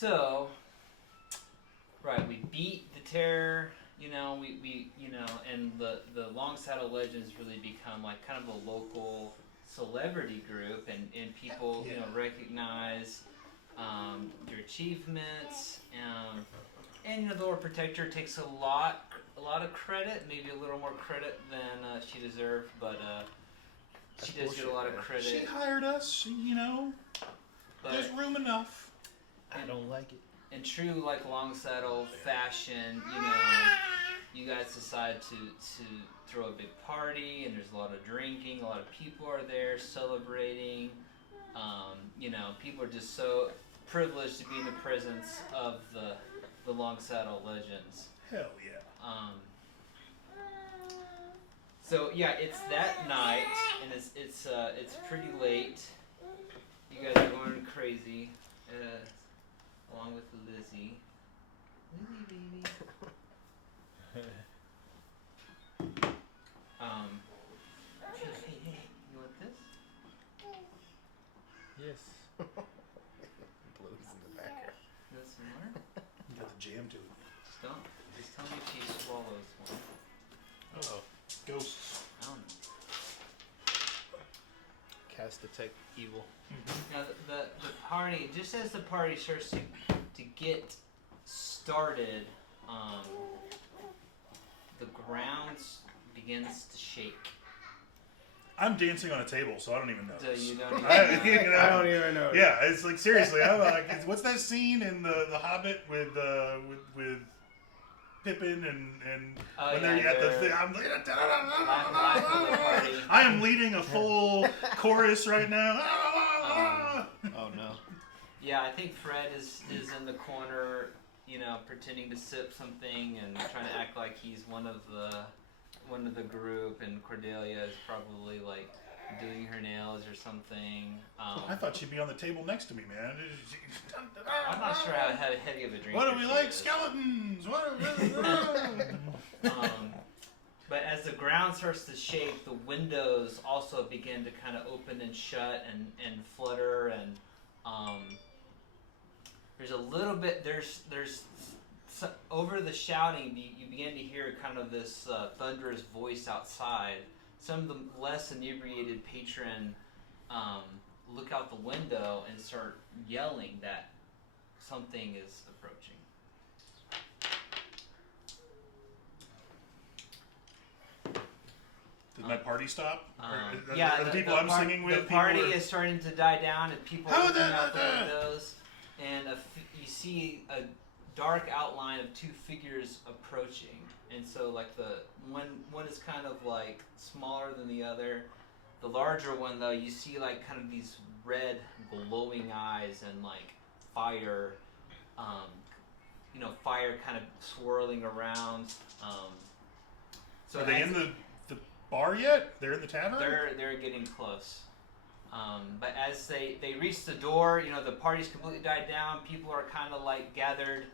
So, right, we beat the terror. We and the Longsaddle Legends really become like kind of a local celebrity group, and people recognize your achievements. And the Lord Protector takes a lot of credit, maybe a little more credit than she deserved, but she does get a lot of credit. She hired us, But there's room enough. I don't like it. in true like Longsaddle fashion, you guys decide to throw a big party, and there's a lot of drinking, a lot of people are there celebrating. People are just so privileged to be in the presence of the Longsaddle Legends. Hell yeah. So yeah, it's that night, and it's pretty late. You guys are going crazy, along with Lizzie. Lizzie, baby. Hey, you want this? Yes. Blues in the background. You want some more? You got the jam to it. Just tell me if she swallows one. Oh. Ghosts. I don't know. Cast detect evil. Now the party, just as the party starts to get started, the ground begins to shake. I'm dancing on a table, so I don't even know. So you don't even I don't even know. Yeah, it's like seriously. I'm like, what's that scene in the Hobbit with Pippin and when they're at the thing? I'm like, I am leading a full chorus right now. Oh no. Yeah, I think Fred is in the corner, pretending to sip something and trying to act like he's one of the group, and Cordelia is probably like doing her nails or something. I thought she'd be on the table next to me, man. I'm not sure how heavy of a drink. What do we like? Skeletons. But as the ground starts to shake, the windows also begin to kind of open and shut and flutter, and there's a little bit over the shouting, you begin to hear kind of this thunderous voice outside. Some of the less inebriated patron look out the window and start yelling that something is approaching. Did my party stop? Yeah, the people I'm singing with. The party is starting to die down, and people are looking out the windows, and you see a dark outline of two figures approaching. And so like the one is kind of like smaller than the other. The larger one though, you see like kind of these red glowing eyes and like fire, fire kind of swirling around. So are they in the bar yet? They're in the tavern? They're getting close. But as they reach the door, the party's completely died down. People are kind of like gathered,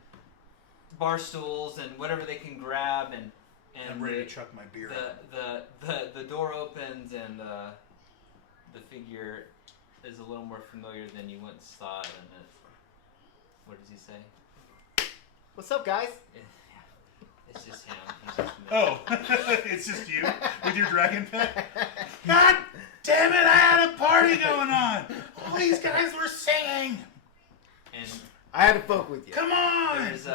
bar stools and whatever they can grab, and I'm ready to chuck my beer. The door opens, and the figure is a little more familiar than you once thought. And what does he say? What's up, guys? It's just him. He's just Oh, it's just you with your dragon pet? God damn it, I had a party going on. All these guys were singing. And I had to fuck with you. Come on. there's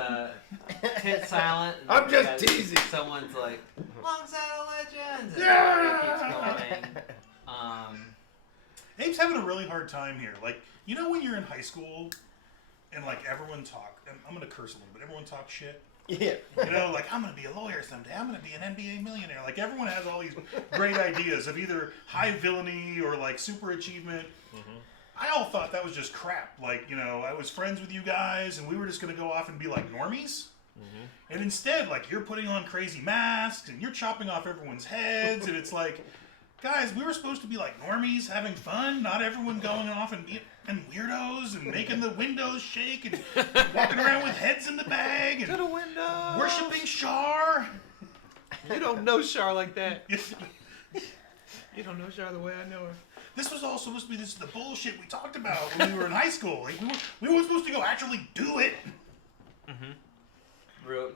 pit silent. And I'm just teasing. Someone's like, Longsaddle Legends! And Yeah! the party keeps going. Abe's having a really hard time here. Like, when you're in high school and like everyone I'm going to curse a little bit. Everyone talks shit. Yeah. Like, I'm going to be a lawyer someday. I'm going to be an NBA millionaire. Like, everyone has all these great ideas of either high villainy or, like, super achievement. Mm-hmm. I all thought that was just crap. Like, I was friends with you guys, and we were just going to go off and be, like, normies. Mm-hmm. And instead, like, you're putting on crazy masks, and you're chopping off everyone's heads, and it's like, guys, we were supposed to be, like, normies, having fun, not everyone going off and being weirdos and making the windows shake and walking around with heads in the bag and to the window, worshiping Shar. You don't know Shar like that. You don't know Shar the way I know her. this was all supposed to be this is the bullshit we talked about when we were in high school. Like we weren't supposed to go actually do it.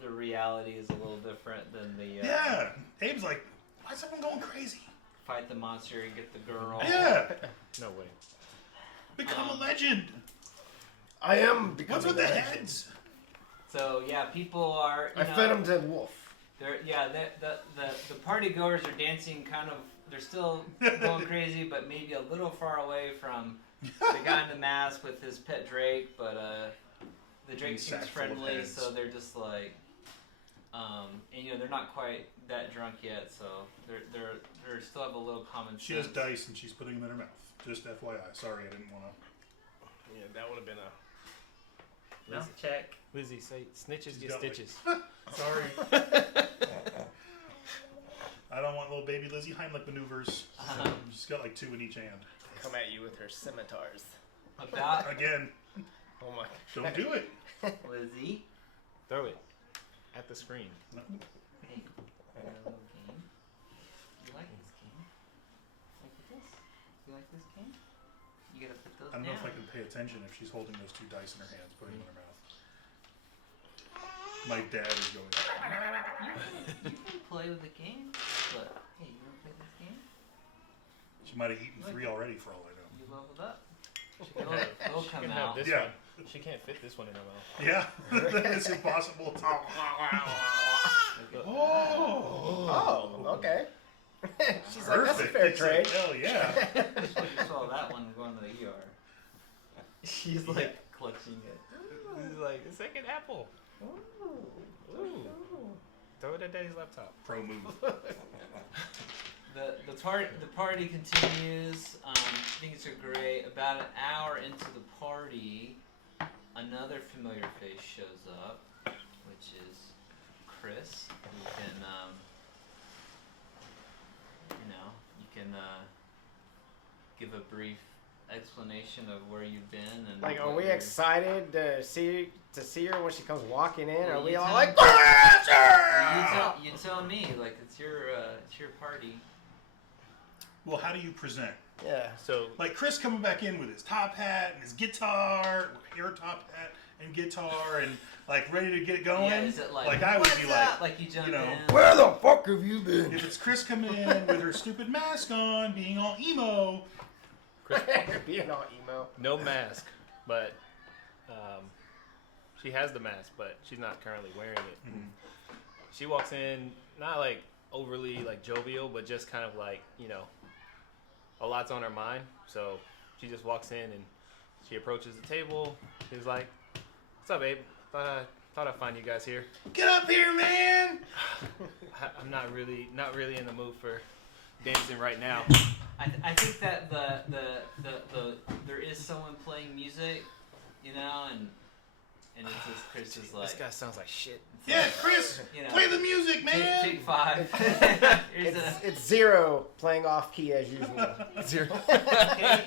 The reality is a little different than the Yeah. Abe's like, why is everyone going crazy? fight the monster and get the girl. Yeah. No way. Become a legend. I am What's becoming with the a legend. heads? So yeah, people are. I fed him to wolf. They're, yeah, the party goers are dancing kind of. They're still going crazy, but maybe a little far away from the guy in the mask with his pet Drake. But the Drake Sack seems full of friendly, heads. so they're just like, and they're not quite that drunk yet, so they're still have a little common sense. She has dice and she's putting them in her mouth. Just FYI. Sorry, I didn't want to. Yeah, that would have been a. No, check. Lizzie, say snitches She's get got, like- stitches. Sorry. I don't want little baby Lizzie Heimlich maneuvers. She's got like 2 in each hand. Come at you with her scimitars. About Again, Oh my. don't do it. Lizzie. Throw it at the screen. No. Hey, little game. You like this game? Like this? You like this game? You gotta put those I don't down. know if I can pay attention if she's holding those 2 dice in her hands, putting them in her mouth. My dad is going. You can play with the game, but hey, you wanna play this game? She might have eaten 3 already for all I know. You leveled up. She can They'll, have, they'll she come can out. have this Yeah. one. She can't fit this one in her mouth. Yeah, it's impossible. Okay. Oh, Oh, okay. She's like, that's a perfect. fair It's trade. like, hell yeah. You saw that one going to the ER. She's like clutching it. He's like, the second apple. Ooh. Throw it at daddy's laptop. Pro move. The party continues. Things are great. About an hour into the party, another familiar face shows up, which is Chris. Who can, you can give a brief explanation of where you've been and. Like, are what we you're- excited to see her when she comes walking in? Well, Are we you all tell- like, You tell me, like it's your party. Well, how do you present? yeah. So Like Chris coming back in with his top hat and his guitar, hair top hat and guitar, and like ready to get it going. Yeah, is it like I would "What's be up?" like, you jump you know, in. Where the fuck have you been? if it's Chris coming in with her stupid mask on, being all emo. Being all emo. no mask, but she has the mask, but she's not currently wearing it. She walks in not like overly like jovial, but just kind of like a lot's on her mind. So she just walks in and she approaches the table. She's like, "What's up, babe? Thought I'd find you guys here. Get up here, man! I'm not really in the mood for dancing right now." I think that the there is someone playing music, and it's just Chris is like This guy sounds like shit. Yeah, Chris, play the music, man! take 5. Here's It's Zero playing off key as usual. Zero. okay.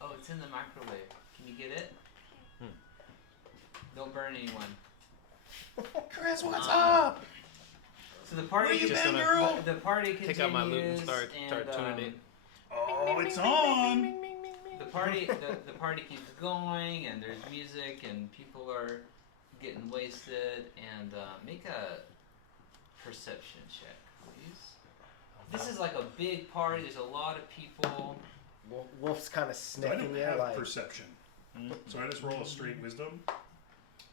Oh, it's in the microwave. Can you get it? Don't burn anyone. Chris, what's up? So the party Where you Just been, gonna girl? the party continues. Take out my loot and start tuning it. Oh, it's on. The party keeps going, and there's music, and people are getting wasted. And make a perception check, please. This is like a big party. There's a lot of people. Wolf's kind of So I sniffing don't you have like. perception. So I just roll a straight wisdom.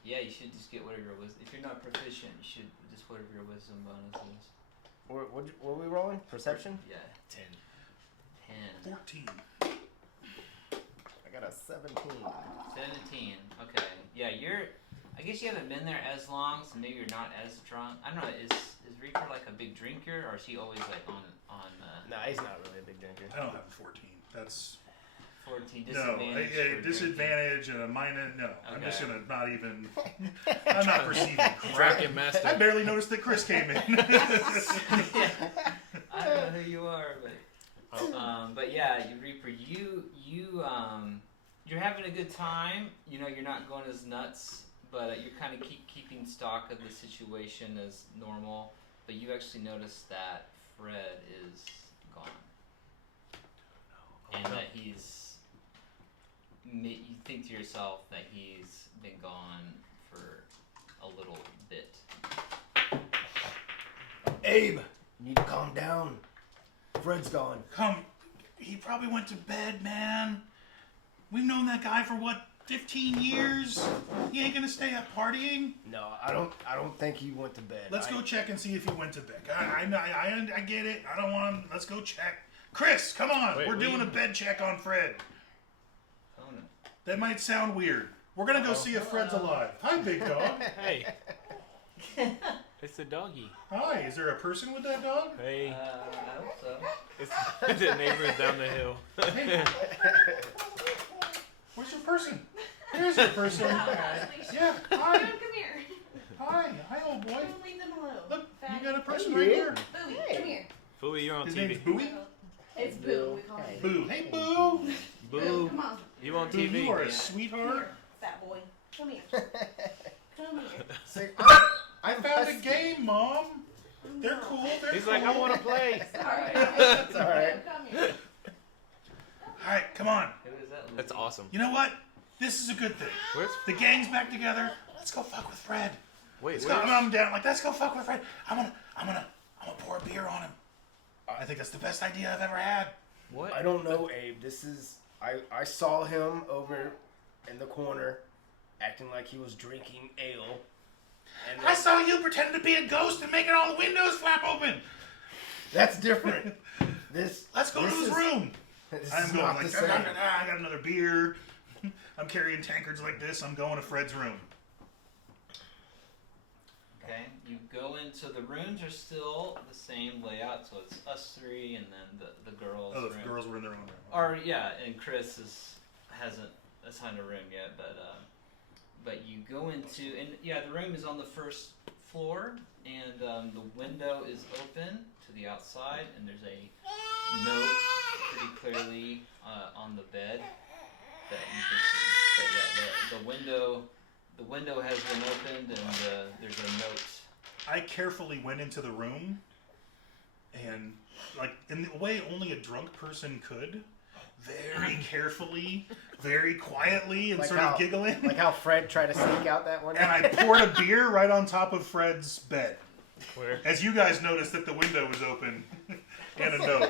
Yeah, you should just get whatever your wisdom. If you're not proficient, you should just whatever your wisdom bonus is. What were we rolling? Perception? Yeah, 10. 10. 14. I got a 17. 17. Okay. Yeah, I guess you haven't been there as long, so maybe you're not as drunk. I don't know. Is Reaper like a big drinker, or is he always like on? Nah, he's not really a big drinker. I don't have a 14. That's 14 no, disadvantage. a disadvantage and a minus. No, I'm just Okay. gonna not even. I'm not perceiving crap. Drunken master. I barely noticed that Chris came in. Yeah. I don't know who you are, but yeah, Reaper, you're having a good time. You're not going as nuts, but you're kind of keeping stock of the situation as normal. But you actually notice that Fred is gone, and that he's. You think to yourself that he's been gone for a little bit. Abe, you need to calm down. Fred's gone. He probably went to bed, man. We've known that guy for what, 15 years? He ain't gonna stay up partying. No, I don't think he went to bed. Let's go check and see if he went to bed. I get it. I don't want him. Let's go check. Chris, come on. Wait, We're doing a bed check on Fred. Oh no. That might sound weird. We're gonna go see if Fred's alive. Hi, big dog. Hey. It's the doggy. Hi. Is there a person with that dog? Hey. I hope so. It's the neighbors down the hill. Hey. Where's your person? Here's your person. Yeah. Hi. Come here. Hi. Hi, old boy. Don't leave them alone. Look, Fatty. you got a person right here. Bowie, Hey. come here. Fooey, you're on His TV. name's Bowie. It's Boo. We call him Hey. Boo. Hey, Boo. Boo. Come on. You on Boo, TV? you are a Yeah. sweetheart. Here, fat boy. Come here. Come here. Say, I found a game, Mom. They're cool. They're He's cool. like, I want to play. Sorry. It's all right. Come here. All right, come on. Who is that? That's Lizzie? awesome. You know what? This is a good thing. Where's? The gang's back together. Let's go fuck with Fred. Wait, Let's go. where's? I'm down. Like, let's go fuck with Fred. I'm gonna pour a beer on him. I think that's the best idea I've ever had. What? I don't know, Abe. This is I saw him over in the corner acting like he was drinking ale. And I saw you pretending to be a ghost and making all the windows flap open. that's different. Let's go to this his is- room. This I'm is going not like, the same. I got another beer. I'm carrying tankards like this. I'm going to Fred's room. Okay, you go into the rooms are still the same layout, so it's us three and then the girls' Oh, room. the girls were in their own room. Or yeah, and Chris hasn't assigned a room yet, but you go into and yeah, the room is on the first floor, and the window is open to the outside, and there's a note pretty clearly on the bed that you can see. But yeah, the window has been opened, and there's a note. I carefully went into the room, and like in the way only a drunk person could, very carefully, very quietly, and Like sort how- of giggling. Like how Fred tried to sneak out that one. And I poured a beer right on top of Fred's bed. Where? As you guys noticed that the window was open and a note.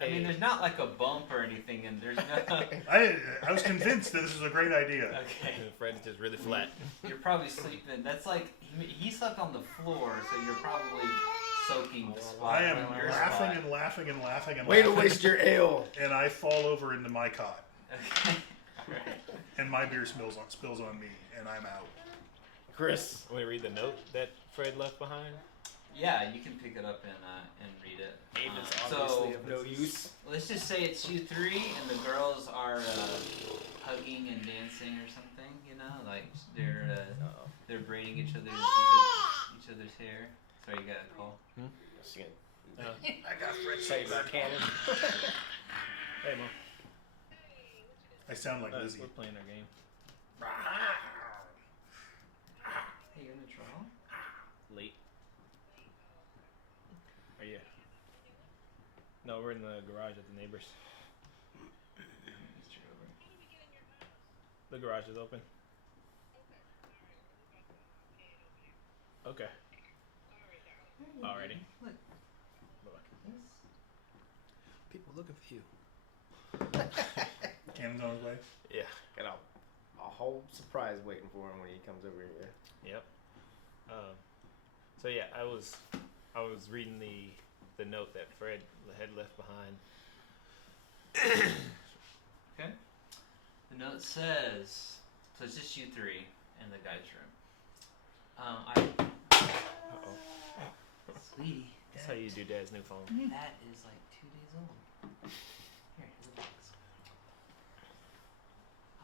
I mean, there's not like a bump or anything, and there's no. I was convinced that this was a great idea. Okay. And Fred's just really flat. You're probably sleeping. That's like he slept on the floor, so you're probably soaking the spot. I am on your laughing spot. and laughing and laughing and Way to laughing. waste your ale. And I fall over into my cot, Okay. All right. and my beer spills on me, and I'm out. Chris. Want to read the note that Fred left behind? Yeah, you can pick it up and read it. Abe is So obviously of no use. let's just say it's you three, and the girls are hugging and dancing or something. You know, like they're braiding each other's hair. Sorry, you got a call. I got Fred Say about cannon. Hey, Mom. I sound like Lizzie. We're playing our game. Hey, you're in the trial? Late. Are you? No, we're in the garage at the neighbors. The garage is open. Okay. Alrighty. Look. Bye-bye. People looking for you. Cannon's on his way. Yeah. Got a whole surprise waiting for him when he comes over here. Yep. So yeah, I was reading the note that Fred had left behind. Okay. The note says, so it's just you three in the guy's room. Uh-oh. Sweetie, That's how you do Dad's new phone. that is like 2 days old. Here, here's the box.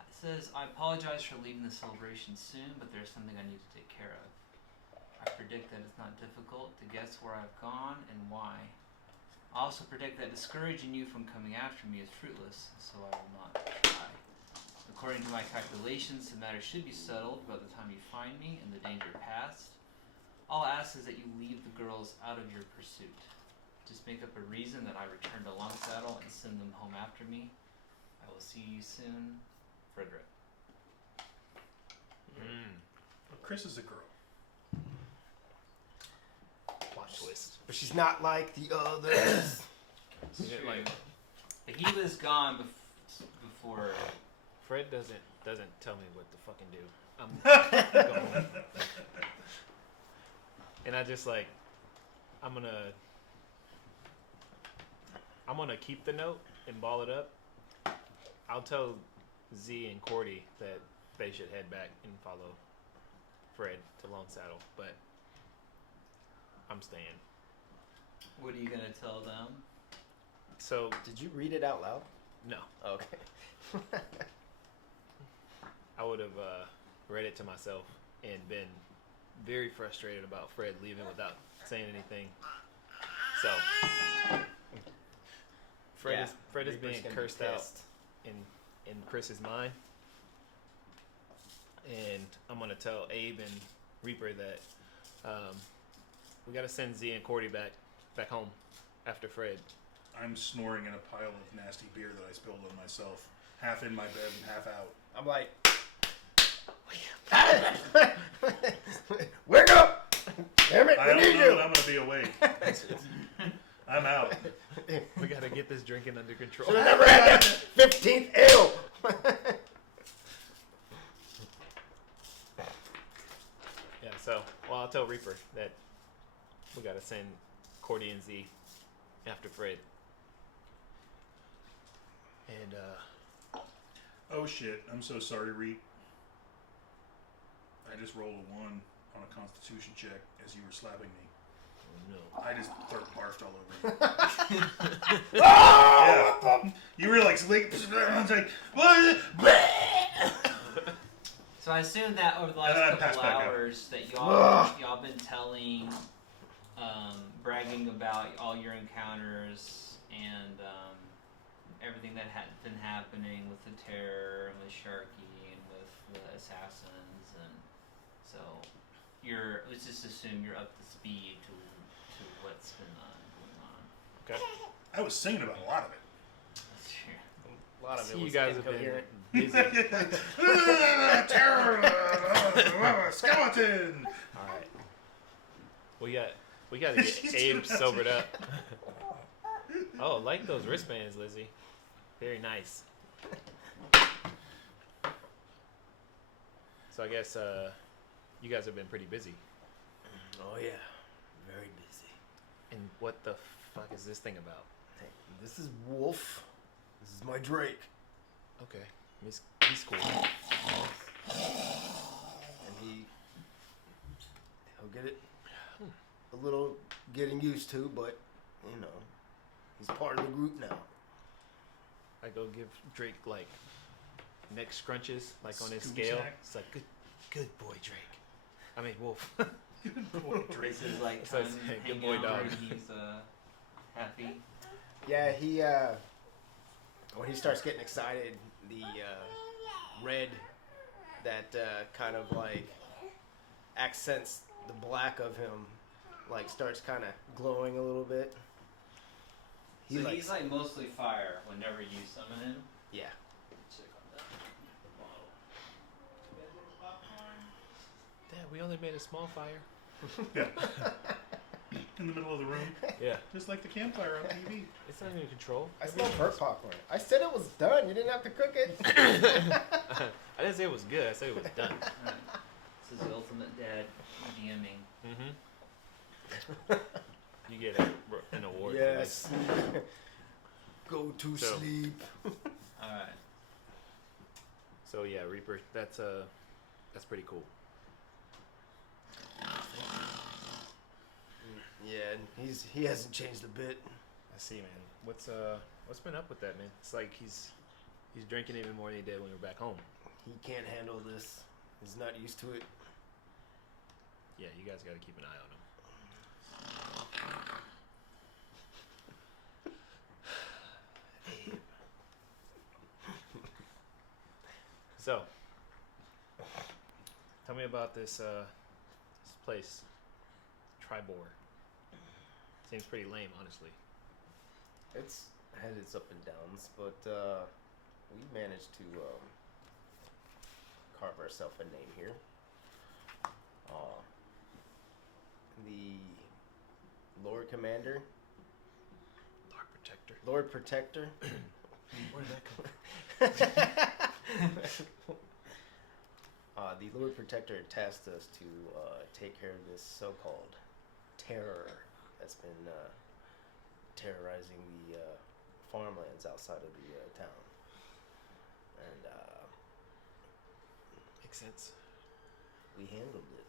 It says, I apologize for leaving the celebration soon, but there's something I need to take care of. I predict that it's not difficult to guess where I've gone and why. I also predict that discouraging you from coming after me is fruitless, so I will not try. According to my calculations, the matter should be settled by the time you find me and the danger past. All I ask is that you leave the girls out of your pursuit. just make up a reason that I return to Longsaddle and send them home after me. I will see you soon, Frederick. Chris is a girl. Plot twist. But she's not like the others. You didn't like But he was gone before. Fred doesn't tell me what to fucking do. I'm going. And I just like I'm gonna keep the note and ball it up. I'll tell Z and Cordy that they should head back and follow Fred to Longsaddle, but I'm staying. What are you gonna tell them? So Did you read it out loud? no, Okay. I would have read it to myself and been very frustrated about Fred leaving without saying anything. So Fred is Reaper's being gonna be cursed out pissed. in Chris's mind, and I'm gonna tell Abe and Reaper that we gotta send Z and Cordy back home after Fred. I'm snoring in a pile of nasty beer that I spilled on myself, half in my bed and half out. I'm like, wake up! Damn it, I we don't need know you! that I'm gonna be awake. I'm out. We gotta get this drinking under control. Should have never had that 15th ale! Yeah, so I'll tell Reaper that we gotta send Cordy and Z after Fred. And Oh shit! I'm so sorry, Reek. I just rolled a 1 on a Constitution check as you were slapping me. oh no. I just barfed all over you. Yeah. You were like, I was like, what? So I assume that over the And then I last passed couple back out. hours that y'all been telling, bragging about all your encounters and everything that had been happening with the terror and with Sharky and with the assassins, and so let's just assume you're up to speed to what's been going on. Okay. I was singing about a lot of it. That's true. A lot of See, it you was guys have incoherent. been busy. Terror! Skeleton! All right. We gotta get She's Abe about to- sobered up. Oh, like those wristbands, Lizzie. Very nice. So I guess you guys have been pretty busy. Oh yeah, very busy. And what the fuck is this thing about? Hey, this is Wolf. This is my Drake. Okay, he's cool. And he'll get it a little getting used to, but you know, he's part of the group now. I go give Drake like neck scrunches, like on his Scooby scale. snack? It's like good boy Drake. I mean Wolf. Boy, Drake. This is like So time it's to good hang boy out dog. and he's happy. Yeah, he when he starts getting excited, the red that kind of like accents the black of him, like starts kind of glowing a little bit. So he's like mostly fire whenever you summon him. Yeah. Check on that bottle. You guys want popcorn? Dad, we only made a small fire. Yeah. In the middle of the room, Yeah. just like the campfire on TV. It's not under control. I smell burnt popcorn. I said it was done. You didn't have to cook it. I didn't say it was good. I said it was done. Alright. This is the ultimate dad DMing. Mm-hmm. You get an award for Yes. this. Go to So- sleep. Alright. So yeah, Reaper, that's pretty cool. Yeah, and he hasn't changed a bit. I see, man. What's been up with that, man? It's like he's drinking even more than he did when we were back home. He can't handle this. He's not used to it. Yeah, you guys got to keep an eye on him. So, tell me about this place, Tribor. Seems pretty lame, honestly. It's had its up and downs, but we managed to carve ourselves a name here. The Lord Commander, Lord Protector. Lord Protector. Where did that come The Lord Protector tasked us to take care of this so-called terror that's been terrorizing the farmlands outside of the town. And Makes sense. we handled it.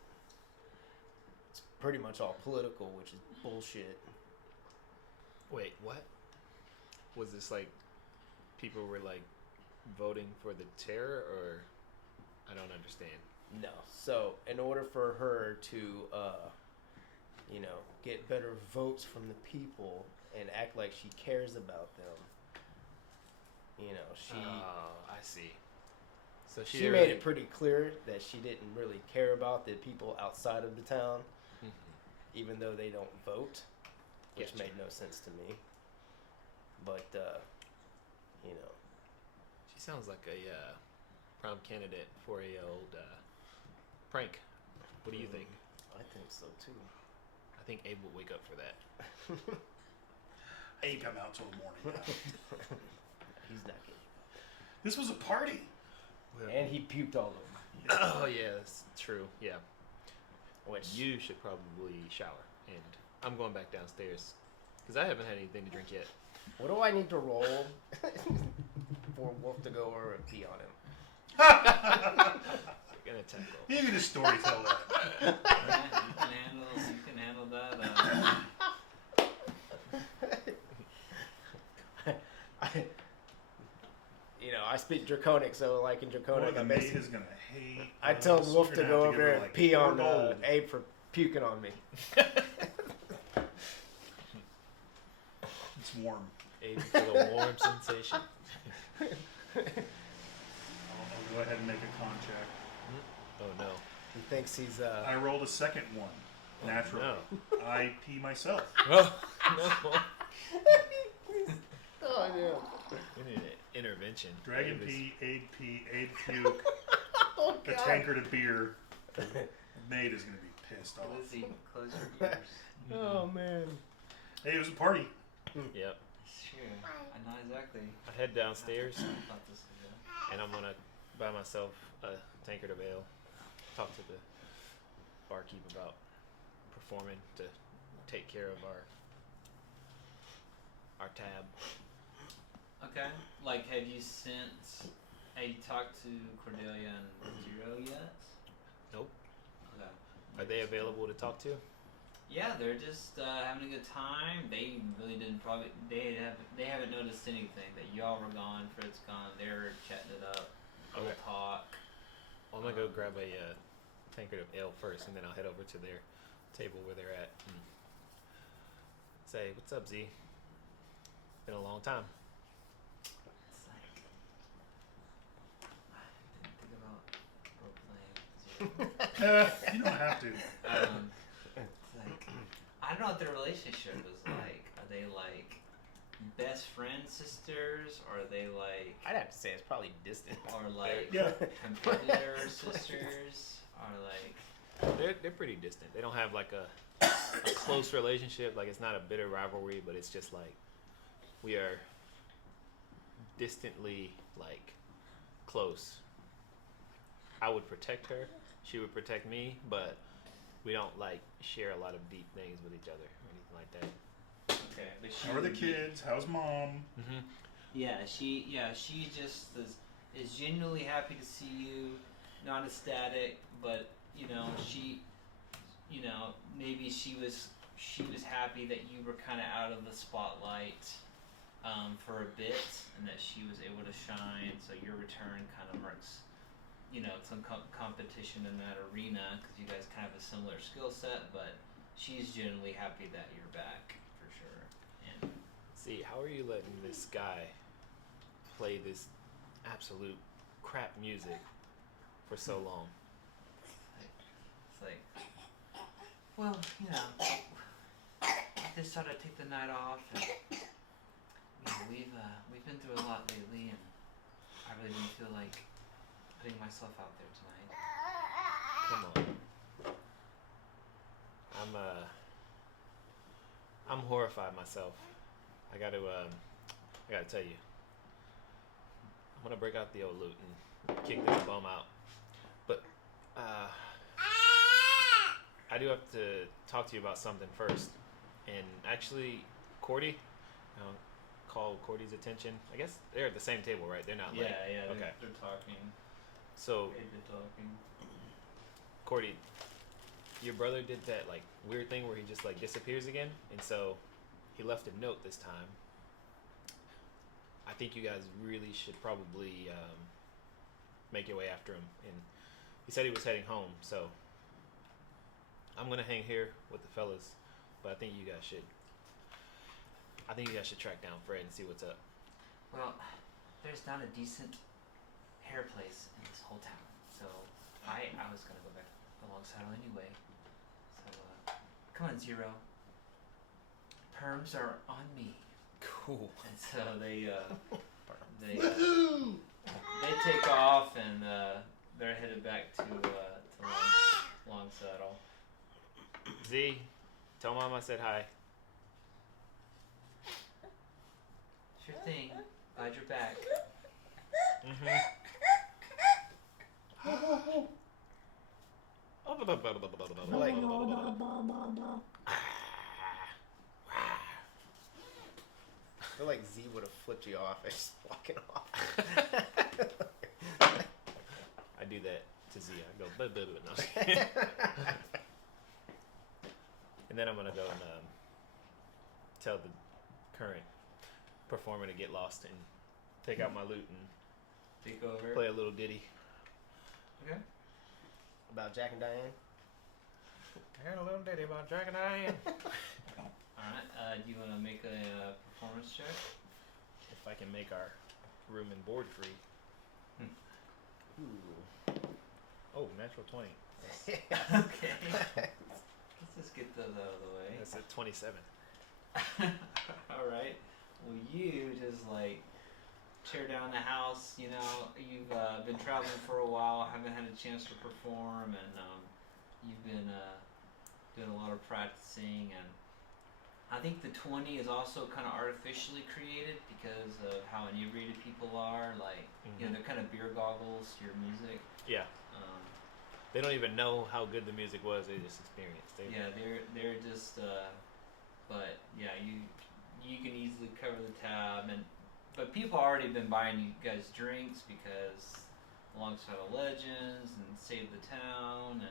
It's pretty much all political, which is bullshit. Wait, what? Was this like people were like voting for the terror, or I don't understand. No. So, in order for her to, get better votes from the people and act like she cares about them, she I see. So she made it pretty clear that she didn't really care about the people outside of the town, even though they don't vote, which Gotcha. made no sense to me. But, She sounds like a prom candidate for a old prank. What do you think? I think so too. I think Abe will wake up for that. Hey, come out till the morning. Now. He's not kidding. This was a party. And he puked all over me. Oh yeah, that's true. Yeah. Which You should probably shower, and I'm going back downstairs because I haven't had anything to drink yet. what do I need to roll for Wolf to go over and pee on him? We're gonna tackle. You can just story tell that. You can handle that. I speak Draconic, so like in Boy, Draconic, the I maid basically is gonna hate. I told us. Wolf We're to gonna go have over give her, and like, pee on 4 gold. Abe for puking on me. It's warm. Abe for the warm sensation. I'll go ahead and make a contract. Oh no. He thinks he's I rolled a second one. Naturally. No. I pee myself. Oh no. Oh yeah. We need an intervention. Dragon Abe is- pee, Abe puke, Oh a tankard of beer. The maid is gonna be pissed off. Lizzie, close your ears. Oh man. Hey, it was a party. Yep. Sure. I know exactly. I head downstairs About this again. and I'm gonna buy myself a tankard of ale. Talk to the barkeep about performing to take care of our tab. Okay. Like, have you talked to Cordelia and Zero yet? Nope. Okay. Are they available to talk to? Yeah, they're just having a good time. They really didn't they haven't noticed anything that y'all were gone. Fred's gone. They're chatting it up. We'll Okay. talk. I'm gonna go grab a tankard of ale first, and then I'll head over to their table where they're at. And say, "What's up, Z? Been a long time." It's like I didn't think about role playing. You don't have to. It's like I don't know what their relationship is like. Are they like best friend sisters? Or are they like I'd have to say it's probably distant. or like Yeah. competitor sisters? Or like They're pretty distant. They don't have like a close relationship. Like it's not a bitter rivalry, but it's just like we are distantly like close. I would protect her. She would protect me, but we don't like share a lot of deep things with each other or anything like that. okay, but she How are the would be- kids? How's mom? Mm-hmm. she just is genuinely happy to see you, not ecstatic, but maybe she was happy that you were kind of out of the spotlight for a bit, and that she was able to shine. So your return kind of marks, some competition in that arena because you guys kind of have a similar skill set. But she's genuinely happy that you're back for sure. And See, how are you letting this guy play this absolute crap music for so long? it's like, well, just thought I'd take the night off. And, we've been through a lot lately, and I really didn't feel like putting myself out there tonight. Come on. I'm horrified myself. I gotta tell you. I'm gonna break out the old loot and kick this bum out. But I do have to talk to you about something first. And actually, Cordy, call Cordy's attention. I guess they're at the same table, right? They're not late. Yeah. Okay. They're talking. So, They've been talking. Cordy, your brother did that like weird thing where he just like disappears again, and so he left a note this time. I think you guys really should probably make your way after him. And he said he was heading home, so I'm gonna hang here with the fellas, but I think you guys should track down Fred and see what's up. Well, there's not a decent hair place in this whole town, so I was gonna go back to Longsaddle anyway. So come on, Zero. Perms are on me. Cool. And so they take off, and they're headed back to Longsaddle. Z, tell Mom I said hi. Sure thing. Glad you're back. Like, I feel like Z would have flipped you off and just walking off. I do that to Z. I go, but no. And then I'm gonna go and tell the current performer to get lost and take out my loot and Take over. play a little ditty. Okay. About Jack and Diane. I got a little ditty about Jack and Diane. Alright, do you want to make a performance check? If I can make our room and board free. Ooh. Oh, natural 20. Okay. Let's just get those out of the way. That's a 27. Alright. Well, you just like tear down the house. You know, you've been traveling for a while, haven't had a chance to perform, and you've been doing a lot of practicing. And I think the 20 is also kind of artificially created because of how inebriated people are. Like, you know, they're kind of beer goggles to your music. Yeah. They don't even know how good the music was. They just experienced it. Yeah, they're just. But yeah, you can easily cover the tab, but people already been buying you guys drinks because Longsaddle Legends and Save the Town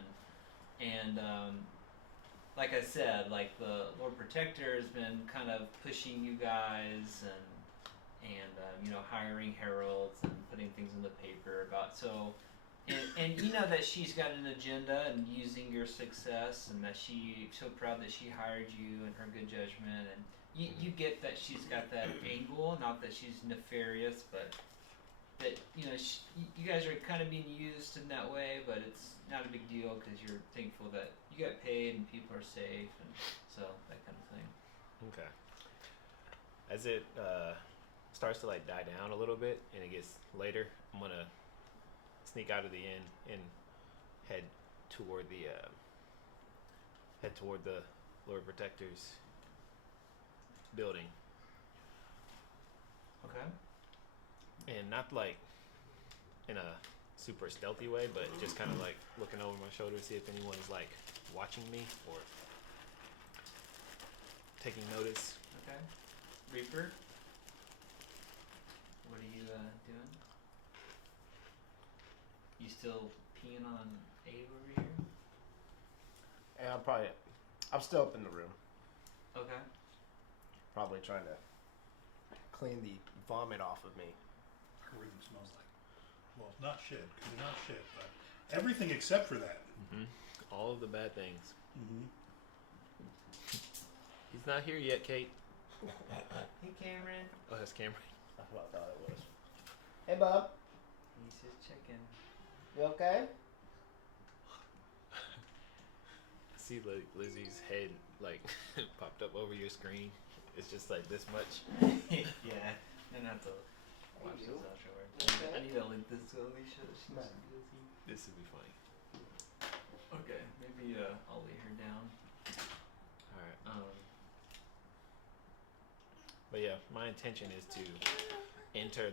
and like I said, like the Lord Protector has been kind of pushing you guys and you know, hiring heralds and putting things in the paper about so. And you know that she's got an agenda and using your success, and that she's so proud that she hired you and her good judgment, and you get that she's got that angle, not that she's nefarious, but that, you know, you guys are kind of being used in that way, but it's not a big deal because you're thankful that you got paid and people are safe, and so that kind of thing. Okay. As it starts to like die down a little bit and it gets later, I'm gonna sneak out of the inn and head toward the Lord Protector's building. Okay. And not like in a super stealthy way, but just kind of like looking over my shoulder to see if anyone's like watching me or taking notice. Okay. Reaper, what are you doing? You still peeing on Abe over here? And I'm still up in the room. Okay. Probably trying to clean the vomit off of me. Her room smells like, well, not shit, because they're not shit, but everything except for that. All of the bad things. Mm-hmm. He's not here yet, Kate. Hey, Cameron. Oh, that's Cameron. That's what I thought it was. Hey, Bob. He's just checking. You okay? I see Lizzie's head like popped up over your screen. It's just like this much. Yeah, and have to watch this afterwards. I need to link this to Alicia. She's busy. This would be funny. Okay, maybe I'll lay her down. All right. But yeah, my intention is to enter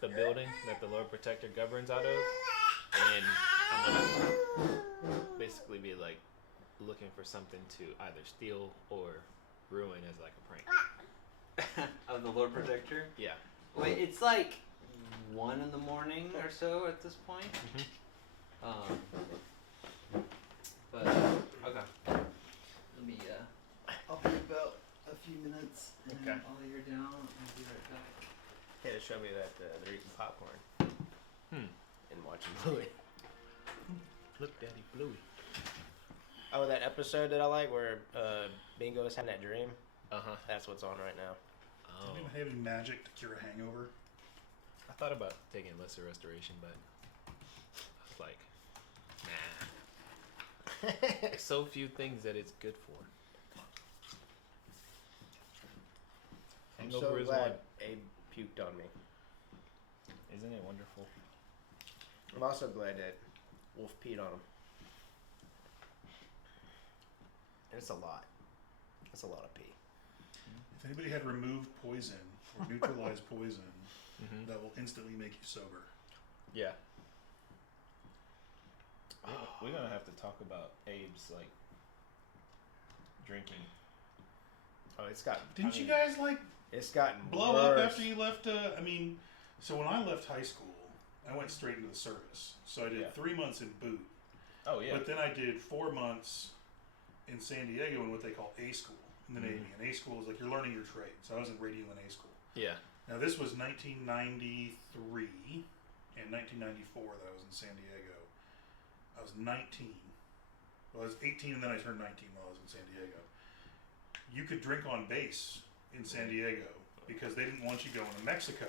the building that the Lord Protector governs out of, and I'm gonna basically be like looking for something to either steal or ruin as like a prank. Of the Lord Protector. Yeah. Wait, it's like 1 in the morning or so at this point. But okay. Let me I'll be about a few minutes. And Okay. I'll lay her down and be right back. Hey, to show me that they're eating popcorn Hmm. and watching Bluey. Look, Daddy Bluey. Oh, that episode that I like where Bingo is having that dream. Uh-huh. That's what's on right now. Oh. Anyone have any magic to cure a hangover? I thought about taking lesser restoration, but I was like, nah. There's so few things that it's good for. I'm Hangover so is glad one. Abe puked on me. Isn't it wonderful? I'm also glad that Wolf peed on him. And it's a lot. It's a lot of pee. If anybody had removed poison or neutralized poison, Mm-hmm. that will instantly make you sober. Yeah. We're gonna have to talk about Abe's like drinking. Oh, it's gotten. Didn't you guys like It's gotten blow worse. up after you left? I mean, so when I left high school, I went straight into the service. So I did Yeah. 3 months in boot, Oh yeah. but then I did 4 months in San Diego in what they call A school in the Navy. And A school is like you're learning your trade. So I was in radio in A school. Yeah. Now this was 1993 and 1994 that I was in San Diego. I was 19. Well, I was 18 and then I turned 19 while I was in San Diego. You could drink on base in San Diego because they didn't want you going to Mexico.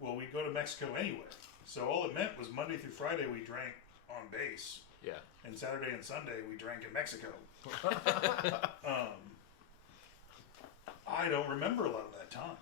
Well, we'd go to Mexico anyway. So all it meant was Monday through Friday we drank on base, Yeah. and Saturday and Sunday we drank in Mexico. I don't remember a lot of that time.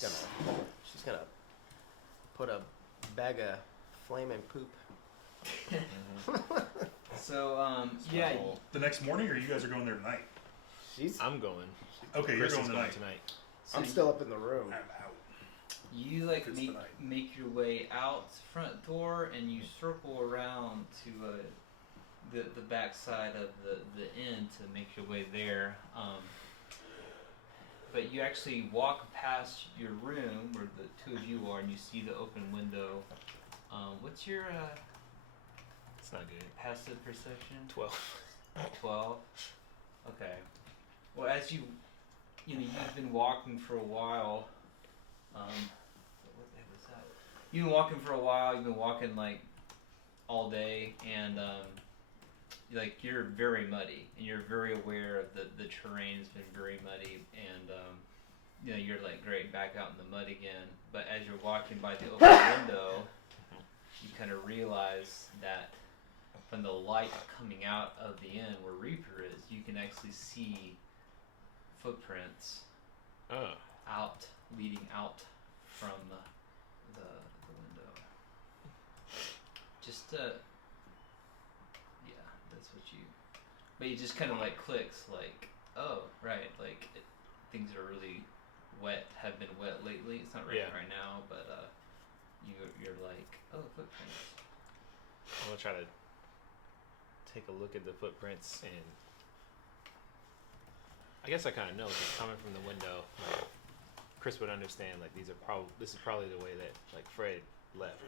She's gonna put a bag of flaming poop. So yeah, The next morning, or you guys are going there tonight? I'm going. Okay, Chris you're is going going tonight. so I'm still up in the room. I'm out. you like It's tonight. make your way out front door and you circle around to the back side of the inn to make your way there. But you actually walk past your room where the two of you are, and you see the open window. What's your It's not good. passive perception? 12. 12. Okay. Well, as you've been walking for a while. What the heck was that? You've been walking for a while. You've been walking like all day, and like you're very muddy, and you're very aware of the terrain's been very muddy, and you're like great back out in the mud again. But as you're walking by the open window, you kind of realize that from the light coming out of the inn where Reaper is, you can actually see footprints Oh. leading out from the window. Just yeah, that's what you. But it just kind of like clicks, like, oh right, like things are really wet, have been wet lately. It's not raining right now, but you're like, oh, footprints. I'm gonna try to take a look at the footprints, and I guess I kind of know, just coming from the window, like, Chris would understand. Like this is probably the way that like Fred left.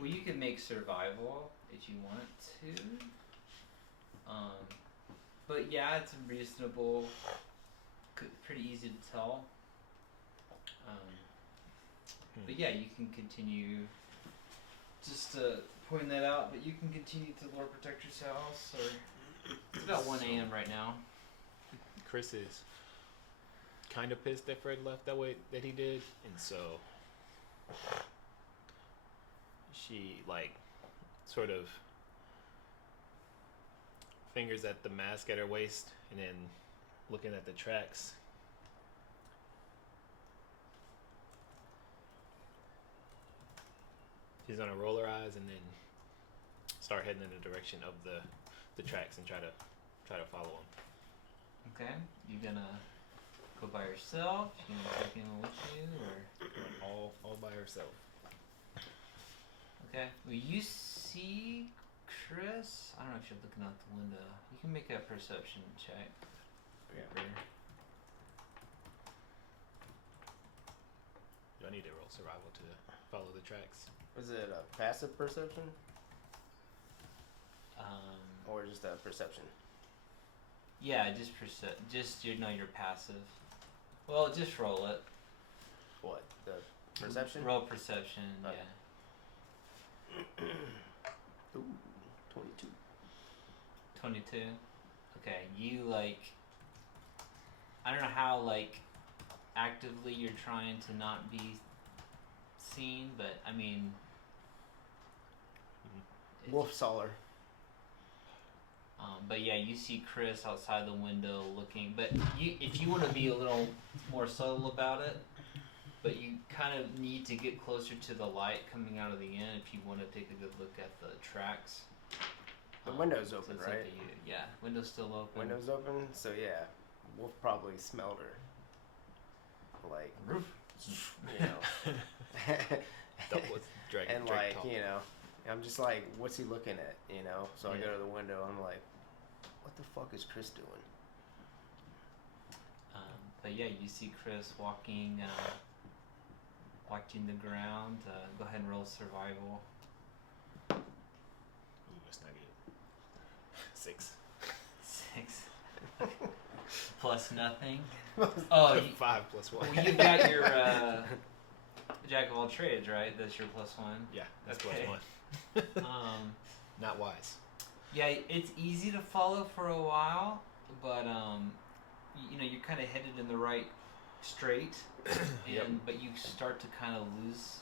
Well, you can make survival if you want to. But yeah, it's reasonable. Pretty easy to tell. But yeah, you can continue. Just pointing that out, but you can continue to lore Protector's house. Or it's about 1 a.m. right now. Chris is kind of pissed that Fred left that way that he did, and so she like sort of fingers at the mask at her waist, and then looking at the tracks. She's gonna roll her eyes and then start heading in the direction of the tracks and try to follow them. Okay, you gonna go by yourself? You gonna take anyone with you, or All by herself. okay? Well, you see Chris. I don't know if you're looking out the window. You can make a perception check. Yeah. Do I need to roll survival to follow the tracks? Was it a passive perception Um, or just a perception? yeah, just you're passive. Well, just roll it. What, the perception? Roll perception. Okay. Yeah. Ooh, 22. 22. Okay, you like. I don't know how like actively you're trying to not be seen, but I mean. if- Wolf saw her. But yeah, you see Chris outside the window looking. But if you want to be a little more subtle about it, but you kind of need to get closer to the light coming out of the inn if you want to take a good look at the tracks. The window's so open, it's up right? to you. Yeah, window's still open. Window's open, so yeah, Wolf probably smelled her. Like, you know. That was Drake. And Drake like, talk. you know, I'm just like, what's he looking at? You know? So I Yeah. go to the window, I'm like, what the fuck is Chris doing? But yeah, you see Chris watching the ground. Go ahead and roll survival. Ooh, that's not good. 6. 6. Plus nothing. Oh, you, 5 plus 1. well, you've got your jack of all trades, right? That's your +1. Yeah, that's Okay. plus 1. Not wise. Yeah, it's easy to follow for a while, but you're kind of headed in the right straight, and but you start to kind of lose.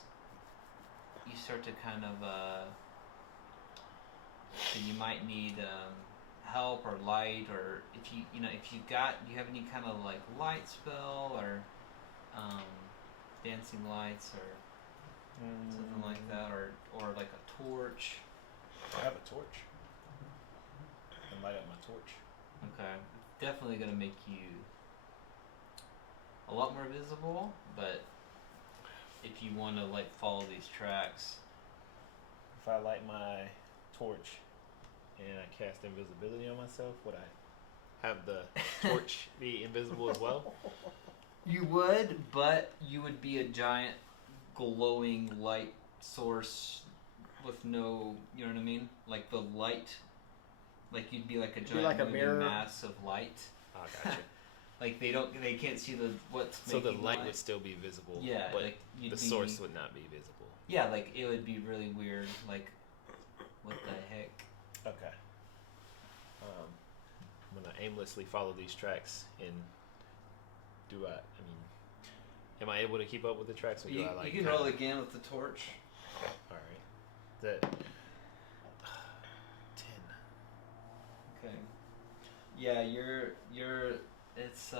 You start to kind of so you might need help or light, or if you have any kind of like light spell or dancing lights or something like that, or like a torch. I have a torch. And light up my torch. Okay, definitely gonna make you a lot more visible, but if you want to like follow these tracks, If I light my torch and I cast invisibility on myself, would I have the torch be invisible as well? you would, but you would be a giant glowing light source with no, you know what I mean? Like the light, like you'd be like a giant like a moving mirror. mass of light. Oh, gotcha. Like they can't see what's So the making light would still be visible, Yeah, but like you'd the be, source would not be visible. Yeah, like it would be really weird. Like, what the heck? Okay. I'm gonna aimlessly follow these tracks, and am I able to keep up with the tracks, or do You, I like? you can roll again with the torch. All right. That 10. Okay. Yeah, it's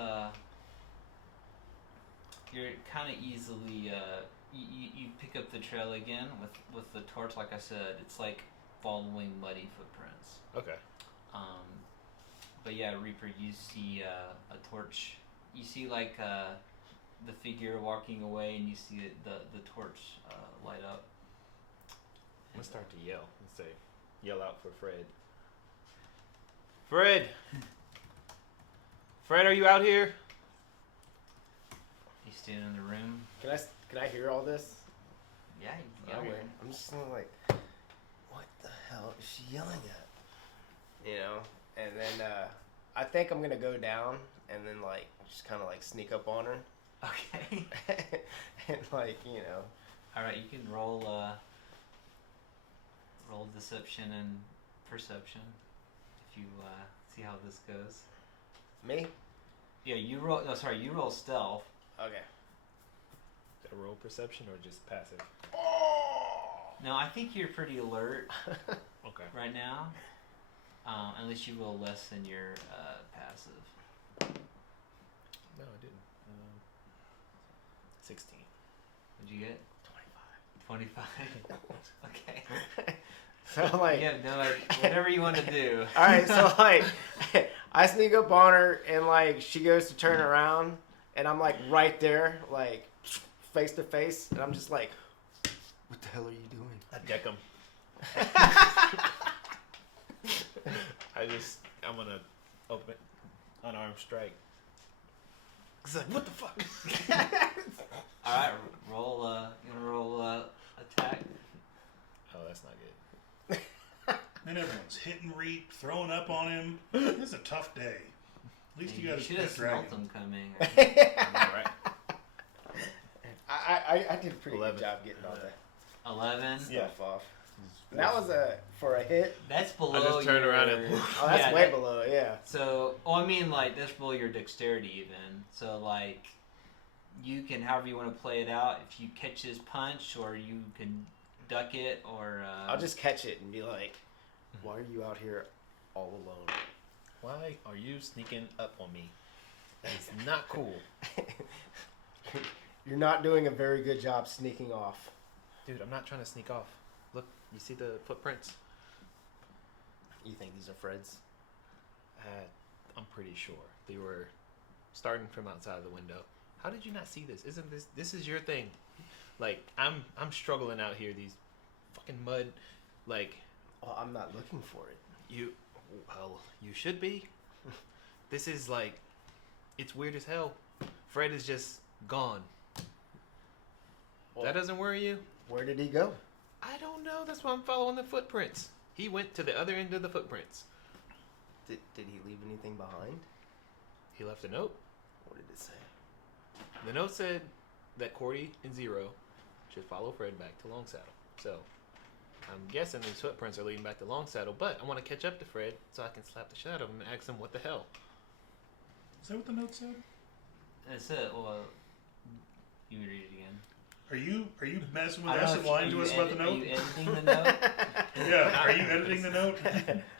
you're kind of easily you pick up the trail again with the torch. Like I said, it's like following muddy footprints. Okay. But yeah, Reaper, you see a torch. You see like the figure walking away, and you see the torch light up. I'm gonna start to yell and say, yell out for Fred. Fred! Fred, are you out here? You stand in the room. Can I hear all this? Yeah, Okay. I'm just like, what the hell is she yelling at? You know, and then I think I'm gonna go down and then like just kind of like sneak up on her Okay. and like All right, you can roll deception and perception if you see how this goes. me. Yeah, you roll. No, sorry, you roll stealth. Okay. Did I roll perception or just passive? No, I think you're pretty alert Okay. right now. Unless you roll less than your passive. No, I didn't. 16. What'd you get? 25. Okay. So I'm like, You have no idea. Whatever you want to do. all right. So like, I sneak up on her and like she goes to turn around and I'm like right there, like face to face, and I'm just like, what the hell are you doing? I deck him. I'm gonna open unarmed strike. It's like, what the fuck? All right, roll. You gonna roll attack? Oh, that's not good. And everyone's hitting Reap, throwing up on him. This is a tough day. At least you got should have his dragon. smelt them coming. All right. I did a pretty 11. good job getting all that 11. Yeah. stuff off. And that was for a hit. That's below. I just turned your, around and- Oh, that's yeah, way below. Yeah. So, I mean, like that's below your dexterity even. So, like, you can, however you want to play it out. If you catch his punch, or you can duck it, or I'll just catch it and be like, why are you out here all alone? Why are you sneaking up on me? It's not cool. You're not doing a very good job sneaking off. Dude, I'm not trying to sneak off. Look, you see the footprints? You think these are Fred's? I'm pretty sure. They were starting from outside the window. How did you not see this? Isn't this is your thing? Like, I'm struggling out here, these fucking mud, like, Well, I'm not looking for it. you should be. This is like, it's weird as hell. Fred is just gone. Well, That doesn't worry you? where did he go? I don't know. That's why I'm following the footprints. He went to the other end of the footprints. Did he leave anything behind? He left a note. What did it say? The note said that Cordy and Zero should follow Fred back to Longsaddle. So, I'm guessing these footprints are leading back to Longsaddle, but I want to catch up to Fred so I can slap the shit out of him and ask him what the hell. Is that what the note said? that's it. Well, you can read it again. Are you messing with I don't us know and if lying you to us about the Are note? you editing the note? Yeah. Are you editing the note?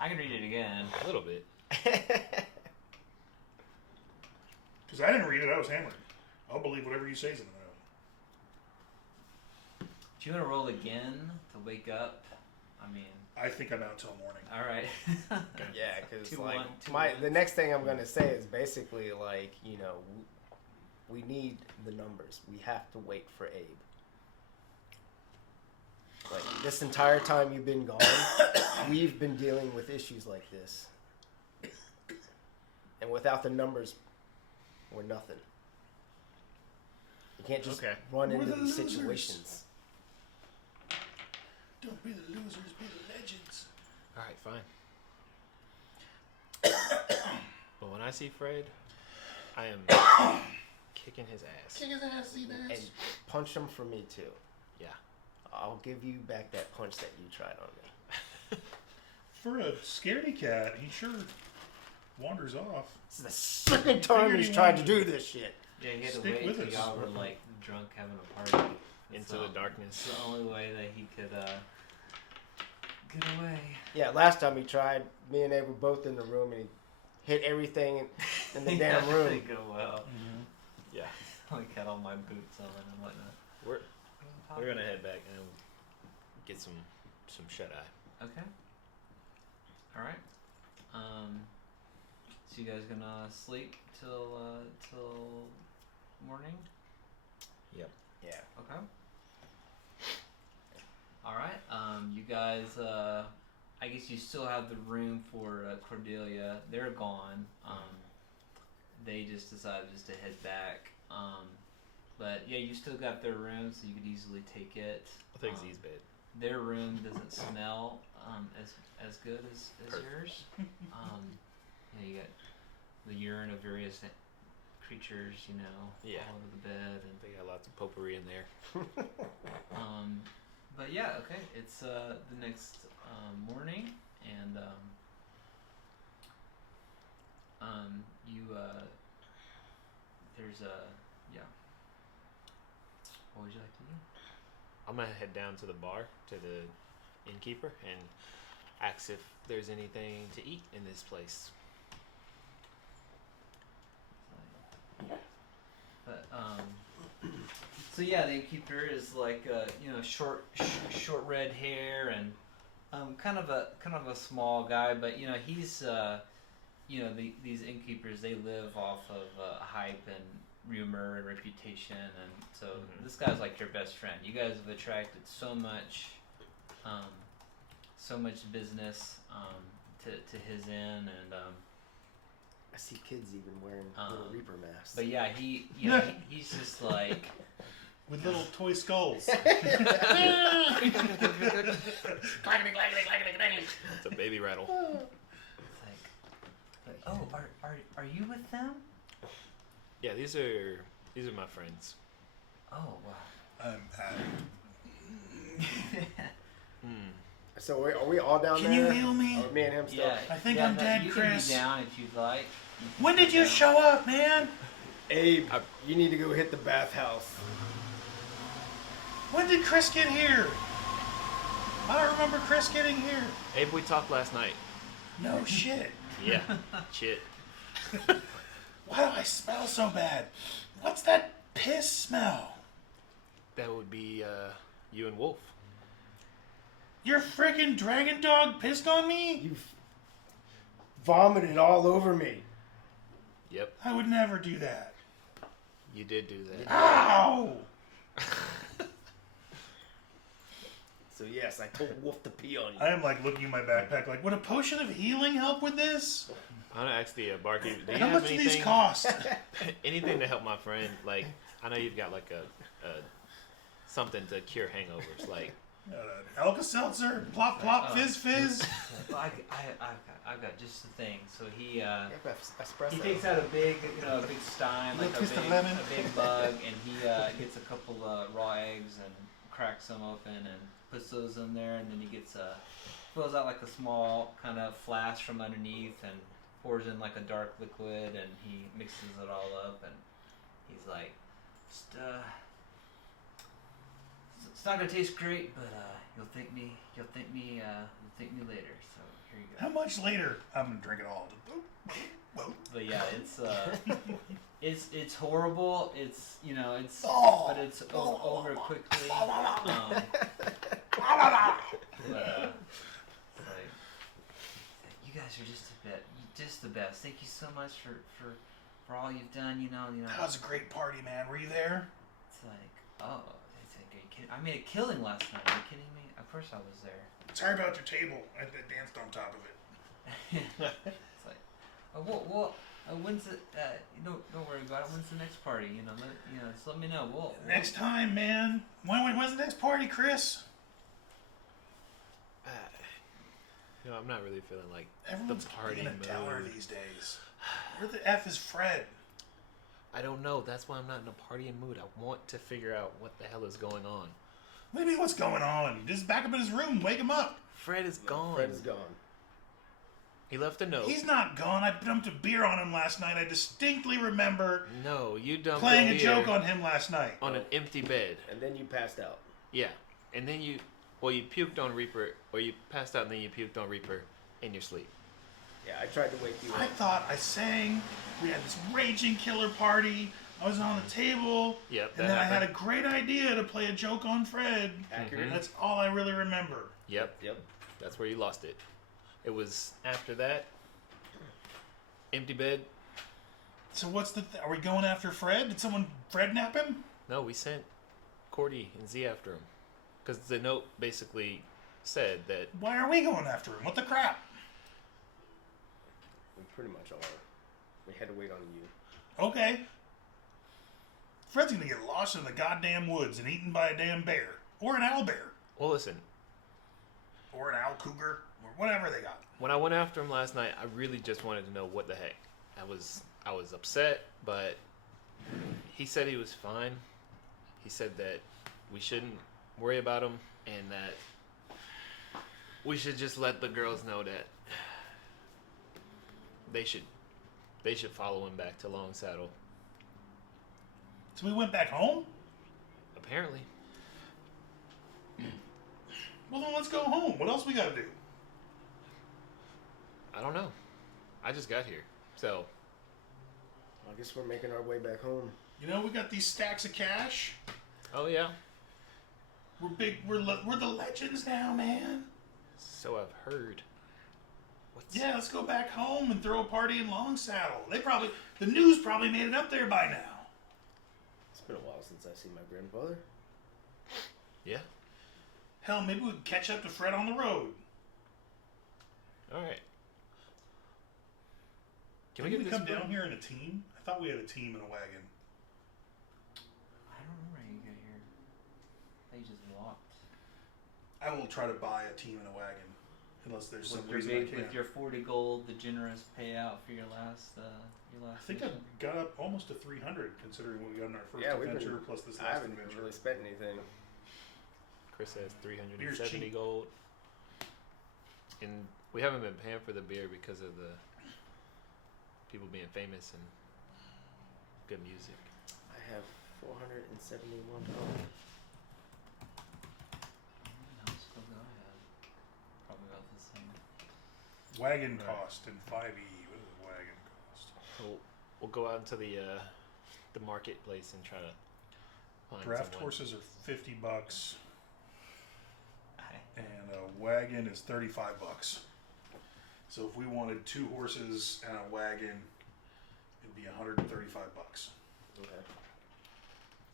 I can read it again. A little bit. Because I didn't read it. I was hammered. I'll believe whatever you say is in the note. Do you want to roll again to wake up? I mean, I think I'm out till morning. all right. Yeah, because 2-1, like 2-1. the next thing I'm gonna say is basically like we need the numbers. We have to wait for Abe. Like this entire time you've been gone, we've been dealing with issues like this, and without the numbers, we're nothing. You can't just run We're into the these losers. situations. Don't be the losers, be the legends. All right, fine. But when I see Fred, I am kicking his ass. Kick his ass, Seabass. And punch him for me too. Yeah. I'll give you back that punch that you tried on me. For a scaredy cat, he sure wanders off. This is the second time Figured he's he tried to wanted do this shit. Yeah, he had to Stick wait with till us. y'all were like drunk having a party. Into the darkness. It's the only way that he could get away. Yeah, last time he tried, me and Abe were both in the room and he hit everything in the damn That room. didn't go well. Yeah. I got all my boots on and whatnot. We're gonna head back and get some shut eye. Okay. All right. So you guys gonna sleep till morning? Yep. Yeah. Okay. All right. You guys. I guess you still have the room for Cordelia. They're gone. They just decided just to head back. But yeah, you still got their room, so you could easily take it. I'll take Z's bed. Their room doesn't smell as good as Perfect. yours. You got the urine of various creatures, Yeah. all over the bed, and They got lots of potpourri in there. but yeah, okay. It's the next morning, and there's a What would you like to do? I'm gonna head down to the bar to the innkeeper and ask if there's anything to eat in this place. But so yeah, the innkeeper is like short red hair and kind of a small guy, but he's these innkeepers, they live off of hype and rumor and reputation, and so this guy's like your best friend. You guys have attracted so much business to his inn, and I see kids even wearing little Reaper masks. but yeah, he's just like With little toy skulls. It's a baby rattle. like oh, are you with them? Yeah, these are my friends. Oh wow. I'm So are we all down Can there? you heal me? Or me and him still? Yeah, I think yeah, I'm no, dead, you Chris. Can be down if you'd like. When did you show up, man? Abe, you need to go hit the bathhouse. When did Chris get here? I don't remember Chris getting here. Abe, we talked last night. No shit. Yeah. Shit. Why do I smell so bad? What's that piss smell? That would be you and Wolf. Your freaking dragon dog pissed on me? You vomited all over me. Yep. I would never do that. You did do that. Ow! So yes, I told Wolf to pee on you. I am like looking in my backpack like, would a potion of healing help with this? I'm gonna ask the barkeep. Do you How have much do anything? these cost? Anything to help my friend? Like, I know you've got like a something to cure hangovers. Like, Alka-Seltzer, plop plop, fizz fizz. Well, I've got just the thing. So he Espresso. he takes out a big big stein, like Little twist of a lemon. big mug, and he gets a couple raw eggs and cracks them open and puts those in there, and then he gets fills out like a small kind of flask from underneath and pours in like a dark liquid, and he mixes it all up, and he's like, it's not gonna taste great, but you'll thank me later. So here you go. How much later? I'm gonna drink it all. But yeah, it's it's horrible. It's it's but it's over quickly. It's like you guys are just the best. Thank you so much for all you've done. That was a great party, man. Were you there? It's like it's like, are you kidding? I made a killing last night. Are you kidding me? Of course I was there. Sorry about your table. I danced on top of it. It's like, when's the? Don't worry about it. When's the next party? Just let me know. Next time, man. When's the next party, Chris? I'm not really feeling like Everyone's the party being a mood. teller these days. Where the F is Fred? I don't know. That's why I'm not in a partying mood. I want to figure out what the hell is going on. Maybe what's going on? Just back up in his room. Wake him up. Fred is gone. Fred is gone. He left a note. He's not gone. I dumped a beer on him last night. I distinctly remember No, you dumped playing a beer joke on him last night. on an empty bed. And then you passed out. Yeah, and then you puked on Reaper, or you passed out and then you puked on Reaper in your sleep. Yeah, I tried to wake you I up. thought I sang. We had this raging killer party. I was on the table. Yep, And that then I had a happened. great idea to play a joke on Fred. Accurate. That's all I really remember. Yep, Yep. that's where you lost it. It was after that. Empty bed. So what's are we going after Fred? Did someone Fred nap him? No, we sent Cordy and Z after him. Because the note basically said that Why are we going after him? What the crap? We pretty much are. We had to wait on you. Okay. Fred's gonna get lost in the goddamn woods and eaten by a damn bear. Or an owl bear. well, listen, Or an owl cougar. Or whatever they got. when I went after him last night, I really just wanted to know what the heck. I was upset, but he said he was fine. He said that we shouldn't worry about him and that we should just let the girls know that they should follow him back to Longsaddle. So we went back home? Apparently. Well then let's go home. What else we gotta do? I don't know. I just got here. So, I guess we're making our way back home. You know, we got these stacks of cash. oh yeah. We're big. We're the legends now, man. So I've heard. What's Yeah, let's go back home and throw a party in Longsaddle. The news probably made it up there by now. It's been a while since I've seen my grandfather. Yeah. Hell, maybe we could catch up to Fred on the road. All right. Can Can we we get come this down here in a team? I thought we had a team in a wagon. I don't remember how you got here. They just walked. I will try to buy a team in a wagon, unless there's some With your reason I big, can't. with your 40 gold, the generous payout for your last I think I mission. got up almost to 300, considering what we got in our first Yeah, we've adventure been- plus this I last haven't adventure. really spent anything. Chris has Beer's 370 cheap. gold. And we haven't been paying for the beer because of the people being famous and good music. I have $471. No, still go ahead. Probably about the same. Wagon Right. cost in 5e. What does a wagon cost? So we'll go out into the marketplace and try to find Draft someone. horses are $50, and a wagon is $35. So if we wanted 2 horses and a wagon, it'd be $135. Okay.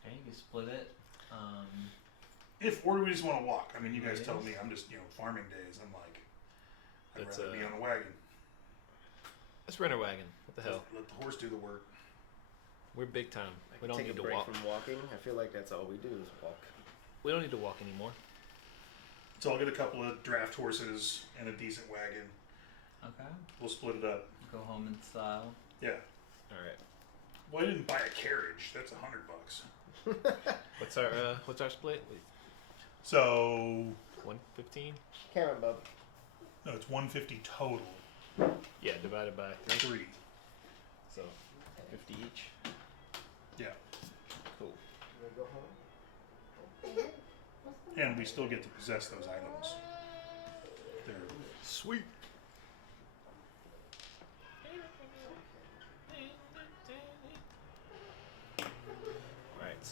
Okay, you can split it. Or do we just want to walk? I mean, you guys Yes. tell me. I'm just, farming days. I'm like, I'd That's, rather be on a wagon. Let's rent a wagon. What the hell? Let the horse do the work. We're big time. I We can don't take need a to break walk. from walking. I feel like that's all we do is walk. We don't need to walk anymore. So I'll get a couple of draft horses and a decent wagon. Okay. We'll split it up. Go home in style. Yeah. All right. Well, I didn't buy a carriage. That's $100. What's our split? So 115? Cameron, bub. no, it's 150 total. Yeah, divided by 3. 3. So 50 each. Yeah. Cool. You wanna go home? And we still get to possess those items. They're Sweet.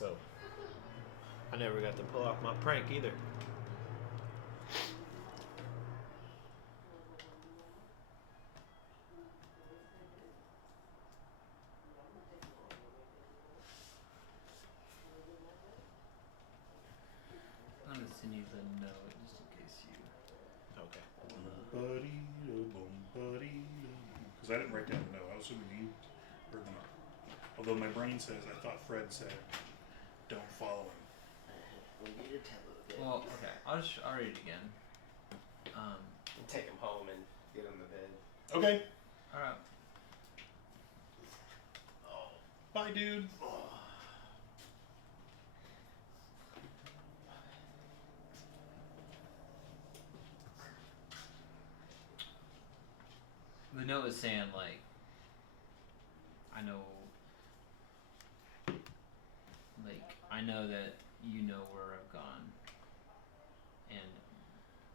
so I never got to pull off my prank either. I'm gonna send you the note just in case you. Okay. Because I didn't write down the note. I was assuming you heard the note. Although my brain says I thought Fred said, "Don't follow him." We need to tell a little bit. Well, okay. I'll read it again. Take him home and get him to bed. Okay. All right. Bye, dude. The note was saying like, I know that you know where I've gone, and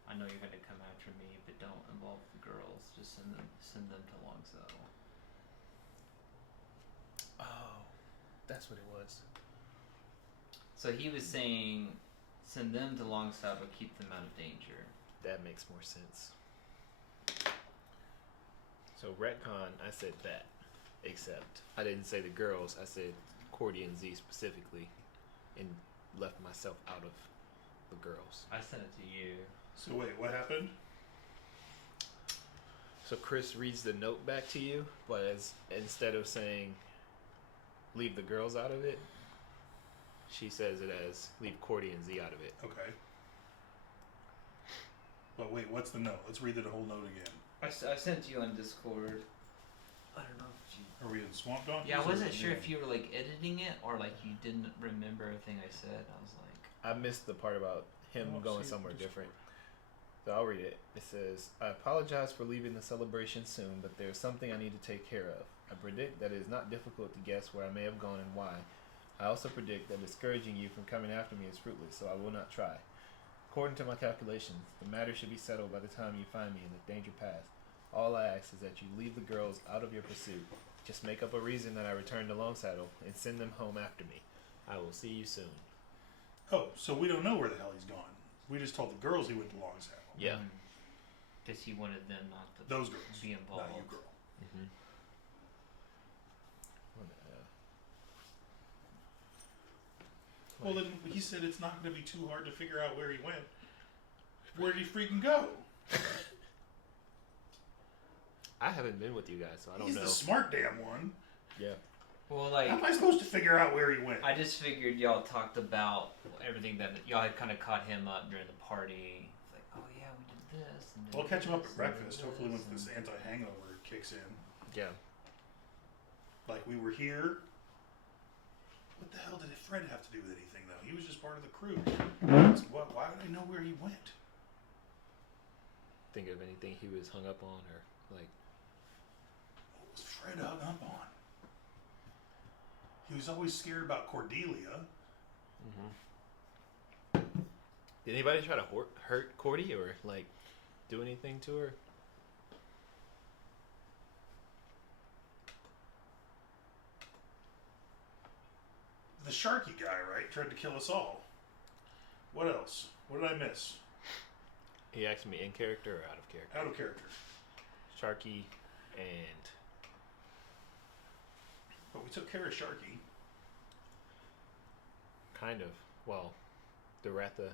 I know you're gonna come after me, but don't involve the girls. Just send them to Longsaddle. Oh, that's what it was. So he was saying, send them to Longsaddle, keep them out of danger. That makes more sense. So retcon, I said that, except I didn't say the girls. I said Cordy and Z specifically, and left myself out of the girls. I sent it to you. So wait, what happened? So Chris reads the note back to you, but instead of saying leave the girls out of it, she says it as leave Cordy and Z out of it. Okay. But wait, what's the note? Let's read the whole note again. I sent you on Discord. I don't know if you. Are we in Swamp Donkeys? Yeah, I or wasn't is it sure new? if you were like editing it or like you didn't remember everything I said. I was like, I missed the part about him Oh, going see, somewhere Discord. different. So I'll read it. It says, I apologize for leaving the celebration soon, but there's something I need to take care of. I predict that it is not difficult to guess where I may have gone and why. I also predict that discouraging you from coming after me is fruitless, so I will not try. According to my calculations, the matter should be settled by the time you find me in the danger path. All I ask is that you leave the girls out of your pursuit. Just make up a reason that I return to Longsaddle and send them home after me. I will see you soon. Oh, so we don't know where the hell he's gone. We just told the girls he went to Longsaddle. Yeah. Because he wanted them not to Those girls. be involved. Not you, girl. Mm-hmm. Well, then he said it's not going to be too hard to figure out where he went. Where did he freaking go? I haven't been with you guys, so I don't He's know. the smart damn one. Yeah. Well, like, How am I supposed to figure out where he went? I just figured y'all talked about everything that y'all had kind of caught him up during the party. It's like, oh yeah, we did this. And We'll catch him up at this, breakfast. and Hopefully, once this, this anti-hangover kicks in. Yeah. Like we were here. What the hell did Fred have to do with anything, though? He was just part of the crew. What? Why would I know where he went? Think of anything he was hung up on, or like. What was Fred hung up on? He was always scared about Cordelia. Mm-hmm. Did anybody try to hurt Cordy or like do anything to her? The Sharky guy, right? Tried to kill us all. What else? What did I miss? He asked me in character or out of character. Out of character. Sharky and But we took care of Sharky. kind of. Well, the Ratha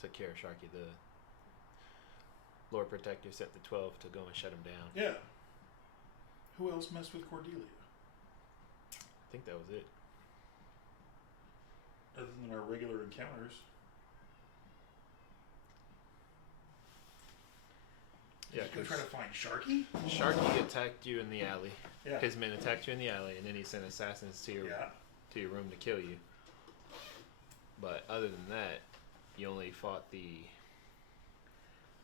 took care of Sharky. The Lord Protector sent the 12 to go and shut him down. Yeah. Who else messed with Cordelia? I think that was it. Other than our regular encounters. Yeah, Did you go try to find Sharky? Sharky attacked you in the alley. Yeah. His men attacked you in the alley, and then he sent assassins to your room to kill you. But other than that, you only fought the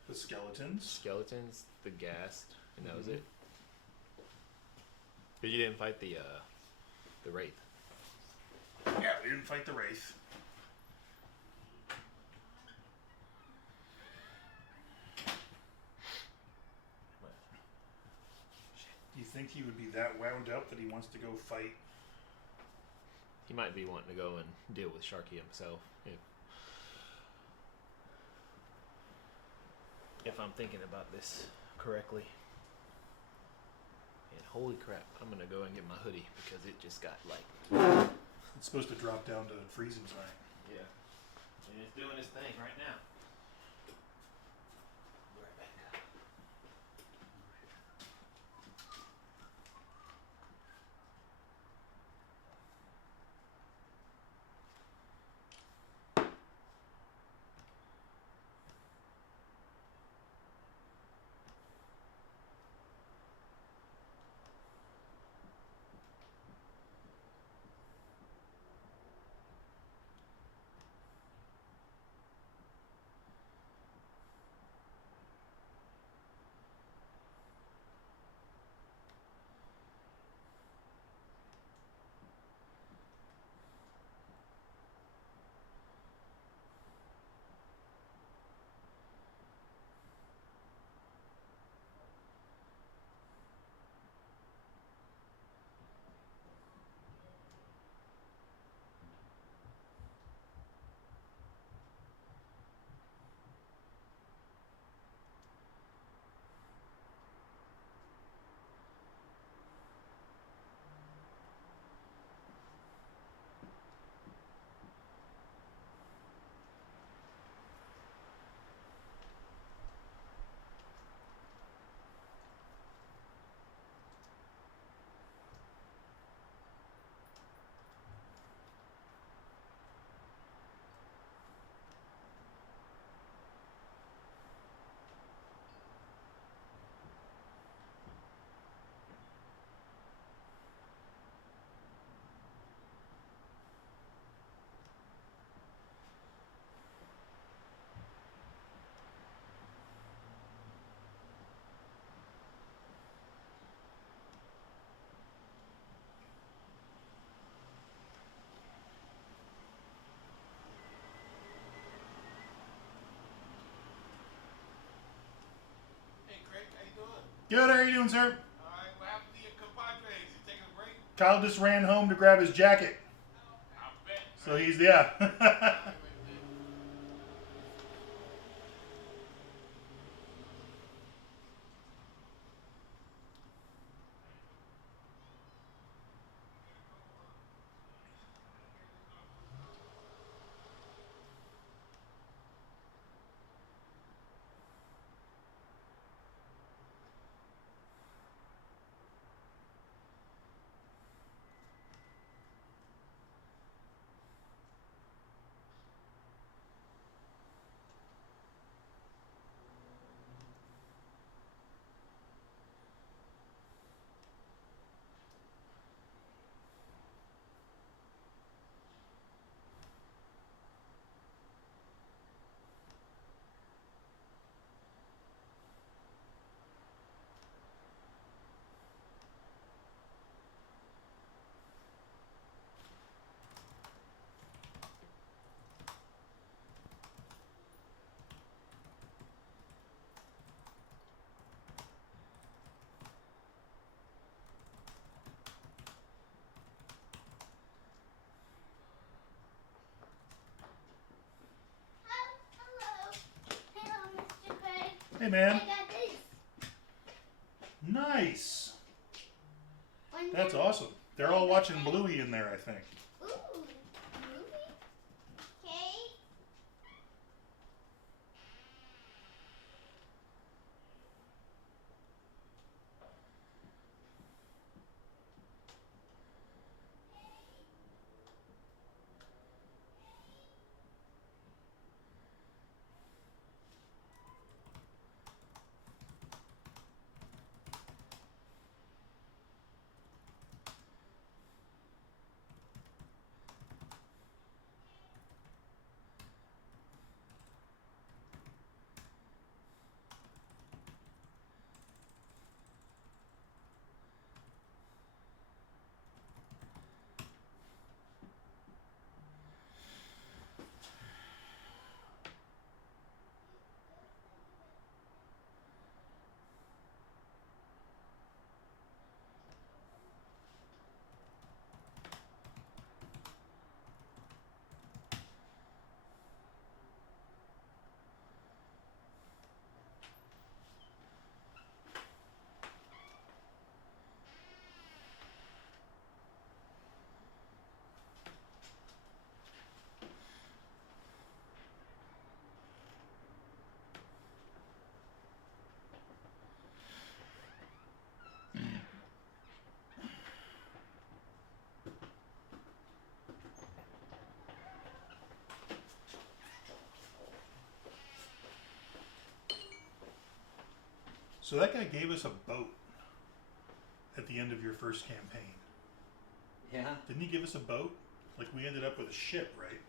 The skeletons. skeletons, the ghast, and that was it. But you didn't fight the wraith. Yeah, we didn't fight the Wraith. Do you think he would be that wound up that he wants to go fight he might be wanting to go and deal with Sharky himself. If I'm thinking about this correctly. And holy crap, I'm gonna go and get my hoodie because it just got like. It's supposed to drop down to freezing tonight. Yeah. And it's doing its thing right now. Be right back. Good, how are you doing, sir? Alright, what happened to your compadres? You taking a break? Kyle just ran home to grab his jacket. I bet. So he's, yeah. Hey, man. Nice. That's awesome. They're all watching Bluey in there, I think. Ooh, movie? Okay. So that guy gave us a boat at the end of your first campaign. Yeah. Didn't he give us a boat? Like we ended up with a ship, right?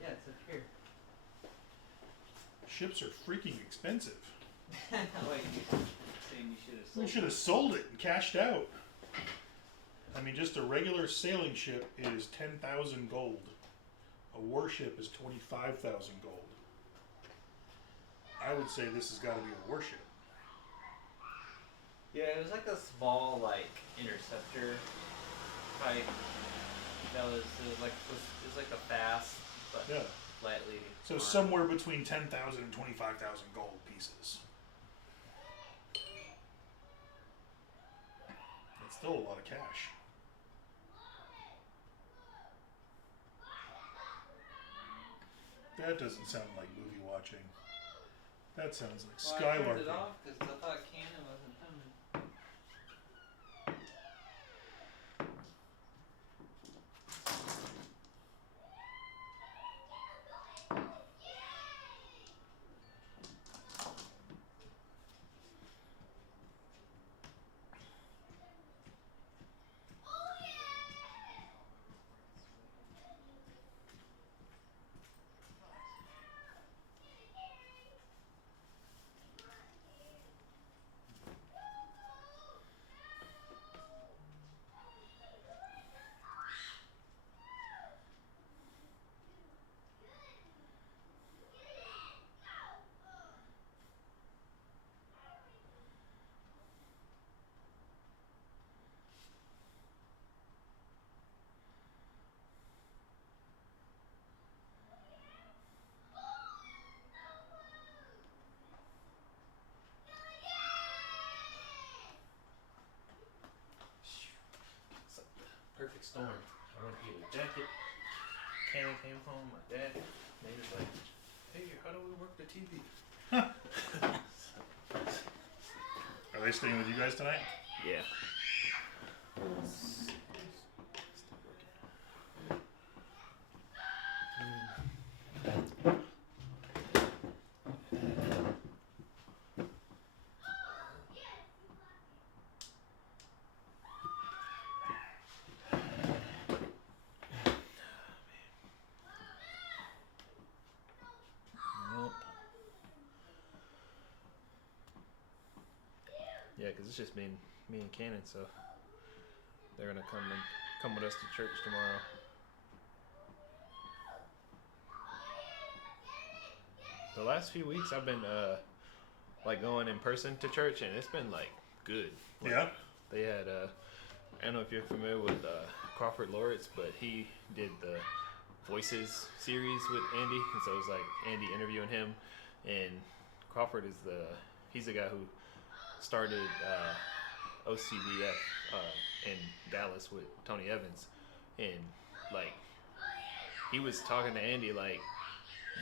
Yeah, it's up here. Ships are freaking expensive. Wait, you saying you should have sold We should have sold it and cashed out. I mean, just a regular sailing ship is 10,000 gold. A warship is 25,000 gold. I would say this has got to be a warship. Yeah, it was like a small, like, interceptor type. It was like a fast, but Yeah. lightly. So armed. somewhere between 10,000 and 25,000 gold pieces. That's still a lot of cash. That doesn't sound like movie watching. That sounds like Well, I turned it skylarking. off because I thought Canon wasn't coming. It's like the perfect storm. I went to get a jacket. Canon came home. My dad. They was like, "Hey, how do we work the TV?" Are they staying with you guys tonight? Yeah. Nope. Yeah, because it's just me and Cannon, so they're gonna come with us to church tomorrow. The last few weeks I've been like going in person to church, and it's been like good. Like, Yeah. They had I don't know if you're familiar with Crawford Lawrence, but he did the Voices series with Andy, and so it was like Andy interviewing him, and Crawford is he's the guy who started OCBF in Dallas with Tony Evans, and like he was talking to Andy like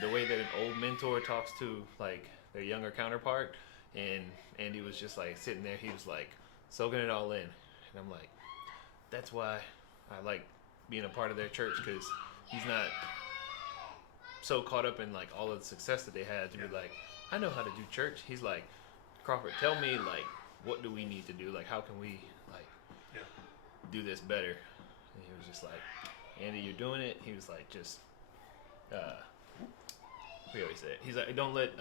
the way that an old mentor talks to like their younger counterpart, and Andy was just like sitting there, he was like soaking it all in, and I'm like, that's why I like being a part of their church, because he's not so caught up in like all of the success that they had to be like, I know how to do church. He's like, Crawford, tell me like what do we need to do, like how can we like do this better? And he was just like, Andy, you're doing it. He was like, just we always say it. He's like, don't let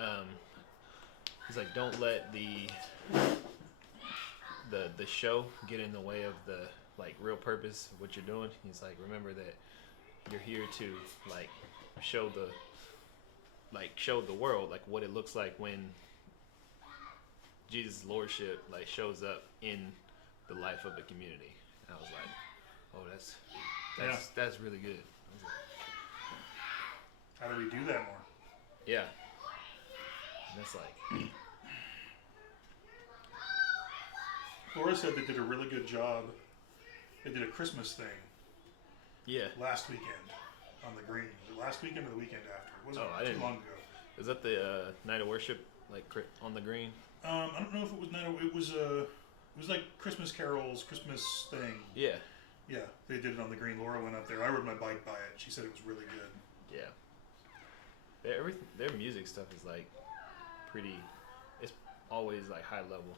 the show get in the way of the like real purpose of what you're doing. He's like, remember that you're here to like show the world like what it looks like when Jesus' lordship like shows up in the life of the community. And I was like, oh, that's really good. I was like, How do we do that more? yeah. And that's like, Laura said they did a really good job. They did a Christmas thing yeah. last weekend on the green. Was it last weekend or the weekend after? It wasn't Oh, I too didn't- long ago. Is that the night of worship like on the green? I don't know if it was night. It was like Christmas carols, Christmas thing. Yeah. Yeah, they did it on the green. Laura went up there. I rode my bike by it. She said it was really good. Yeah. Their music stuff is like pretty. It's always like high level.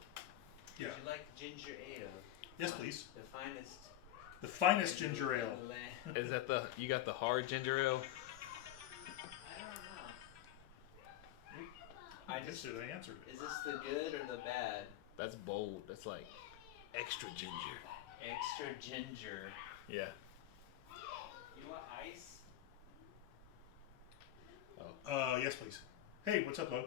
Yeah. Would you like ginger ale? Yes, please. The finest. The finest ginger ale. in the land. Is that you got the hard ginger ale? I don't know. I just said I answered it. Is this the good or the bad? That's bold. That's like extra ginger. Extra ginger. Yeah. You want ice? Yes, please. Hey, what's up, Lo?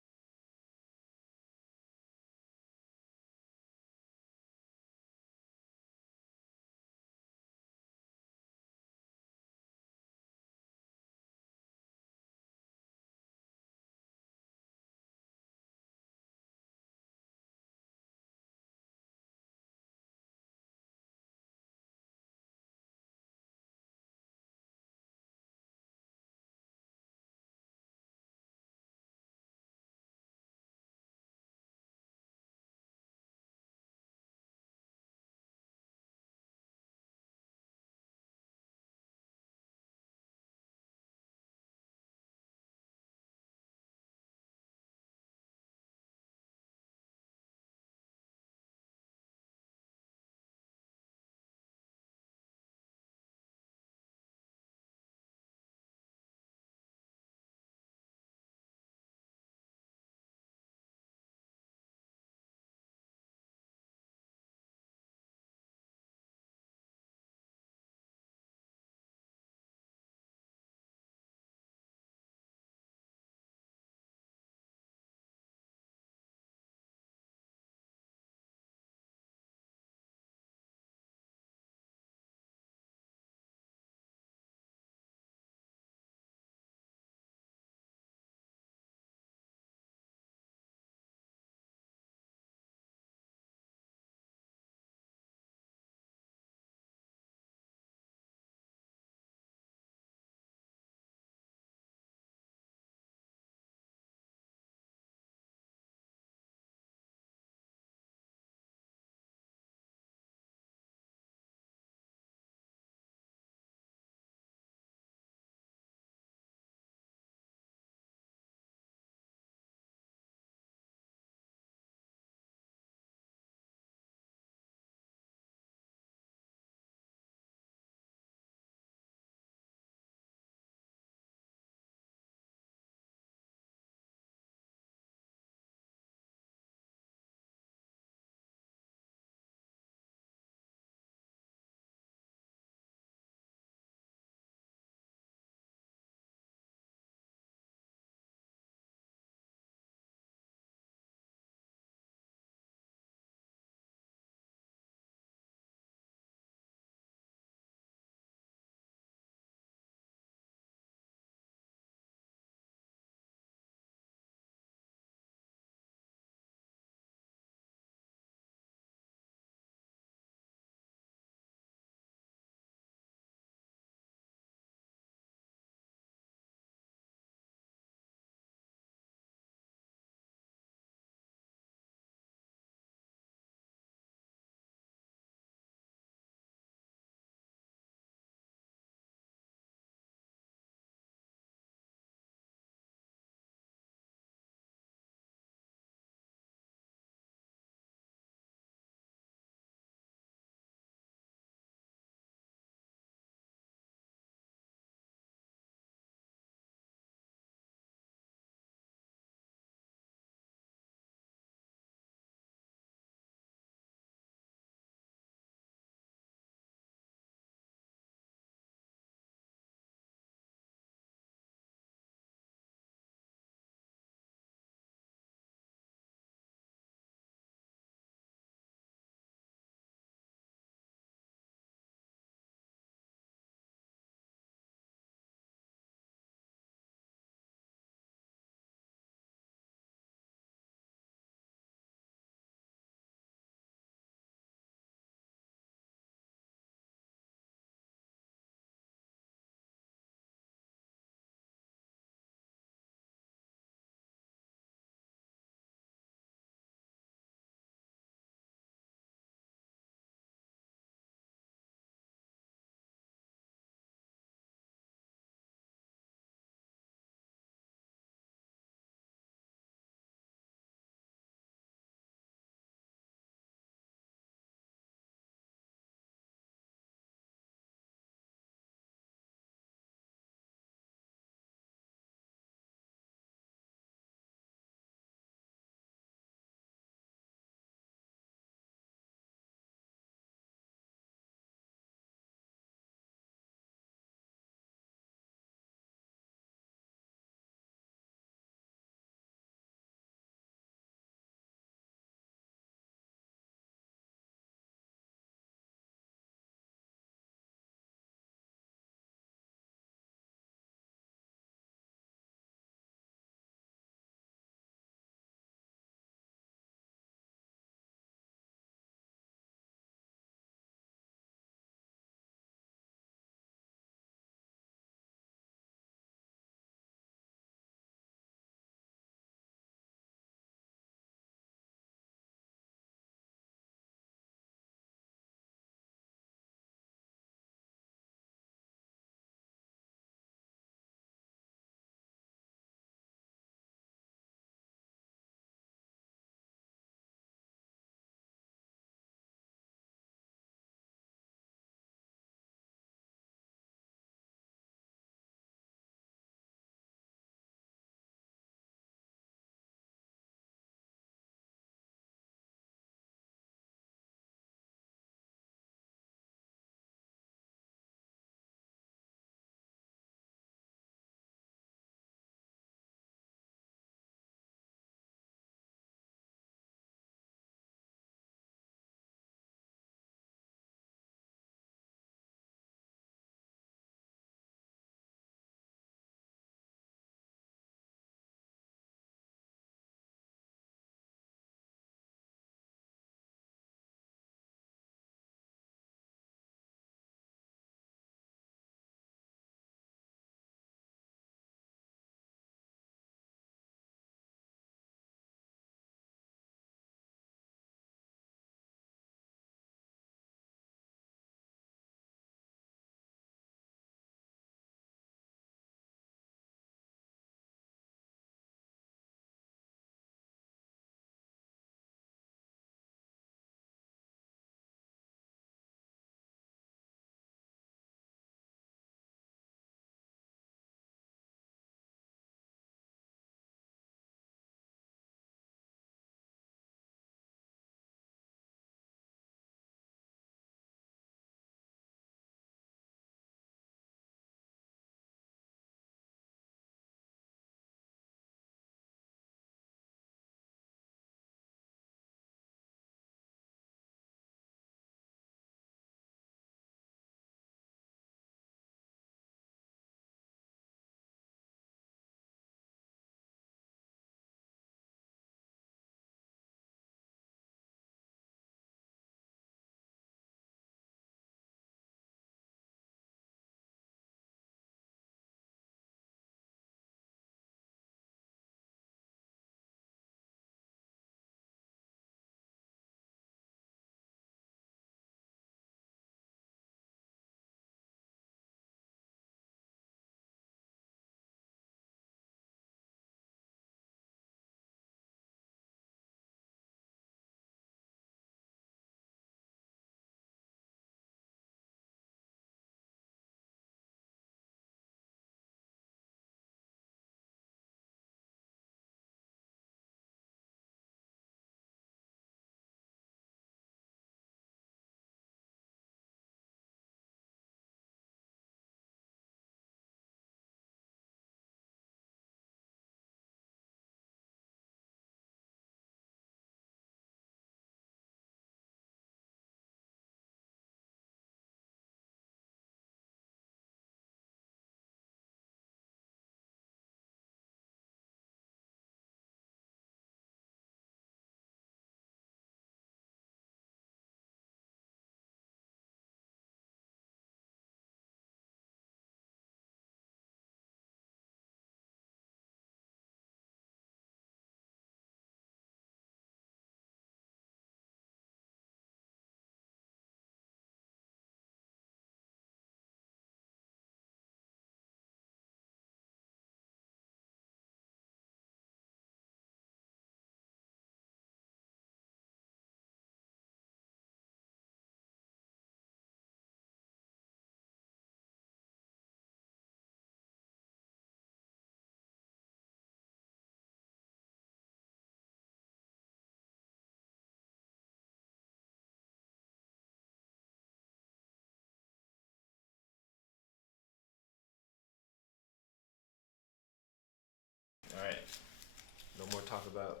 about?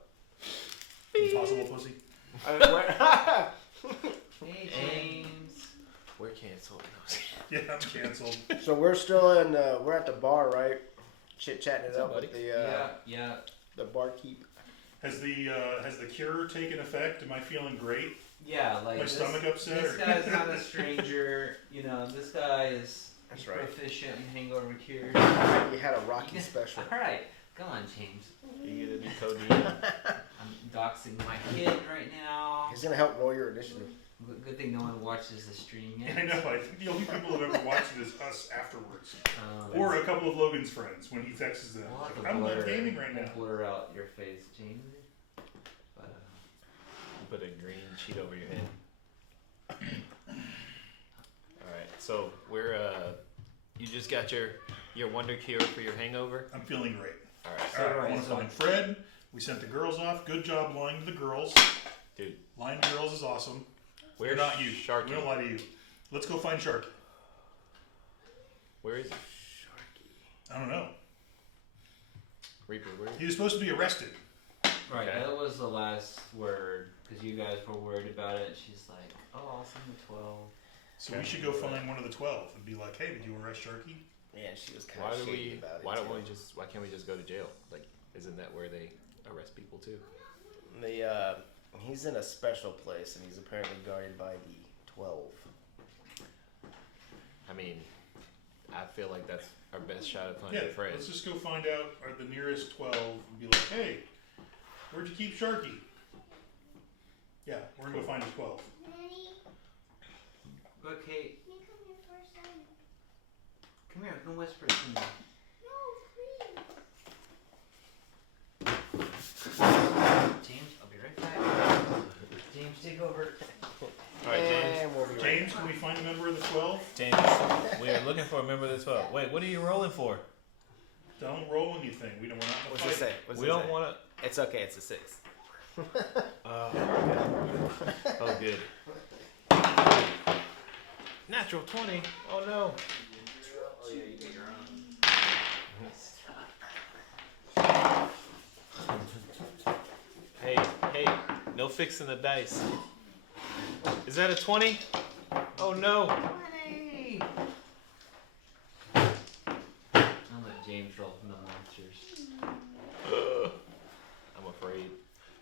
Impossible pussy. Hey, James. We're canceled. Yeah, I'm canceled. So we're still in. We're at the bar, right? Chit chatting it up with the Yeah. the barkeep. Has the cure taken effect? Am I feeling great? Yeah, like My stomach upset? This guy's not a stranger. You know, this guy is That's right. proficient in hangover cures. We had a Rocky special. All right, go on, James. You get a new codeine. I'm doxing my kid right now. He's gonna help roll your initiative. Good thing no one watches the stream yet. I know. I think the only people who've ever watched it is us afterwards, Um, or a couple of Logan's friends when he texts them. we'll have to I'm blur- not gaming right now. we'll blur out your face, James. But Put a green sheet over your head. Alright, so we're you just got your wonder cure for your hangover? I'm feeling great. Alright. All right, I Alright, want to so- find Fred. We sent the girls off. Good job lying to the girls. Dude, Lying to girls is awesome. where's We're not you. Sharky? We don't lie to you. Let's go find Sharky. Where is he? I don't know. Reaper, where is He was supposed to be arrested. right, Okay. that was the last word because you guys were worried about it. She's like, "Oh, I'll send the 12." So we should go find one of the 12 and be like, "Hey, did you arrest Sharky?" Yeah, and she was kind Why of do shady we about it. why too. don't we just why can't we just go to jail? Like isn't that where they arrest people too? The he's in a special place and he's apparently guarded by the 12. I mean, I feel like that's our best shot at finding Yeah, Fred. let's just go find out the nearest 12 and be like, "Hey, where'd you keep Sharky?" Yeah, we're gonna go find the 12. Look, Kate, come here. Come whisper to me. James, I'll be right back. James, take over. Alright, James. And we'll be right James, can we find a member of the 12? James, we are looking for a member of the 12. Wait, what are you rolling for? Don't roll anything. We're not in a What's fight. it say? What's We it don't say? want to. It's okay, it's a 6. Oh, good. Natural 20. Oh no. Oh yeah, you get your own. Hey, no fixing the dice. Is that a 20? Oh no. 20. I'll let James roll from the monsters. I'm afraid.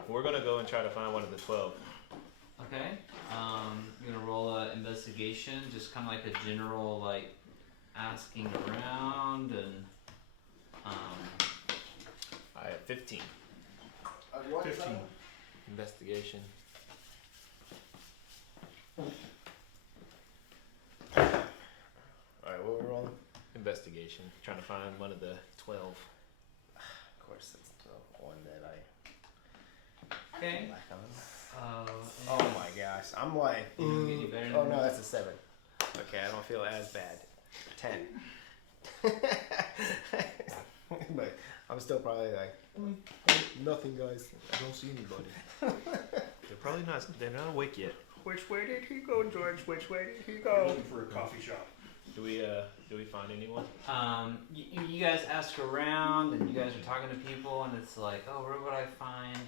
We're gonna go and try to find one of the 12. Okay. You're gonna roll a investigation, just kind of like a general like asking around and I have 15. 15. Investigation. Alright, what we're rolling? Investigation. Trying to find one of the 12. Of course, that's the one that I okay. lack on. Oh Oh my gosh, I'm like, You don't get any better oh than no, that? that's a 7. Okay, I don't feel as bad. 10. But I'm still probably like, nothing, guys. I don't see anybody. They're probably not. They're not awake yet. Which way did he go, George? Which way did he We're looking for a coffee shop. Do we find anyone? You guys ask around and you guys are talking to people and it's like, oh, where would I find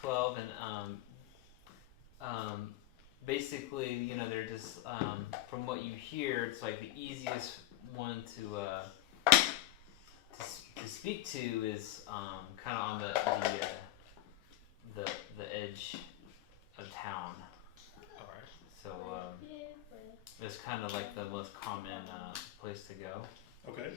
12 and basically, you know, they're just from what you hear, it's like the easiest one to speak to is kind of on the edge of town. All right. So it's kind of like the most common place to go. Okay.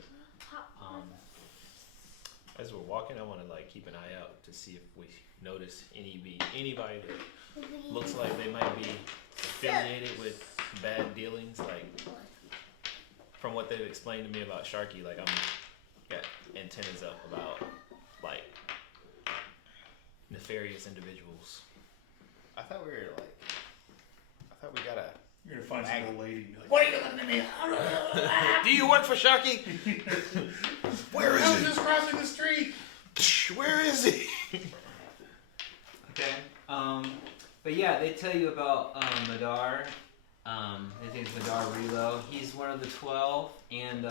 As we're walking, I want to like keep an eye out to see if we notice anybody that looks like they might be affiliated with bad dealings. Like from what they've explained to me about Sharky, like I'm got antennas up about like nefarious individuals. I thought we were like, I thought we got a. You're gonna find some old lady and be like, What are you looking at me? Do you work for Sharky? Where "I was just crossing the street." Where is he? Okay. But yeah, they tell you about Madar. They think it's Madar Relo. He's one of the 12, and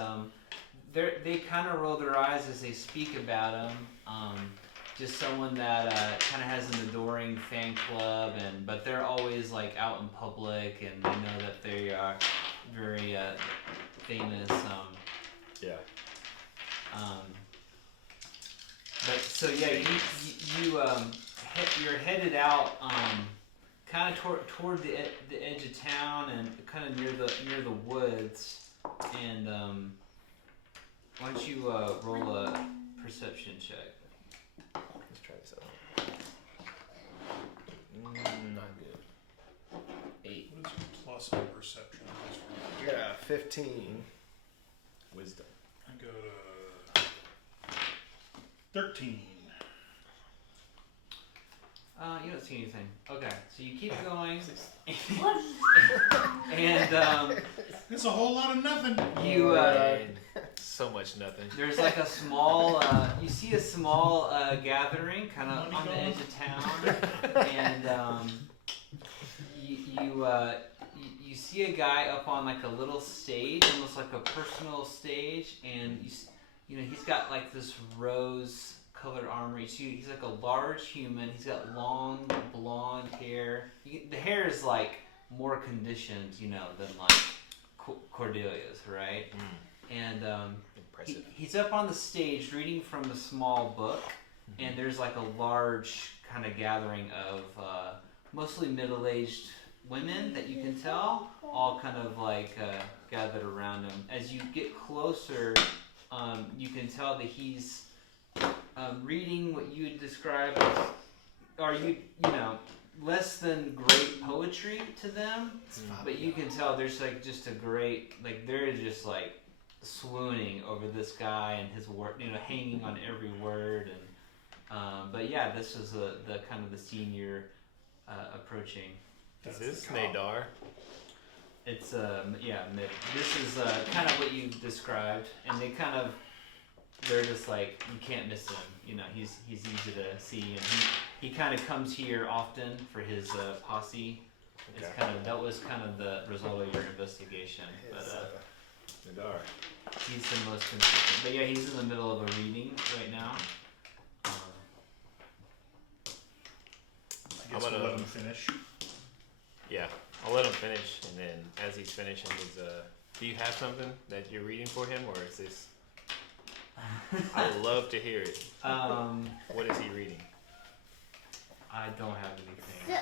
they kind of roll their eyes as they speak about him. Just someone that kind of has an adoring fan club, but they're always like out in public, and they know that they are very famous. Yeah. But so yeah, you're headed out, kind of toward the edge of town, and kind of near the woods. And why don't you roll a perception check? Let's try this out. Not good. 8. What is your plus in perception? Yeah, 15. Wisdom. I go to 13. You don't see anything. Okay, so you keep going, and It's a whole lot of nothing. you So much nothing. there's like a small you see a small gathering kind of on the edge of town, and you see a guy up on like a little stage, almost like a personal stage, and you know he's got like this rose colored armor. You see he's like a large human. He's got long blonde hair. The hair is like more conditioned, you know, than like Cordelia's, right? And Impressive. he's up on the stage reading from a small book, and there's like a large kind of gathering of mostly middle-aged women that you can tell, all kind of like gathered around him. As you get closer, you can tell that he's reading what you would describe as, or you know, less than great poetry to them, but you can tell there's like just a great, like they're just like swooning over this guy and his word, you know, hanging on every word. And but yeah, this is the kind of the scene you're approaching. Is this Nadar? It's yeah, this is kind of what you described, and they're just like, you can't miss him. You know, he's easy to see, and he kind of comes here often for his posse. It's that was kind of the result of your investigation. But Nadar. he's the most consistent. But yeah, he's in the middle of a reading right now. I guess we'll let him finish. Yeah, I'll let him finish, and then as he's finishing, do you have something that you're reading for him, or is this? I would love to hear it. What is he reading? I don't have anything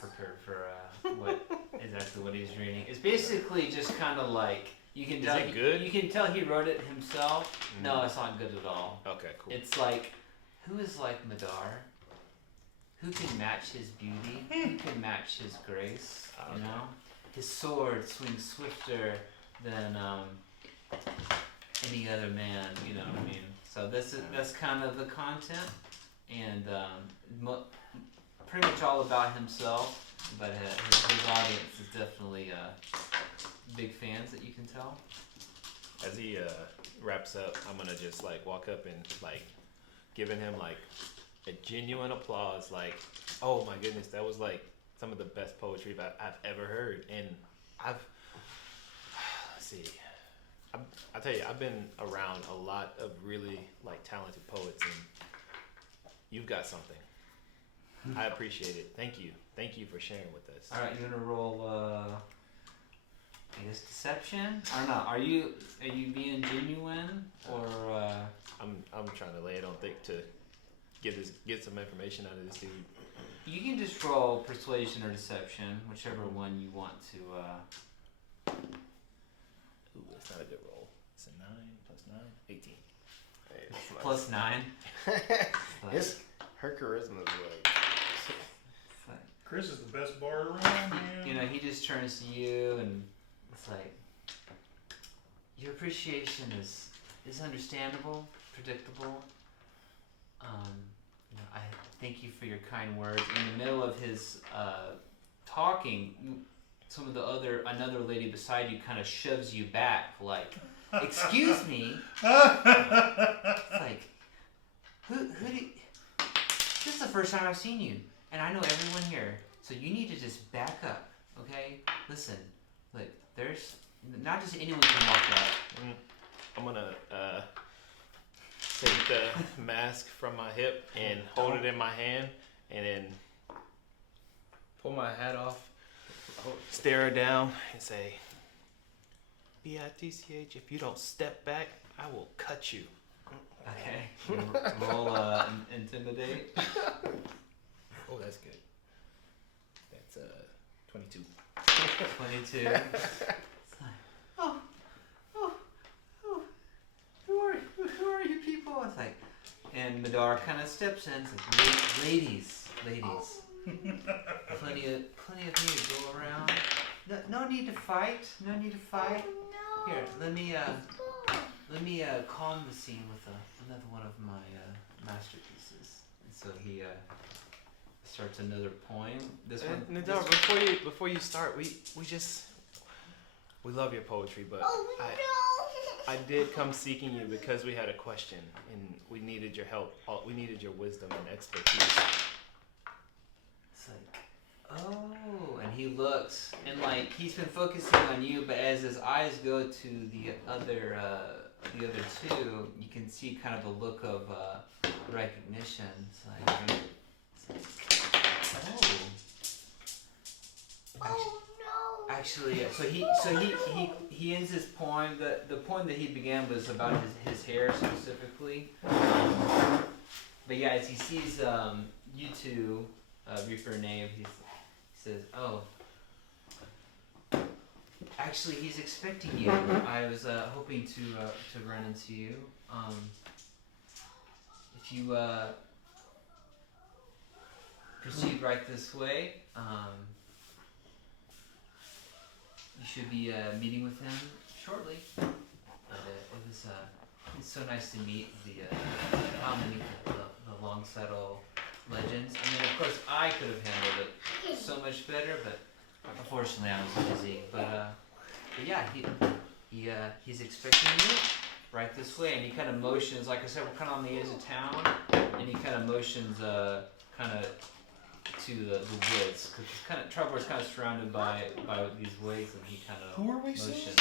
prepared for what he's reading. It's basically just kind of like you can tell. Is it good? You can tell he wrote it himself. No, it's not good at all. Okay, cool. It's like, who is like Madar? Who can match his beauty? Who can match his grace? You know, his sword swings swifter than any other man. You know what I mean? So that's kind of the content, and pretty much all about himself. But his audience is definitely big fans, that you can tell. As he wraps up, I'm gonna just like walk up and like giving him like a genuine applause, like, oh my goodness, that was like some of the best poetry I've ever heard. And let's see, I tell you, I've been around a lot of really like talented poets, and you've got something. I appreciate it. Thank you for sharing with us. All right, you're gonna roll. I guess deception. I don't know. Are you being genuine, or? I'm trying to lay it on thick to get some information out of this dude. You can just roll persuasion or deception, whichever one you want to. Ooh, that's not a good roll. It's a 9 plus 9, 18. Hey, that's nice. Plus 9. Her charisma is like. Chris is the best bard around, man. You know, he just turns to you, and it's like, your appreciation is understandable, predictable. You know, I thank you for your kind words. In the middle of his talking, another lady beside you kind of shoves you back, like, excuse me. It's like, who do you, this is the first time I've seen you, and I know everyone here, so you need to just back up, okay? Listen, look, there's not just anyone can walk up. I'm gonna the mask from my hip and hold it in my hand, and then pull my hat off, stare her down, and say, "BITCH, if you don't step back, I will cut you." Okay. Roll intimidate. Oh, that's good. That's 22. 22. Who are you people? It's like, and Madar kind of steps in. It's like, ladies, plenty of me to go around. No need to fight. No need to fight. Here, let me calm the scene with another one of my masterpieces. And so he starts another poem. This one. Nadar, before you start, we love your poetry, but I did come seeking you because we had a question and we needed your help. We needed your wisdom and expertise. It's like, oh, and he looks, and like he's been focusing on you, but as his eyes go to the other two, you can see kind of a look of recognition. It's like, oh. Actually, yeah. So he ends his poem. The poem that he began was about his hair specifically. But yeah, as he sees you two, Reaper and Nave, he says, "Oh, actually, he's expecting you. I was hoping to run into you. If you proceed right this way, you should be meeting with him shortly." But it's so nice to meet the Longsaddle legends. I mean, of course, I could have handled it so much better, but unfortunately, I was busy. But yeah, he's expecting you right this way, and he kind of motions. Like I said, we're kind of on the edge of town, and he kind of motions kind of to the woods, because Trevor's kind of surrounded by these woods, and he kind of Who are we motions. seeing?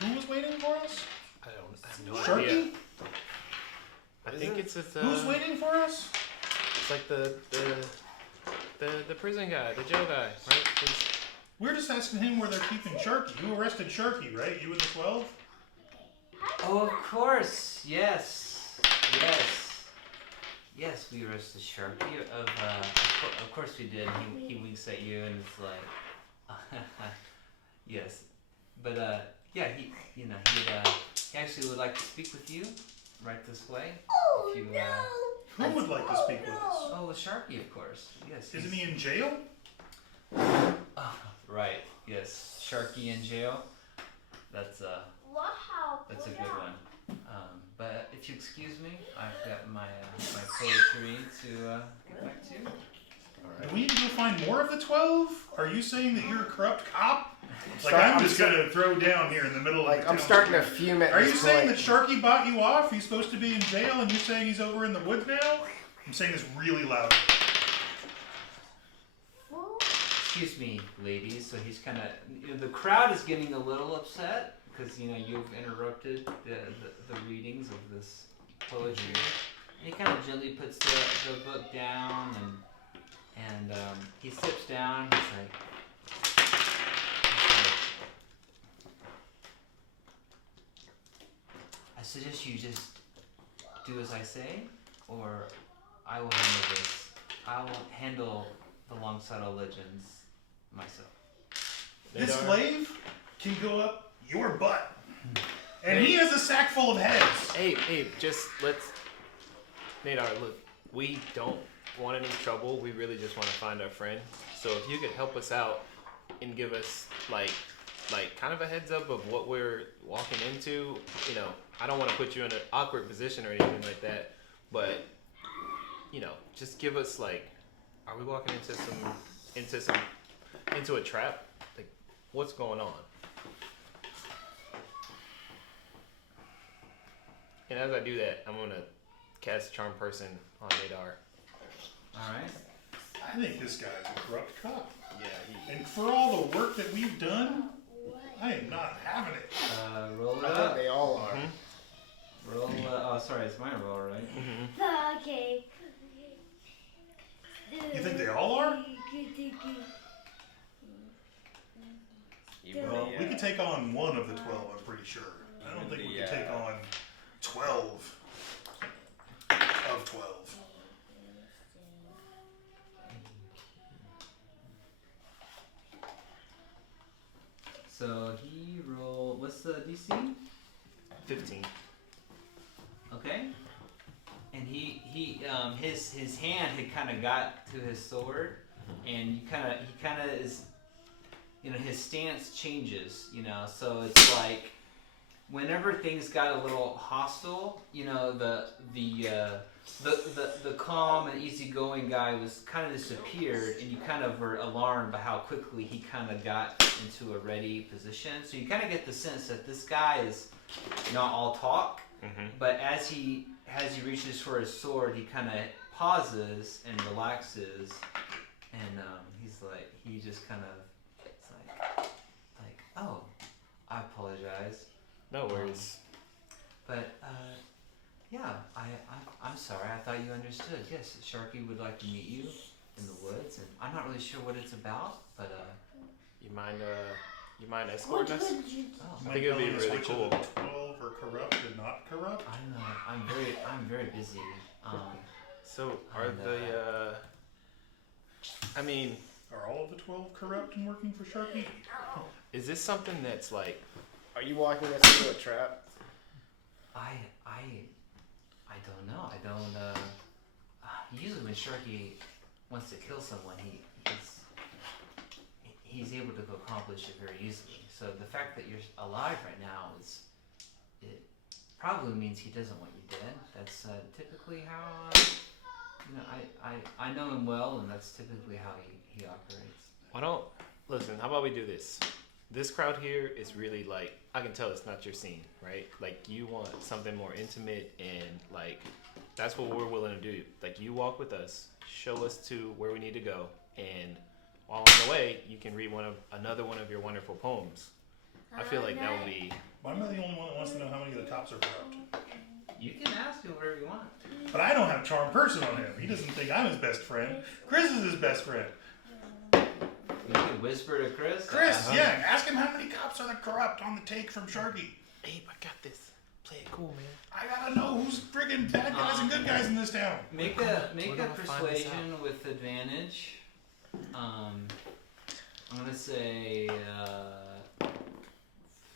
Who was waiting for us? I have no Sharky? idea. I think it's Who's waiting for us? It's like the prison guy, the jail guy, right? We're just asking him where they're keeping Sharky. You arrested Sharky, right? You and the 12? Oh, of course, yes, we arrested Sharky. Of course we did. He winks at you, and it's like, yes, but yeah, he actually would like to speak with you, right this way. If you, Who would like to speak with us? Oh, Sharky, of course. Yes. Isn't he in jail? Right. Yes. Sharky in jail. That's a good one. But if you excuse me, I've got my poetry to get back to. Do we need to go find more of the 12? Are you saying that you're a corrupt cop? Like, I'm just gonna throw down here in the middle of the town. I'm starting to fume at Are this you saying point. that Sharky bought you off? He's supposed to be in jail, and you're saying he's over in the woods now? I'm saying this really loud. Excuse me, ladies. So he's kind of, the crowd is getting a little upset because you've interrupted the readings of this poetry. And he kind of gently puts the book down, and he steps down. He's like, I suggest you just do as I say, or I will handle this. I will handle the Longsaddle legends myself. This slave can go up your butt. And he has a sack full of heads. Hey, just let's... Nadar, look, we don't want any trouble. We really just want to find our friend. So if you could help us out and give us, like kind of a heads up of what we're walking into. I don't want to put you in an awkward position or anything like that, but, just give us, are we walking into a trap? Like, what's going on? And as I do that, I'm gonna cast Charm Person on Nadar. Alright. I think this guy's a corrupt cop. Yeah, And for all the work that we've done, I am not having it. Roll it I think up. they all are. Roll, try his minor roll, right? Okay. You think they all are? Even Well, the, we could take on one of the 12, I'm pretty sure. I don't think we could take on 12 of 12. So he rolled. What's the DC? 15. Okay. And his hand had kind of got to his sword, and he kind of is, his stance changes, so it's like whenever things got a little hostile, the calm and easygoing guy was kind of disappeared, and you kind of were alarmed by how quickly he kind of got into a ready position. So you kind of get the sense that this guy is not all talk, but as he reaches for his sword, he kind of pauses and relaxes, and he just kind of, it's like, oh, I apologize. No worries. But yeah, I'm sorry. I thought you understood. Yes, Sharky would like to meet you in the woods, and I'm not really sure what it's about, but You mind escorting us? oh, I think it would be Might tell really us cool. which of the 12 are corrupt and not corrupt. I'm very busy. So are And, the I mean, Are all of the 12 corrupt and working for Sharky? is this something that's like, Are you walking us into a trap? I don't know. I don't. Usually when Sharky wants to kill someone, he's able to accomplish it very easily. So the fact that you're alive right now it probably means he doesn't want you dead. That's typically how I know him well, and that's typically how he operates. listen, how about we do this? This crowd here is really like, I can tell it's not your scene, right? Like, you want something more intimate, and like, that's what we're willing to do. Like, you walk with us, show us to where we need to go, and while on the way, you can read another one of your wonderful poems. I feel like that would be. Why am I the only one that wants to know how many of the cops are corrupt? You can ask him whatever you want. But I don't have charm person on him. He doesn't think I'm his best friend. Chris is his best friend. You can whisper to Chris. Chris, yeah, ask him how many cops are the corrupt on the take from Sharky. Abe, I got this. Play it cool, man. I gotta know who's friggin' bad guys and good guys in this town. Make We're a gonna find this persuasion with advantage. I'm gonna say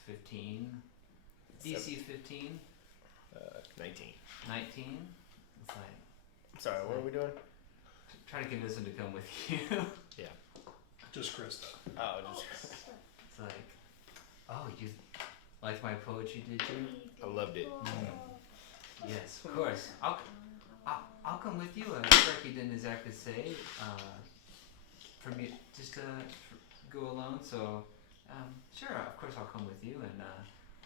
15. DC 15. 19. 19. It's like Sorry, what are we doing? try to convince him to come with you. Just Chris, though. Oh, just It's like, oh, you liked my poetry, did you? I loved it. Yes, of course. I'll come with you. Sharky didn't exactly say for me just to go alone. So sure, of course I'll come with you. And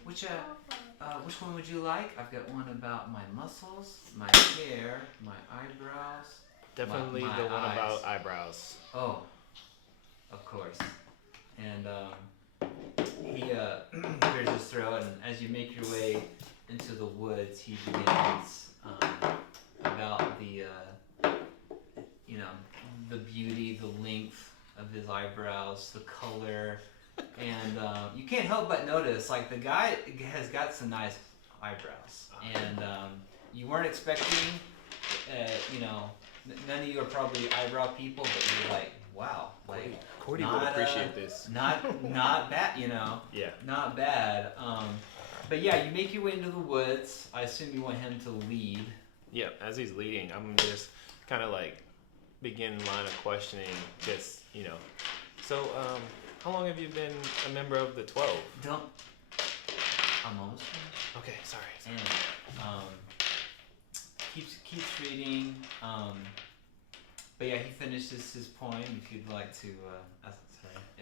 which one would you like? I've got one about my muscles, my hair, my eyebrows. Definitely My the one eyes. about eyebrows. Oh, of course. And he clears his throat, and as you make your way into the woods, he begins about the beauty, the length of his eyebrows, the color, and you can't help but notice, like, the guy has got some nice eyebrows, and you weren't expecting, none of you are probably eyebrow people, but you're like, wow, like, Cordy would not, appreciate this. not bad, Yeah. not bad. But yeah, you make your way into the woods. I assume you want him to lead. Yeah, as he's leading, I'm just kind of like begin line of questioning, just, So, how long have you been a member of the 12? Don't. I'm almost finished. Okay, sorry. And keeps reading. But yeah, he finishes his poem. If you'd like to,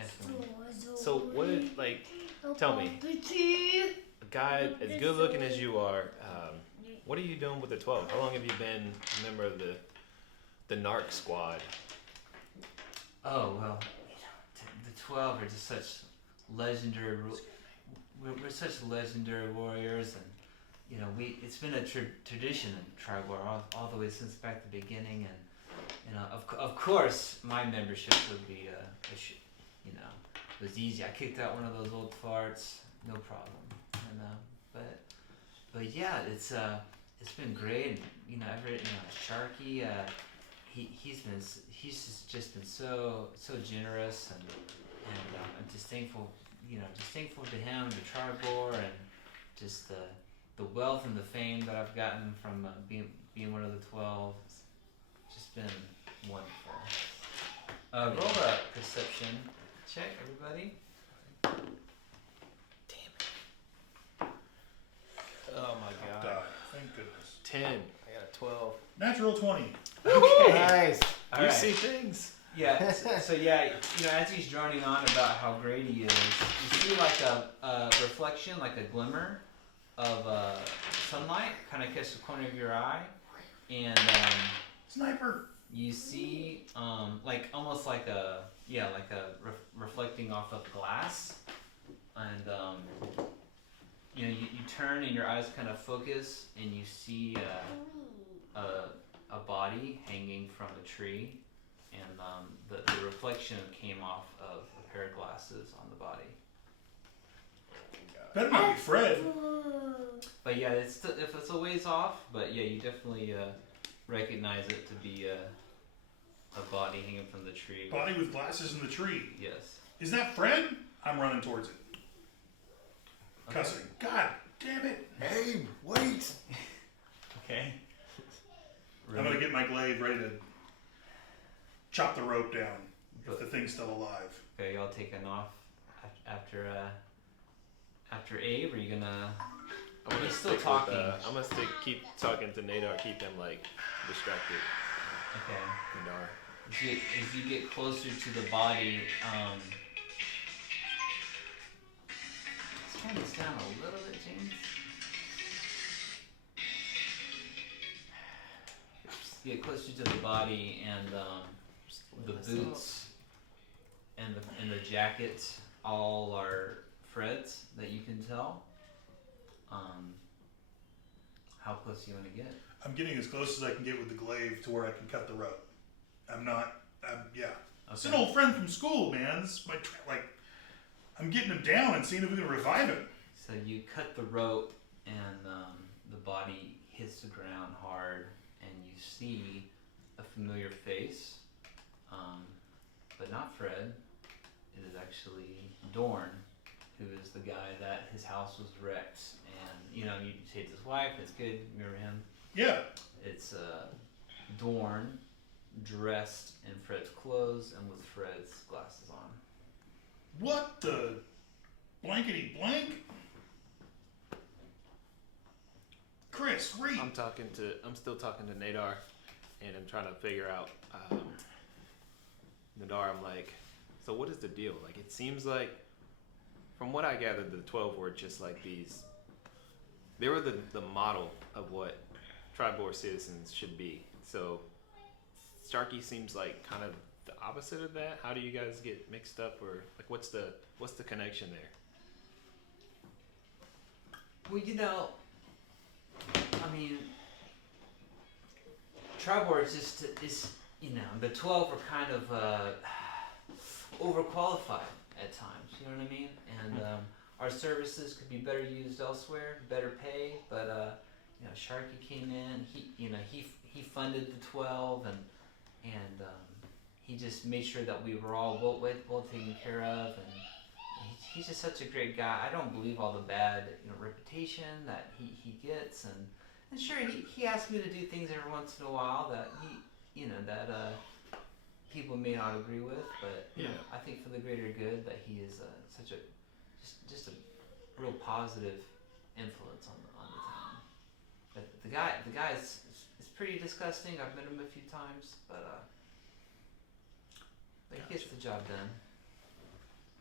ask him. So, what did, tell me, a guy as good looking as you are, what are you doing with the 12? How long have you been a member of the narc squad? Oh well, the 12 are just such legendary. We're such legendary warriors, and it's been a tradition in Tribal all the way since back the beginning, and of course my membership would be it was easy. I kicked out one of those old farts, no problem, but yeah, it's been great, and Sharky, he's just been so generous, and I'm just thankful to him, to Tribor, and just the wealth and the fame that I've gotten from being one of the 12. It's just been wonderful. Roll a perception check, everybody. Oh my God, god. thank goodness. 10. I got a 12. Natural 20. Okay. Nice. All You right. see things. Yeah. So yeah, as he's droning on about how great he is, you see like a reflection, like a glimmer of sunlight, kind of catch the corner of your eye, and Sniper. you see like almost like a reflecting off of glass, and you turn and your eyes kind of focus, and you see a body hanging from a tree, and the reflection came off of a pair of glasses on the body. Better not be Fred. But yeah, it's a ways off, but yeah, you definitely recognize it to be a body hanging from the tree. Body with glasses in the tree. Yes. Is that Fred? I'm running towards it. Okay. Cussing. God damn it. Hey, wait! Okay. I'm going to get my glaive ready to chop the rope down if But- the thing's still alive. Okay, y'all taking off after Abe? Or are you gonna? I'm gonna He's still stick talking. With, I'm gonna keep talking to Nadar, keep them like distracted. Okay. Nadar. As you get closer to the body, let's turn this down a little bit, James. You get closer to the body, and the boots and the jacket all are Fred's that you can tell. How close do you want to get? I'm getting as close as I can get with the glaive to where I can cut the rope. Yeah. It's an old friend from school, man. This is I'm getting him down and seeing if we can revive him. So you cut the rope, and the body hits the ground hard, and you see a familiar face, but not Fred. It is actually Dorn, who is the guy that his house was wrecked, and you say it's his wife. It's good. Remember him? Yeah. It's Dorn, dressed in Fred's clothes and with Fred's glasses on. What the blankety blank? Chris, read. I'm still talking to Nadar, and I'm trying to figure out. Nadar, I'm like, so what is the deal? Like, it seems like, from what I gathered, the 12 were just like these. They were the model of what Tribor citizens should be. So, Starkey seems like kind of the opposite of that. How do you guys get mixed up, or like, what's the connection there? Well, I mean, Tribor is the 12 are kind of overqualified at times. You know what I mean? And our services could be better used elsewhere, better pay. But Sharky came in. He funded the 12, and he just made sure that we were all well taken care of. And he's just such a great guy. I don't believe all the bad reputation that he gets, and sure he asked me to do things every once in a while that people may not agree with, but I think for the greater good that he is such a just a real positive influence on the town. But the guy is pretty disgusting. I've met him a few times, but he gets the job done.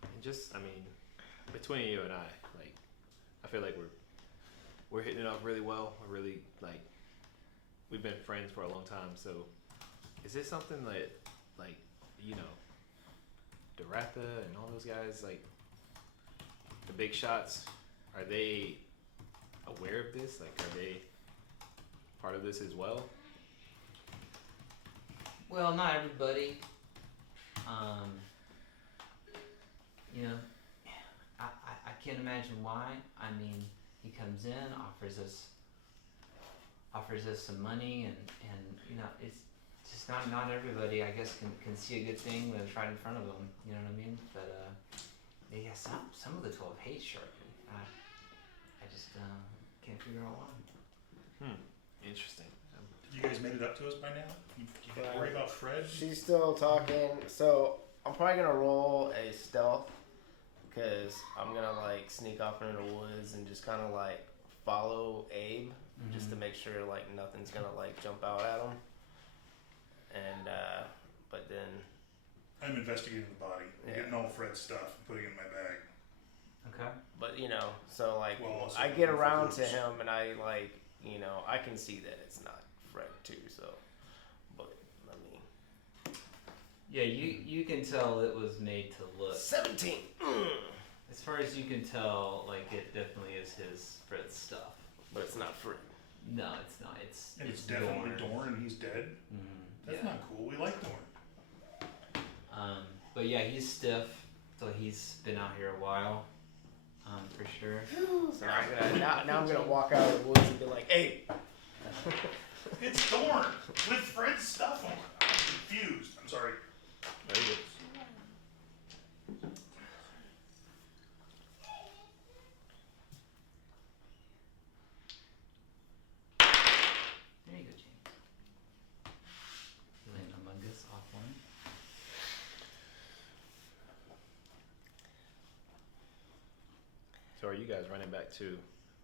And just, between you and I feel like we're hitting it off really well. We're really we've been friends for a long time. So, is this something that Doratha and all those guys, the big shots, are they aware of this? Like, are they part of this as well? Well, not everybody. You know, I can't imagine why. I mean, he comes in, offers us some money, and you know, it's just not everybody, I guess, can see a good thing when it's right in front of them. You know what I mean? But yeah, some of the 12 hate Sharky. I just can't figure out why. Interesting. You guys made it up to us by now? You got to worry about Fred? She's still talking, so I'm probably gonna roll a stealth because I'm gonna like sneak off into the woods and just kind of like follow Abe just to make sure like nothing's gonna like jump out at him. And but then I'm investigating the body. I'm getting all Fred's stuff and putting it in my bag. Okay. but you know, so like Well, also I get looking for around to clues. him and I like you know I can see that it's not Fred too. So, but I mean, Yeah, you can tell it was made to look. 17. As far as you can tell, like it definitely is his Fred's stuff. But it's not Fred. No, it's not. It's And it's definitely Dorn. Dorn and he's dead? That's yeah. not cool. We like Dorn. But yeah, he's stiff, so he's been out here a while, for sure. So now I'm gonna walk out of the woods and be like, hey. It's Dorn with Fred's stuff on. I'm confused. I'm sorry. Very good. There you go, James. You land Among Us offline. So are you guys running back to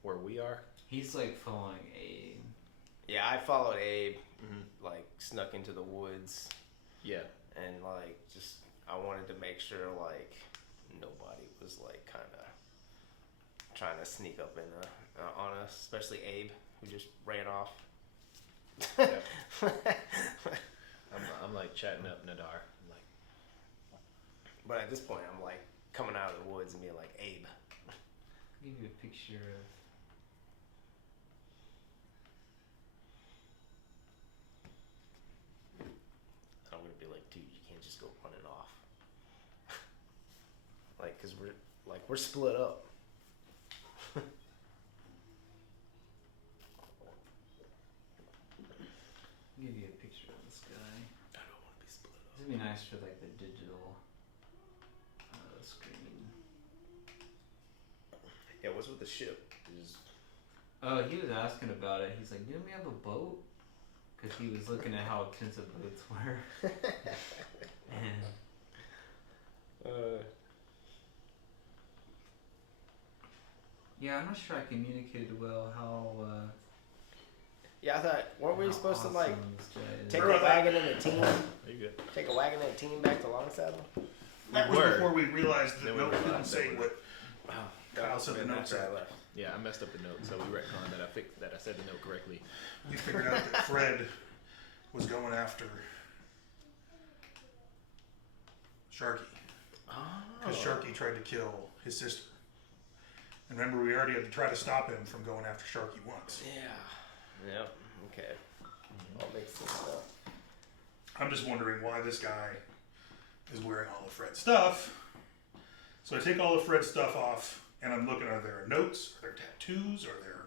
where we are? He's like following a. Yeah, I followed Abe, like snuck into the woods, Yeah. and like just I wanted to make sure like nobody was like kind of trying to sneak up in on us, especially Abe who just ran off. I'm like chatting up Nadar. I'm like, But at this point, I'm like coming out of the woods and being like, Abe. I'll give you a picture of. I'm gonna be like, dude, you can't just go running off. Like, cause we're split up. I'll give you a picture of this guy. I don't want to be split up. This would be nice for like the digital screen. Yeah, what's with the ship? Is Oh, he was asking about it. He's like, "Didn't we have a boat?" Because he was looking at how expensive boats were. And yeah, I'm not sure I communicated well how. yeah, I thought weren't we how supposed to like awesome this guy is. take Sorry a about that. wagon and a team? are you good? Take a wagon and a team back to Longsaddle? That was were. before we realized the Then we note didn't realized say that what That Kyle must said have the been note after said. I left. Yeah, I messed up the note, so we retconned that I said the note correctly. We figured out that Fred was going after Sharky. Because Sharky tried to kill his sister. And remember, we already had to try to stop him from going after Sharky once. Yeah. Yep. Okay. All makes sense now. I'm just wondering why this guy is wearing all of Fred's stuff. So I take all of Fred's stuff off, and I'm looking, are there notes? Are there tattoos? Are there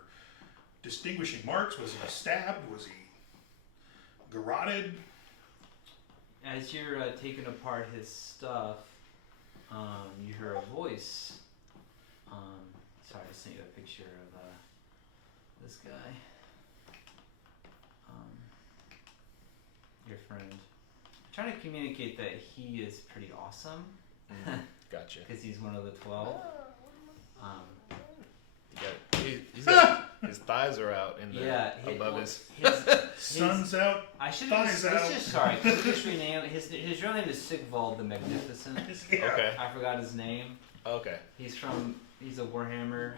distinguishing marks? Was he stabbed? Was he garroted? As you're taking apart his stuff, you hear a voice. Sorry, I sent you a picture of this guy. Your friend. I'm trying to communicate that he is pretty awesome. Gotcha. Because he's one of the 12. He's got his thighs are out in the Yeah, above his. Sun's out. I should Thighs have out. just sorry. Can we just rename his real name is Sigvald the Magnificent. Yeah. Okay. I forgot his name. Okay. He's a Warhammer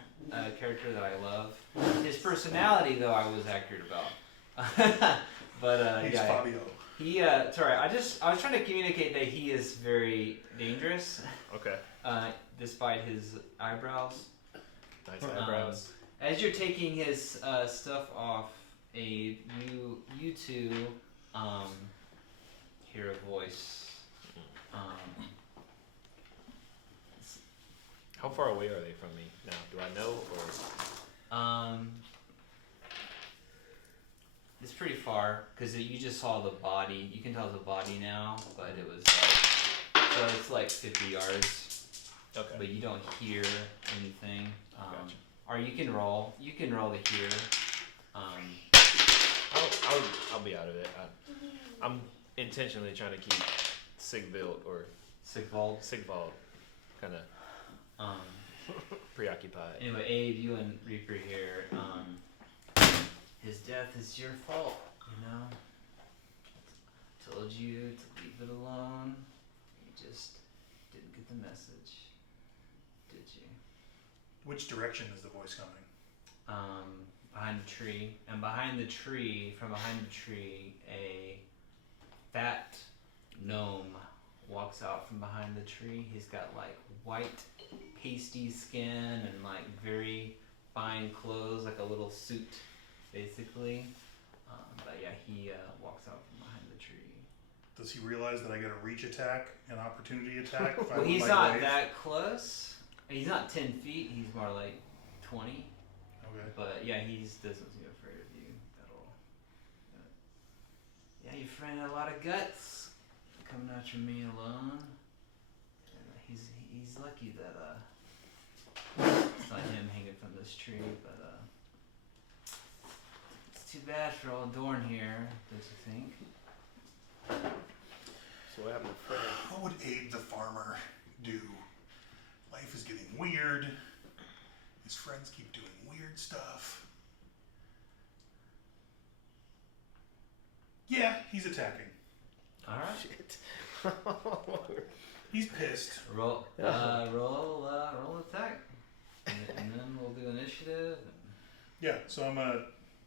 character that I love. His personality, though, I was accurate about. But He's yeah, Fabio. he. Sorry, I was trying to communicate that he is very dangerous, Okay. despite his eyebrows. Nice eyebrows. as you're taking his stuff off, Abe, you two hear a voice. How far away are they from me now? Do I know or? It's pretty far because you just saw the body. You can tell it's a body now, but it was like, so it's like 50 yards. Okay. But you don't hear anything. Gotcha. Or you can roll. You can roll to hear. I'll be out of it. I'm intentionally trying to keep Sigvald or Sigvald. kind of preoccupied. Anyway, Abe, you and Reaper here. His death is your fault, you know? Told you to leave it alone. You just didn't get the message. Did you? Which direction is the voice coming? Behind the tree. And behind the tree, from behind the tree, a fat gnome walks out from behind the tree. He's got like white pasty skin and like very fine clothes, like a little suit basically. But yeah, he walks out from behind the tree. Does he realize that I get a reach attack, an opportunity attack? If I Well, move he's my not glaive? that close. He's not 10 feet, he's more like 20. Okay. But yeah, he doesn't seem afraid of you at all. Yeah, your friend had a lot of guts coming after me alone. And he's lucky that it's not him hanging from this tree, but it's too bad for old Dorn here, don't you think? So what happened to Fred? What would Abe the farmer do? Life is getting weird. His friends keep doing weird stuff. Yeah, he's attacking. All right. Shit. He's pissed. Roll attack, and then we'll do initiative, Yeah, so I'm gonna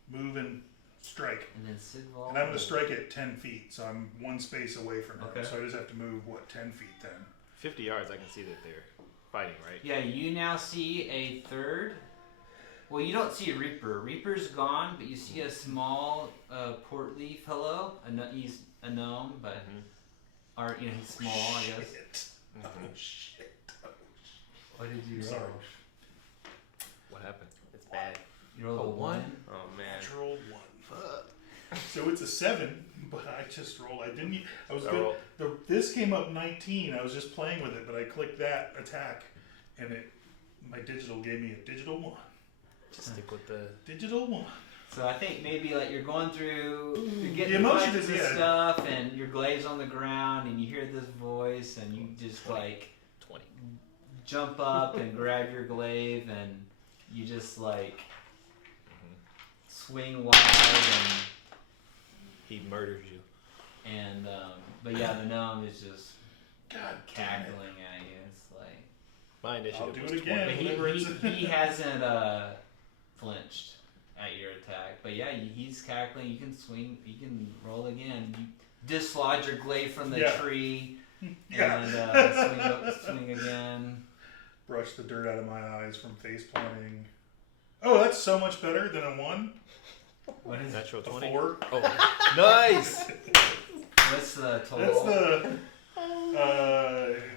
move and strike. and then Sigvald. And I'm gonna strike at 10 feet, so I'm one space away from him. Okay. So I just have to move, 10 feet then? 50 yards, I can see that they're fighting, right? Yeah, you now see a third. Well, you don't see a Reaper. Reaper's gone, but you see a small portly fellow. He's a gnome, but or he's small, I guess. Shit. Mhm. Oh, shit. What did you roll? Sorry. What happened? It's bad. You rolled A a one? one. Oh man. Natural 1. So it's a 7, but I just rolled. I didn't. I was I good. rolled. This came up 19. I was just playing with it, but I clicked that attack, and my digital gave me a digital 1. Just stick with the. Digital 1. So I think maybe like you're going through, you're getting The emotion bunches is, of yeah. stuff, and your glaive's on the ground, and you hear this voice, and you just 20. like 20. jump up and grab your glaive, and you just like swing wide, He murders you. and but yeah, the gnome is just God cackling damn it. at you. It's like My initiative I'll do was it 20. again. but Whatever it's- he hasn't flinched at your attack. But yeah, he's cackling. You can swing. You can roll again. You dislodge your glaive from the Yeah. tree Yeah. and swing again. Brush the dirt out of my eyes from face planting. Oh, that's so much better than a 1. What is Natural A 20. 4. Oh, nice! what's the total? That's the.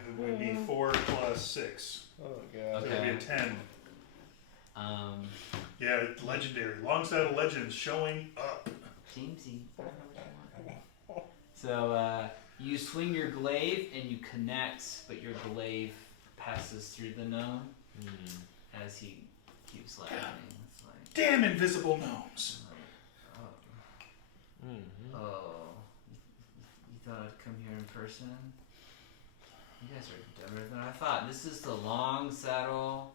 It would be 4 plus 6. Oh god. So it would be a Okay. 10. Yeah, it's legendary. Longsaddle Legends showing up. Teamsy. So you swing your glaive and you connect, but your glaive passes through the gnome as he keeps laughing. It's like, Damn invisible gnomes. oh, you thought I'd come here in person? You guys are dumber than I thought. This is the Longsaddle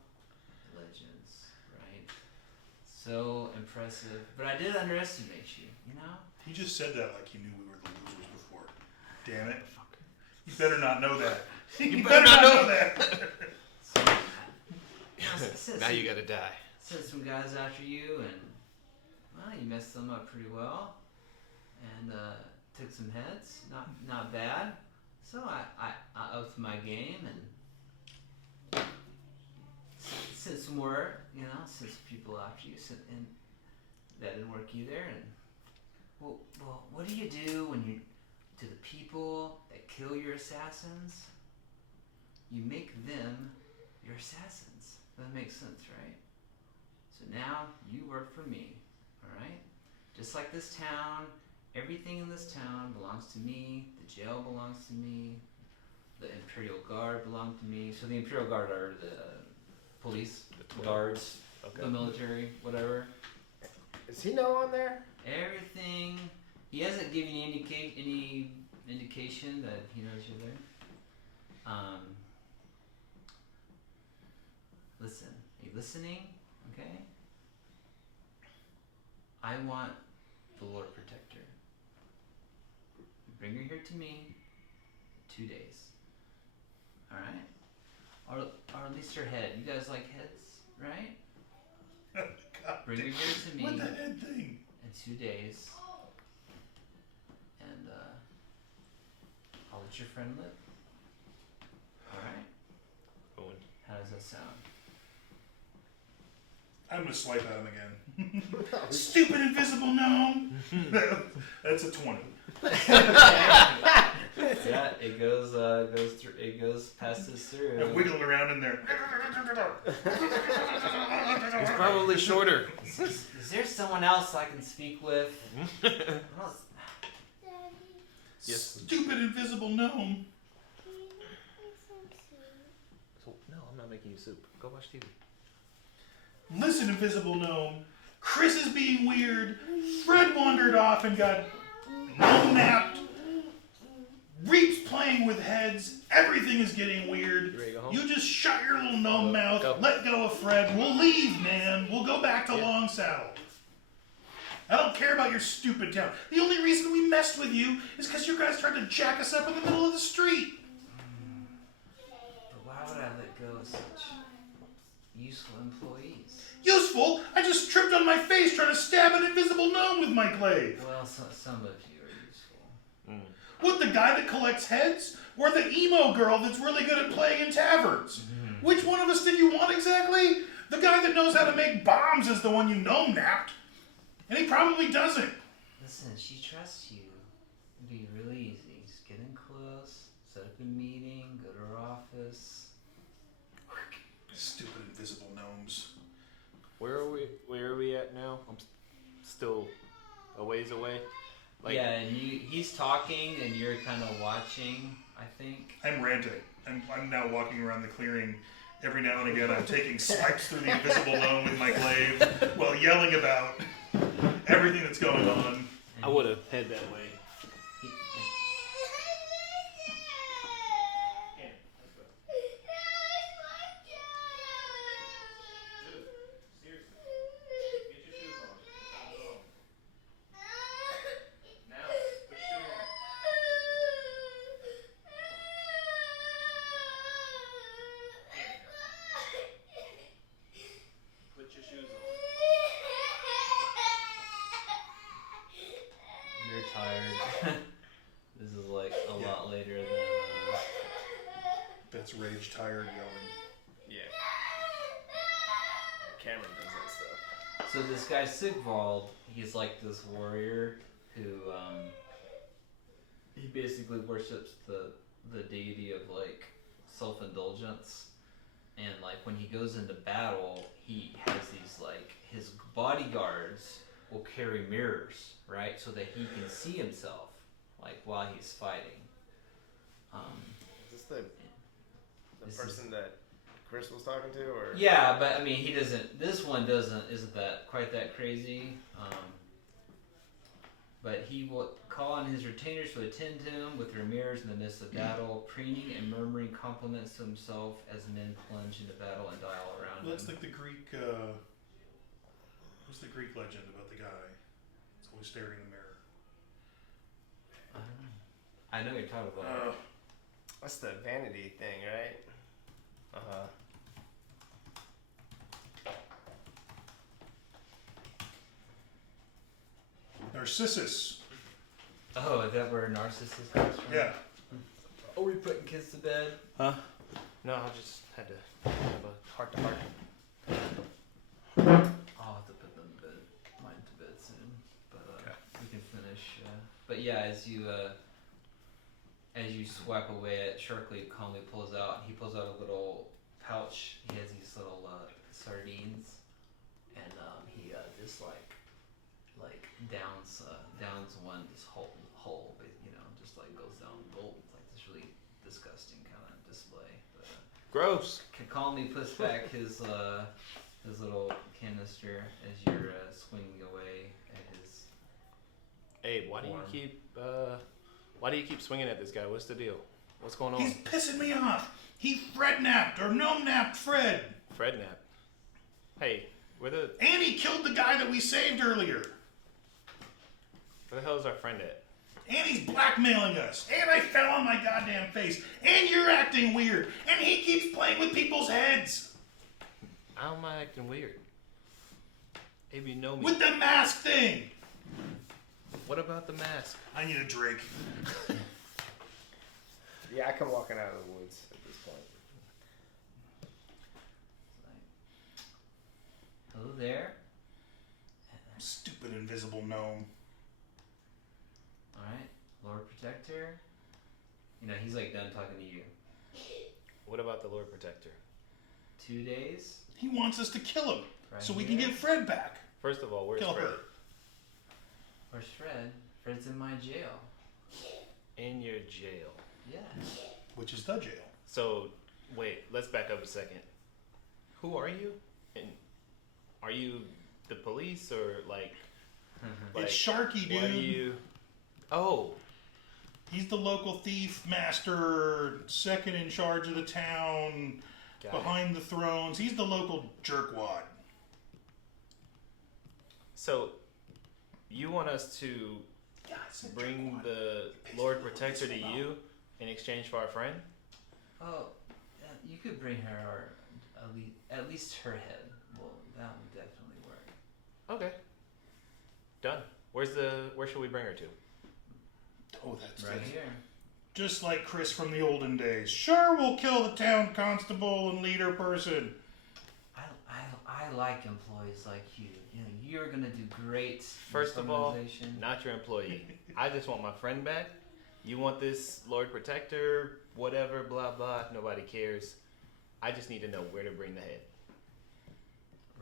Legends, right? So impressive. But I did underestimate you, you know? He just said that like he knew we were the losers before. Damn it. You better not know that. You better not know that. Now you gotta die. Sent some guys after you, and well, you messed them up pretty well, and took some heads. Not bad. So I upped my game and sent some more, sent some people after you, and that didn't work either. And well, what do you do when you to the people that kill your assassins? You make them your assassins. That makes sense, right? So now you work for me, all right? Just like this town, everything in this town belongs to me. The jail belongs to me. The Imperial Guard belong to me. So the Imperial Guard are the police, the guards, the military, whatever. Is he no on there? Everything. He hasn't given you any indication that he knows you're there. Listen. Are you listening? Okay? I want the Lord Protector. You bring her here to me in 2 days. Alright? Or at least her head. You guys like heads, right? God Bring her damn. here to me What the head thing? in 2 days. And I'll let your friend live. Alright? Owen. How does that sound? I'm gonna swipe at him again. Stupid invisible gnome. That's a 20. Yeah, it goes through. It goes passes through. I'm wiggling around in there. It's probably shorter. Is there someone else I can speak with? Yes. Stupid invisible gnome. So, no, I'm not making you soup. Go watch TV. Listen, invisible gnome. Chris is being weird. Fred wandered off and got gnome napped. Reap's playing with heads. Everything is getting weird. You ready to go home? You just shut your little gnome mouth. Go. Let go of Fred. We'll leave, man. We'll go back to Longsaddle. I don't care about your stupid town. The only reason we messed with you is because you guys tried to jack us up in the middle of the street. But why would I let go of such useful employees? Useful? I just tripped on my face trying to stab an invisible gnome with my glaive. Well, some of you are useful. What, the guy that collects heads? Or the emo girl that's really good at playing in taverns? Which one of us did you want exactly? The guy that knows how to make bombs is the one you gnome napped. And he probably doesn't. Listen, she trusts you. It'd be really easy. Just get in close, set up a meeting, go to her office. Stupid invisible gnomes. Where are we at now? I'm still a ways away. Yeah, and he's talking and you're kind of watching, I think. I'm ranting. I'm now walking around the clearing. Every now and again I'm taking swipes through the invisible gnome with my glaive while yelling about everything that's going on. I would have head that way. You're tired. This is like a lot later than. That's rage tired yelling. Yeah. Cameron does that stuff. So this guy Sigvald, he's like this warrior who he basically worships the deity of like self-indulgence, and like when he goes into battle, he has these like his bodyguards will carry mirrors, right, so that he can see himself like while he's fighting. Is this This the person that Chris was talking to, or? Yeah, but I mean, he doesn't. This one isn't that quite that crazy. But he will call on his retainers to attend to him with their mirrors in the midst of battle, preening and murmuring compliments to himself as men plunge into battle and die all around Well, that's him. like the Greek. What's the Greek legend about the guy? It's always staring in the mirror. I know what you're talking about. That's the vanity thing, right? Narcissus. Oh, is that where Narcissus comes from? Yeah. Are we putting kids to bed? Huh? No, I just had to have a heart to heart. I'll have to put them to bed, mine to bed soon, but we can finish. But yeah, as you swipe away at Sharkly, calmly pulls out. He pulls out a little pouch. He has these little sardines, and he just like downs one this whole, but just like goes down gulp, like this really disgusting kind of display. But Gross. calmly puts back his little canister as you're swinging away at his. Hey, why do you keep swinging at this guy? What's the deal? What's going on? He's pissing me off. He Fred napped or gnome napped Fred. Fred nap. Hey, And he killed the guy that we saved earlier. where the hell is our friend at? And he's blackmailing us. And I fell on my goddamn face. And you're acting weird. And he keeps playing with people's heads. How am I acting weird? Maybe you know me. With the mask thing. What about the mask? I need a drink. Yeah, I come walking out of the woods at this point. Hello there. Stupid invisible gnome. Alright, Lord Protector. He's like done talking to you. What about the Lord Protector? 2 days. He wants us to kill him. Right so we can here. get Fred back. First of all, where's Kill Fred? her. Where's Fred? Fred's in my jail. In your jail. Yeah. Which is the jail. So, wait, let's back up a second. Who are you? And are you the police or like It's Sharky, dude. what are you? Oh, He's the local thief master, second in charge of the town, got behind the thrones. He's the local jerkwad. So, you want us to bring the Lord Protector to you in exchange for our friend? Oh, you could bring her, or at least her head. Well, that would definitely work. Okay. Done. Where should we bring her to? Oh, that's Right good. here. Just like Chris from the olden days. Sure, we'll kill the town constable and leader person. I like employees like you. You're gonna do great. in First this of all, organization. not your employee. I just want my friend back. You want this Lord Protector, whatever, blah, blah. Nobody cares. I just need to know where to bring the head.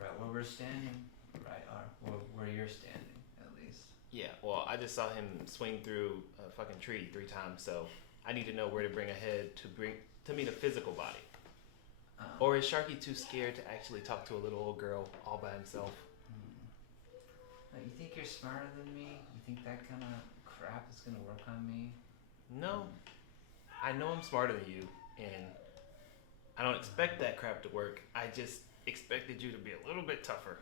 Right where we're standing. Right, or where you're standing, at least. Yeah, well, I just saw him swing through a fucking tree 3 times, so I need to know where to bring a head to meet a physical body. Or is Sharky too scared to actually talk to a little old girl all by himself? You think you're smarter than me? You think that kind of crap is gonna work on me? No. I know I'm smarter than you, and I don't expect that crap to work. I just expected you to be a little bit tougher.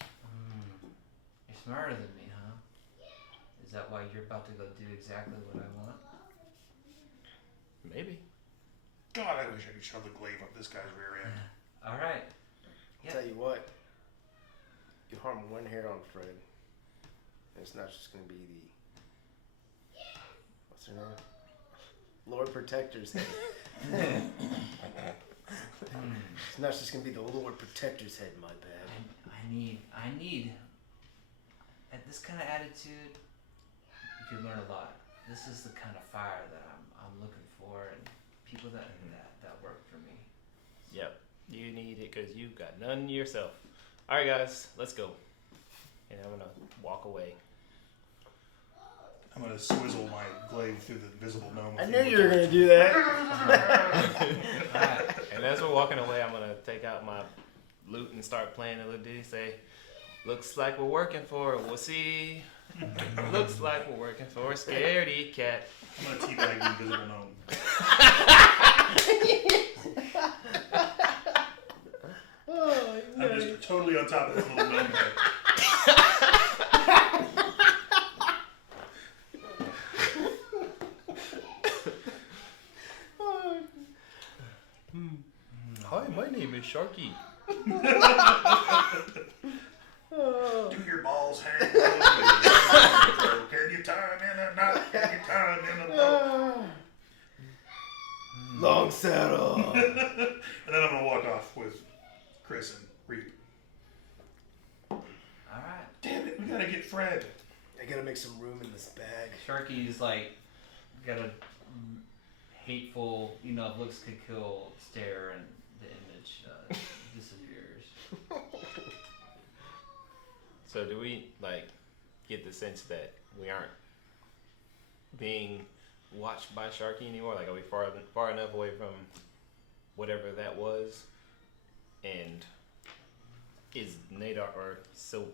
You're smarter than me, huh? Is that why you're about to go do exactly what I want? Maybe. God, I wish I could shove the glaive up this guy's rear end. All right. I'll tell you what. You harm one hair on Fred, and it's not just going to be the... What's her name? Lord Protector's head. It's not just going to be the Lord Protector's head, my bad. I need. At this kind of attitude, you can learn a lot. This is the kind of fire that I'm looking for, and people that work for me. Yep. You need it because you've got none yourself. All right, guys, let's go. And I'm going to walk away. I'm going to swizzle my glaive through the invisible gnome. I knew you were going to do that. Alright. And as we're walking away, I'm going to take out my lute and start playing a little ditty. Say, looks like we're working for a wussy. Looks like we're working for a scaredy cat. I'm going to teabag the invisible gnome. I'm just totally on top of this little gnome head. Hi, my name is Sharky. Do your balls hang low? Can you tie them in a knot? Can you tie them in a bow? Longsaddle. And then I'm going to walk off with Chris and Reed. gotta get Fred. I gotta make some room in this bag. Sharky's like got a hateful, you know, looks could kill stare, and the image disappears. So do we like get the sense that we aren't being watched by Sharky anymore? Like, are we far enough away from whatever that was? And is Nadar or so?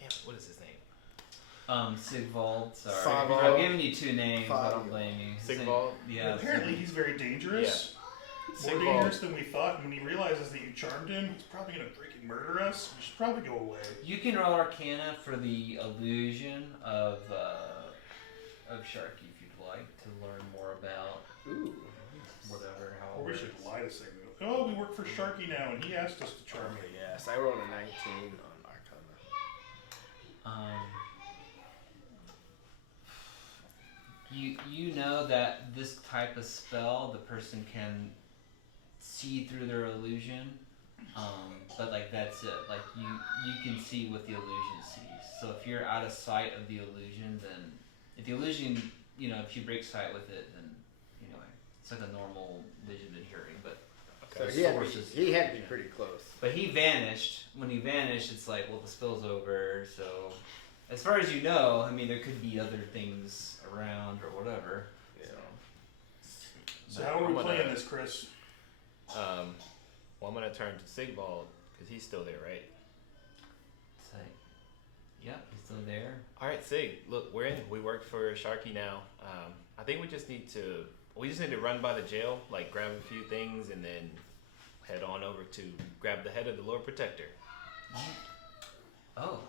Damn, what is his name? Sigvald, sorry. Sigvald. I'm giving you two names, I don't Fabio. blame you. Sigvald? Yeah. Apparently he's very dangerous. More Sigvald. dangerous than we thought. And when he realizes that you charmed him, he's probably gonna freaking murder us. We should probably go away. You can roll Arcana for the illusion of Sharky if you'd like to learn more about Ooh. whatever, how Or it we works. should lie to Sigmund. Oh, we work for Sharky now, and he asked us to charm him. Yes, I rolled a 19 on Arcana. You know that this type of spell, the person can see through their illusion, but like that's it. Like you can see what the illusion sees. So if you're out of sight of the illusion, then if the illusion, you know, if you break sight with it, then anyway, it's like a normal vision and hearing. But So the he had, source to is be, he had to be illusion. pretty close. But he vanished. When he vanished, it's like, well, the spell's over. So, as far as you know, I mean, there could be other things around or whatever. Yeah. So how are we playing this, Chris? Well, I'm gonna turn to Sigvald because he's still there, right? It's like, yep, he's still there. All right, Sig. Look, we're in. We work for Sharky now. I think we just need to run by the jail, like grab a few things, and then head on over to grab the head of the Lord Protector. Oh,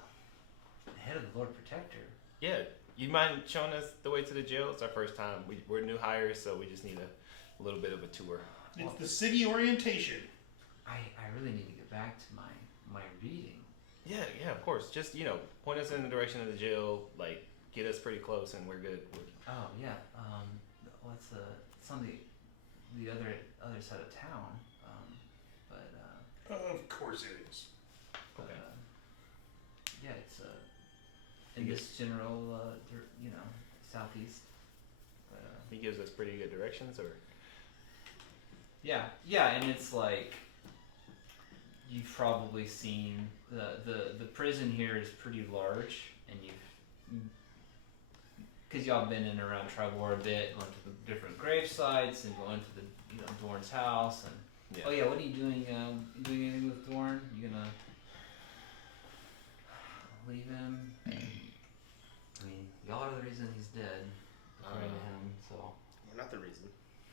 the head of the Lord Protector. Yeah, you mind showing us the way to the jail? It's our first time. We're new hires, so we just need a little bit of a tour. It's the Siggy orientation. I really need to get back to my reading. Yeah, of course. Just, point us in the direction of the jail, like, get us pretty close, and we're good. Oh yeah. It's on the other side of town. Of course it is. But, Okay. yeah, it's in this general, southeast. But, He gives us pretty good directions, or? yeah, and it's like you've probably seen the prison here is pretty large, and because y'all been in and around Tribor a bit, going to the different grave sites and going to the Dorn's house and. Yeah. Oh yeah, what are you doing? You doing anything with Dorn? You gonna leave him? I mean, y'all are the reason he's dead, according to him. So We're not the reason.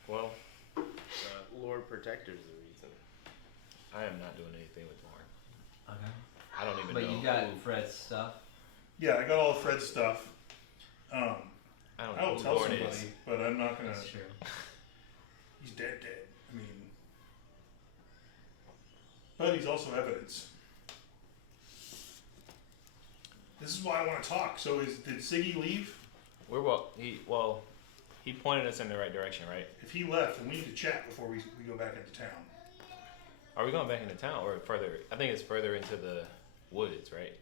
Well, The Lord Protector's the reason. I am not doing anything with Lauren. okay. I don't even But know. you got who- Fred's stuff. Yeah, I got all of Fred's stuff. I don't know I'll who tell Lauren somebody, is. but I'm not gonna. That's true. He's dead. I mean, but he's also evidence. This is why I want to talk. So, did Siggy leave? He pointed us in the right direction, right? If he left, then we need to chat before we go back into town. Are we going back into town or further? I think it's further into the woods, right?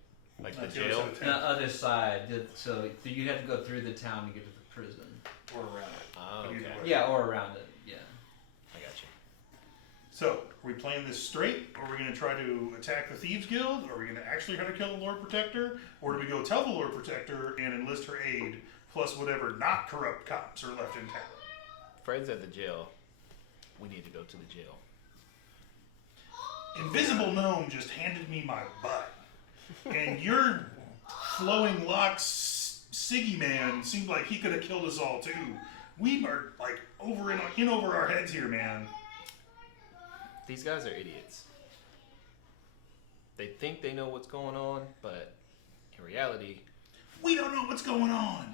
Like the Not the other jail. side of The town. other side. So you have to go through the town to get to the prison. Or around it. Oh, But either okay. way. Yeah, or around it. Yeah. I got you. So, are we playing this straight? Or are we going to try to attack the Thieves Guild? Or are we going to actually try to kill the Lord Protector? Or do we go tell the Lord Protector and enlist her aid, plus whatever not corrupt cops are left in town? Fred's at the jail. We need to go to the jail. Invisible Gnome just handed me my butt. And your flowing locks Siggy man seemed like he could have killed us all too. We are like in over our heads here, man. These guys are idiots. They think they know what's going on, but in reality, We don't know what's going on.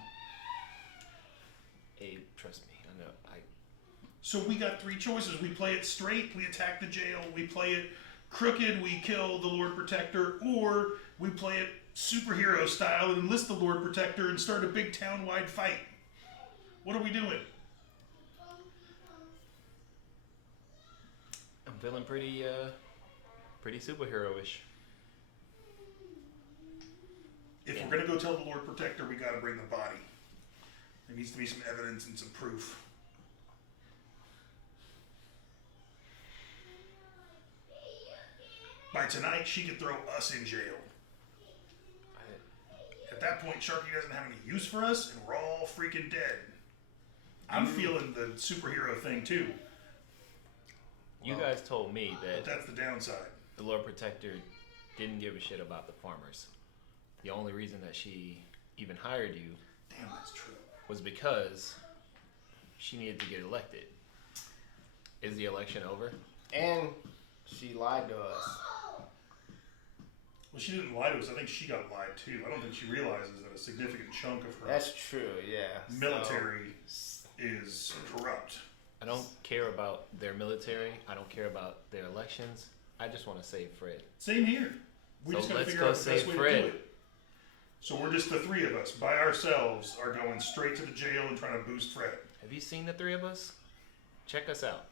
Abe, trust me, I know. So we got three choices. We play it straight, we attack the jail. We play it crooked, we kill the Lord Protector. Or we play it superhero style and enlist the Lord Protector and start a big town-wide fight. What are we doing? I'm feeling pretty superhero-ish. If we're gonna go tell the Lord Protector, we gotta bring the body. There needs to be some evidence and some proof. By tonight, she could throw us in jail. At that point, Sharky doesn't have any use for us, and we're all freaking dead. I'm feeling the superhero thing too. You guys told me But that that's the downside. the Lord Protector didn't give a shit about the farmers. The only reason that she even hired you Damn, that's true. was because she needed to get elected. Is the election over? And she lied to us. Well, she didn't lie to us. I think she got lied to. I don't think she realizes that a significant chunk of her That's true, yeah. military is corrupt. I don't care about their military. I don't care about their elections. I just want to save Fred. Same here. We So just gotta let's figure go out the best save way to Fred. do it. So we're just the three of us, by ourselves, are going straight to the jail and trying to boost Fred. Have you seen the three of us? Check us out.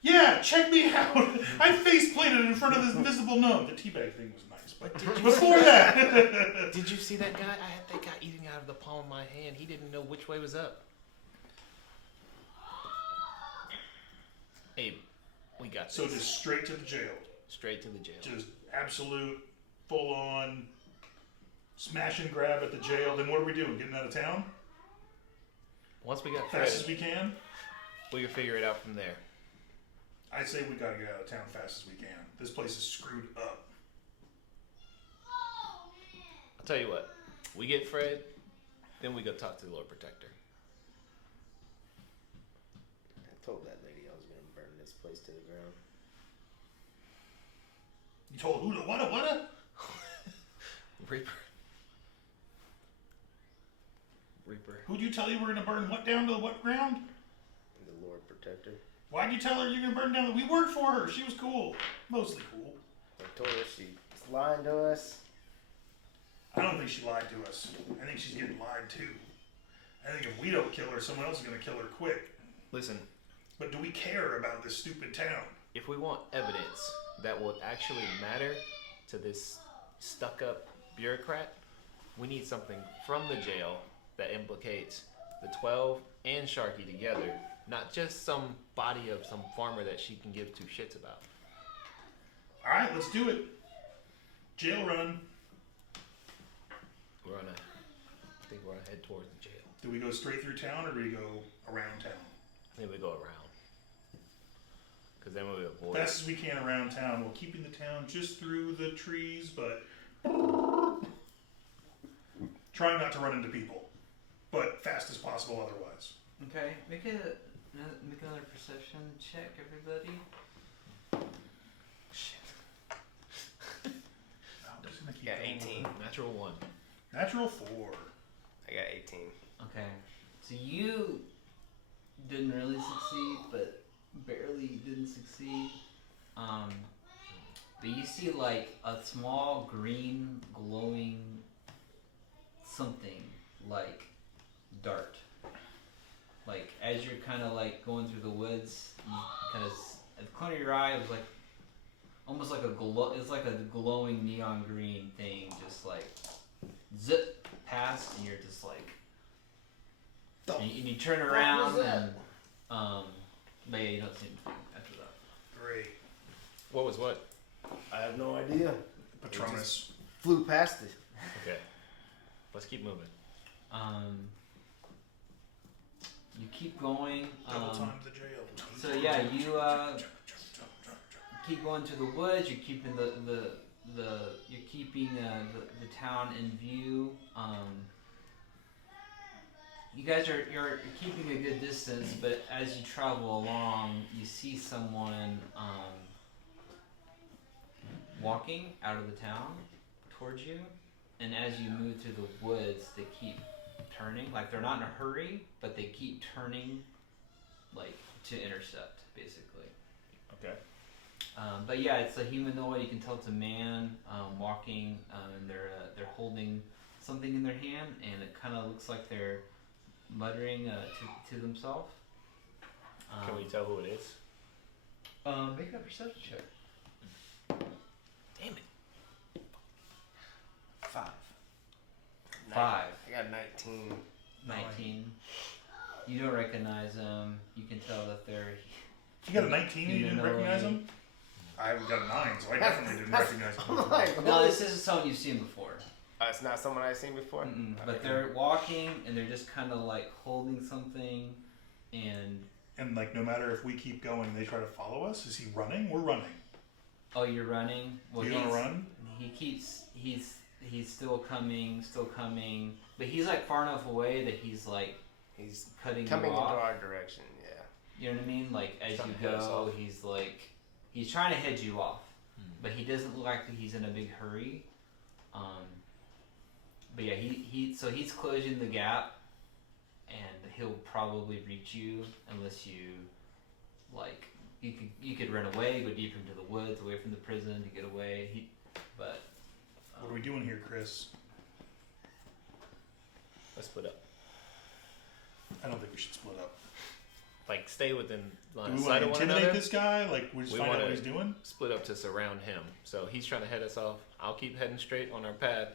Yeah, check me out. I face planted in front of this invisible gnome. The teabag thing was nice, but before that, Did you see that guy? I had that guy eating out of the palm of my hand. He didn't know which way was up. Abe, we got this. so just straight to the jail. Straight to the jail. Just absolute, full on, smash and grab at the jail. Then what are we doing? Getting out of town Once we got Fred, fast as we can. we can figure it out from there. I say we gotta get out of town fast as we can. This place is screwed up. I'll tell you what. We get Fred, then we go talk to the Lord Protector. I told that lady I was gonna burn this place to the ground. You told who? What? Reaper. Reaper. Who'd you tell you we're gonna burn what down to the what ground? The Lord Protector. Why'd you tell her you're gonna burn down? We worked for her. She was cool, mostly cool. I told her she's lying to us. I don't think she lied to us. I think she's getting lied to. I think if we don't kill her, someone else is gonna kill her quick. Listen, But do we care about this stupid town? if we want evidence that will actually matter to this stuck-up bureaucrat, we need something from the jail that implicates the 12 and Sharky together, not just some body of some farmer that she can give two shits about. All right, let's do it. Jail run. I think we're gonna head towards the jail. Do we go straight through town or do we go around town? I think we go around. Because then we avoid. Best as we can around town while keeping the town just through the trees, but trying not to run into people. But fast as possible otherwise. Okay, make another perception check, everybody. I'm just gonna keep Got going. 18. Natural 1. Natural 4. I got 18. Okay, so you didn't really succeed, but barely didn't succeed. But you see like a small green glowing something like dart. Like as you're kind of like going through the woods, you kind of at the corner of your eye, it was like almost like a glow. It's like a glowing neon green thing, just like zip past, and you're just like. And you turn around was that? and but yeah, you don't see anything after that. Great. What was what? I have no idea. Patronus. Flew past it. Okay. Let's keep moving. You keep going. Double time the jail. So yeah, you keep going to the woods. You're keeping you're keeping the town in view. You guys you're keeping a good distance, but as you travel along, you see someone walking out of the town towards you, and as you move through the woods, they keep turning. Like they're not in a hurry, but they keep turning, like to intercept, basically. Okay. But yeah, it's a humanoid. You can tell it's a man walking, and they're holding something in their hand, and it kind of looks like they're muttering to themselves. Can we tell who it is? Make a perception check. Damn it. 5. 5. I got 19. 19. You don't recognize them. You can tell that they're. You got a 19 and you didn't recognize him? I got a 9, so I definitely didn't recognize him. I'm like, No, this isn't someone you've seen before. it's not someone I've seen before? Mm-mm. But Okay. they're walking and they're just kind of like holding something, and And like, no matter if we keep going, they try to follow us. Is he running? We're running. oh, you're running. Well, You want to run? He keeps. He's still coming, but he's like far enough away that he's like He's cutting coming you into off. our direction, yeah. You know what I mean? Like as Trying you to head us go, off. he's like he's trying to head you off, but he doesn't look like he's in a big hurry. But yeah, so he's closing the gap, and he'll probably reach you unless you like you could run away, go deeper into the woods, away from the prison to get away. But What are we doing here, Chris? Let's split up. I don't think we should split up. Like, stay within line Do of we sight want to of one intimidate another. this guy? Like, we just We find out wanna- what he's doing? Split up to surround him. So he's trying to head us off. I'll keep heading straight on our path.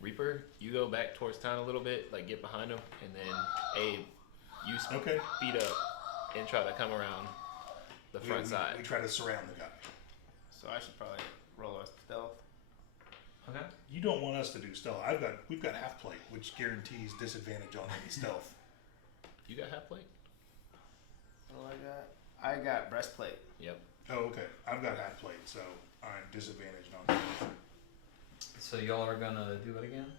Reaper, you go back towards town a little bit, like get behind him, and then Abe, you Okay. speed up and try to come around the front we side. try to surround the guy. So I should probably roll a stealth. okay. You don't want us to do stealth. We've got half plate, which guarantees disadvantage on any stealth. You got half plate? What do I got? I got breastplate. Yep. Oh, okay. I've got half plate, so I'm disadvantaged on stealth. So y'all are gonna do it again?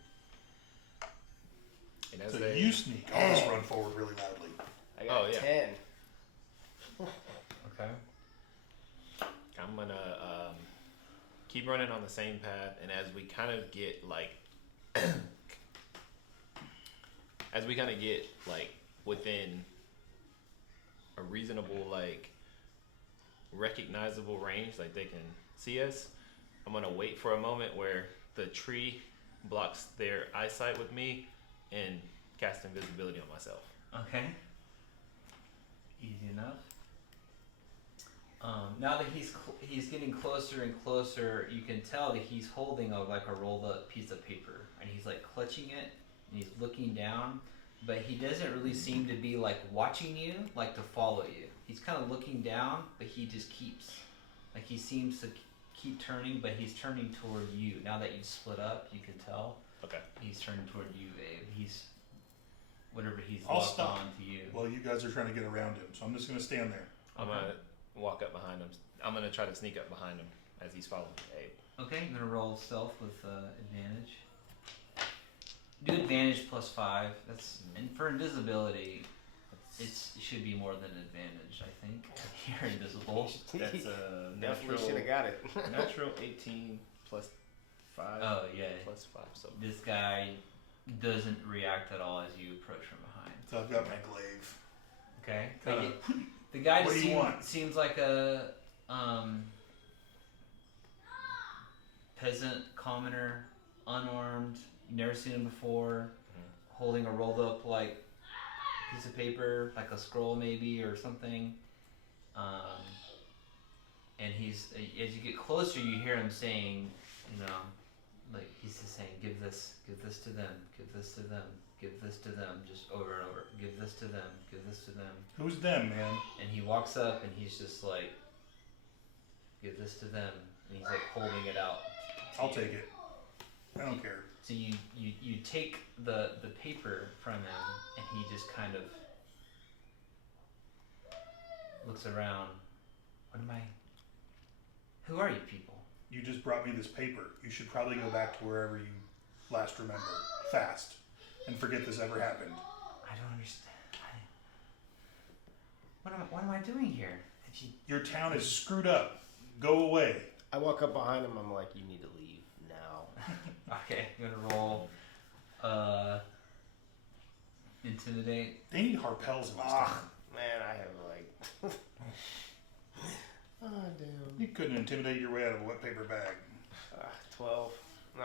And as So they, you sneak. I'll just run forward really loudly. I got Oh, yeah. 10. Okay. I'm gonna keep running on the same path, and as we kind of get like, within a reasonable like recognizable range, like they can see us, I'm gonna wait for a moment where the tree blocks their eyesight with me and cast invisibility on myself. Okay. Easy enough. Now that he's getting closer and closer, you can tell that he's holding a rolled up piece of paper, and he's like clutching it, and he's looking down, but he doesn't really seem to be like watching you, like to follow you. He's kind of looking down, but he just keeps, like he seems to keep turning, but he's turning toward you. Now that you've split up, you can tell. Okay. He's turning toward you, Abe. He's whatever he's I'll locked stop. on to you. Well, you guys are trying to get around him, so I'm just going to stand there. I'm gonna walk up behind him. I'm gonna try to sneak up behind him as he's following Abe. Okay, I'm gonna roll stealth with advantage. Do advantage plus 5. That's and for invisibility, it should be more than advantage. I think you're invisible. That's a Definitely should have got it. natural 18 plus 5 Oh yeah, plus 5. So this guy doesn't react at all as you approach from behind. So I've got my glaive. Okay, Uh, the guy what do you want? seems like a peasant, commoner, unarmed. You've never seen him before. Holding a rolled up like piece of paper, like a scroll maybe or something. And he's as you get closer, you hear him saying, you know, like he's just saying, give this to them, give this to them, give this to them, just over and over, give this to them, give this to them. Who's them, man? And he walks up and he's just like, give this to them, and he's like holding it out. to I'll you. take it. I don't care. So you take the paper from him, and he just kind of looks around. What am I? Who are you people? You just brought me this paper. You should probably go back to wherever you last remember. Fast. And forget this ever happened. I don't understand. What am I doing here? Did you? Your town is screwed up. Go away. I walk up behind him. I'm like, you need to leave now. Okay, I'm gonna roll. Intimidate. They need harpels in this town. Man, I have like. Oh, damn. You couldn't intimidate your way out of a wet paper bag. 12. No,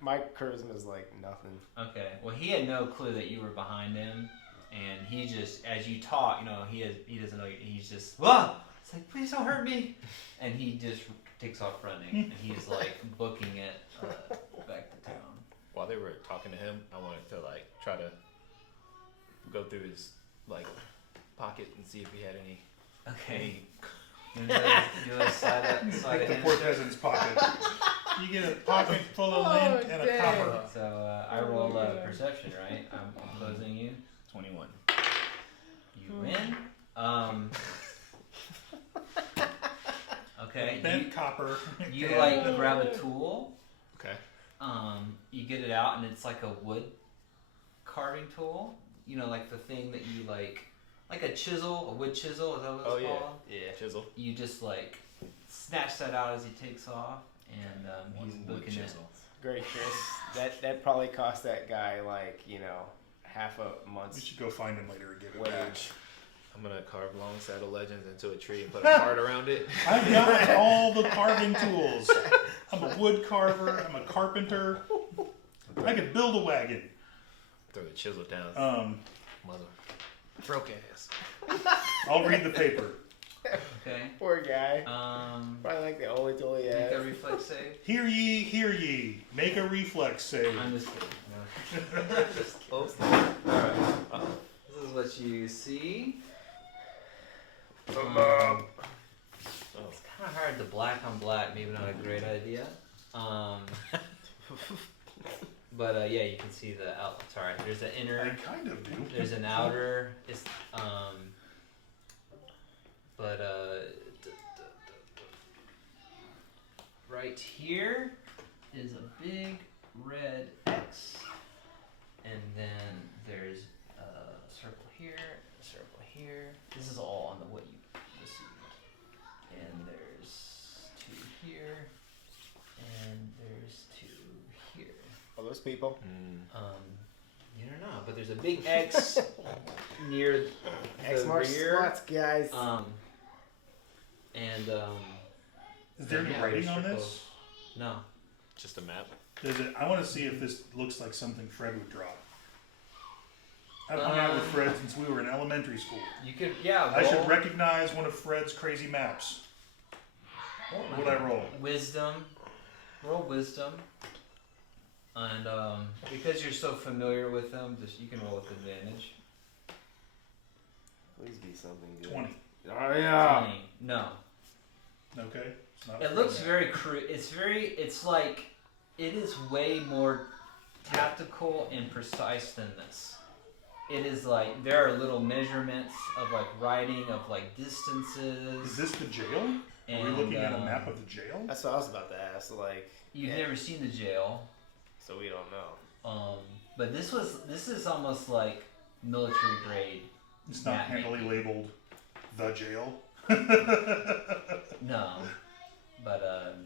my charisma is like nothing. Okay. Well, he had no clue that you were behind him, and he just, as you talk, you know, he doesn't know. He's just, whoa! It's like, please don't hurt me, and he just takes off running, and he's like booking it back to town. while they were talking to him, I wanted to like try to go through his like pocket and see if he had any. Okay. Do a side up, side Pick the in poor check. peasant's pocket. You get a pocket full of lint and a dang. copper. So I roll perception, right? I'm opposing you. 21. You win. Okay. Bent copper. You like grab a tool. Okay. You get it out, and it's like a wood carving tool. You know, like the thing that you like a chisel, a wood chisel. Is that what it's Oh yeah. called? Yeah. Chisel. You just like snatch that out as he takes off, and he's Wood booking it. chisel. Great, Chris. That probably cost that guy like half a We month's should go find him later and give it back. wage. I'm gonna carve Longsaddle Legends into a tree and put a heart around it. I've got all the carving tools. I'm a wood carver. I'm a carpenter. I could build a wagon. Throw the chisel down. Mother. Broke ass. I'll read the paper. Okay. Poor guy. Make Probably like the only tool he a has. reflex save. Hear ye, hear ye. Make a reflex save. I'm just kidding. No. Just kidding. Close. Alright. This is what you see. Um, Oh. It's kind of hard to black on black. Maybe not a great idea. But yeah, you can see the out. Sorry, there's an I inner. kind of do. There's an outer. It's but right here is a big red X, and then there's a circle here, a circle here. This is all on the what you received, and there's two here, and there's two here. All those people. You don't know, but there's a big X near X the marks rear. spots, guys. And Is there any yeah, writing there's on circles. this? No. Just a map. Does it? I want to see if this looks like something Fred would draw. I've hung out with Fred since we were in elementary school. You could, yeah. I should roll- recognize one of Fred's crazy maps. What would I roll? Wisdom. Roll wisdom. And because you're so familiar with them, just you can roll with advantage. Please be something good. 20. Oh yeah. 20. No. Okay. It's not It looks very crude. It's like, it is way more tactical and precise than this. It is like, there are little measurements of like writing, of like distances. Is this the jail? Are we and, looking at a map of the jail? That's what I was about to ask. Like, You've never seen the jail. so we don't know. But this is almost like military grade. It's not map handily making. labeled the jail. No, but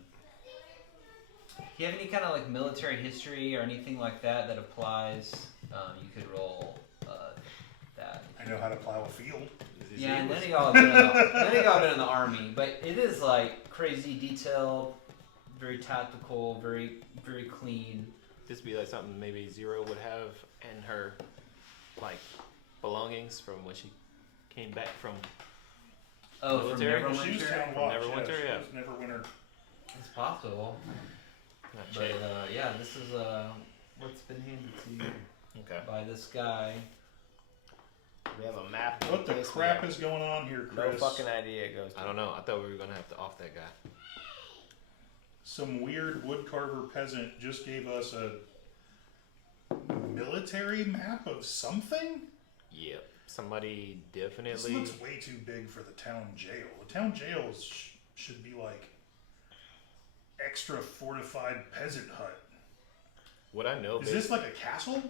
if you have any kind of like military history or anything like that applies, you could roll that. I know how to plow a field. Yeah, and none of y'all have been in the army, but it is like crazy detailed, very tactical, very very clean. This be like something maybe Zero would have in her like belongings from when she came back from. Oh, from Military? Neverwinter? She was town From watch. Neverwinter, she yeah. was Neverwinter. It's possible, Not but Jay. yeah, this is what's been handed to you Okay. by this guy. We have a map. What the in case we crap have is going on here, No Chris? fucking idea it goes to. I don't know. I thought we were gonna have to off that guy. Some weird woodcarver peasant just gave us a military map of something? Yep. Somebody This definitely. looks way too big for the town jail. The town jail should be like extra fortified peasant hut. What I know. Is this like a castle?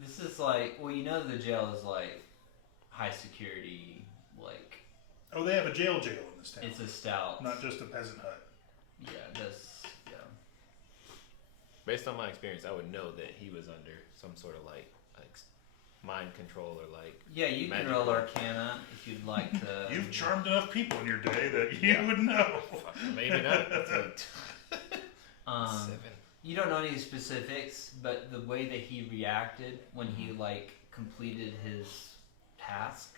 This is like, well, you know, the jail is like high security, like Oh, they have a jail in this town. it's a stout. Not just a peasant hut. Yeah, that's yeah. Based on my experience, I would know that he was under some sort of like mind control or like. Yeah, you can Magic roll roll. Arcana if you'd like to. You've charmed enough people in your day that you Yeah. would know. Maybe not. That's a Um, 7. you don't know any specifics, but the way that he reacted when he like completed his task,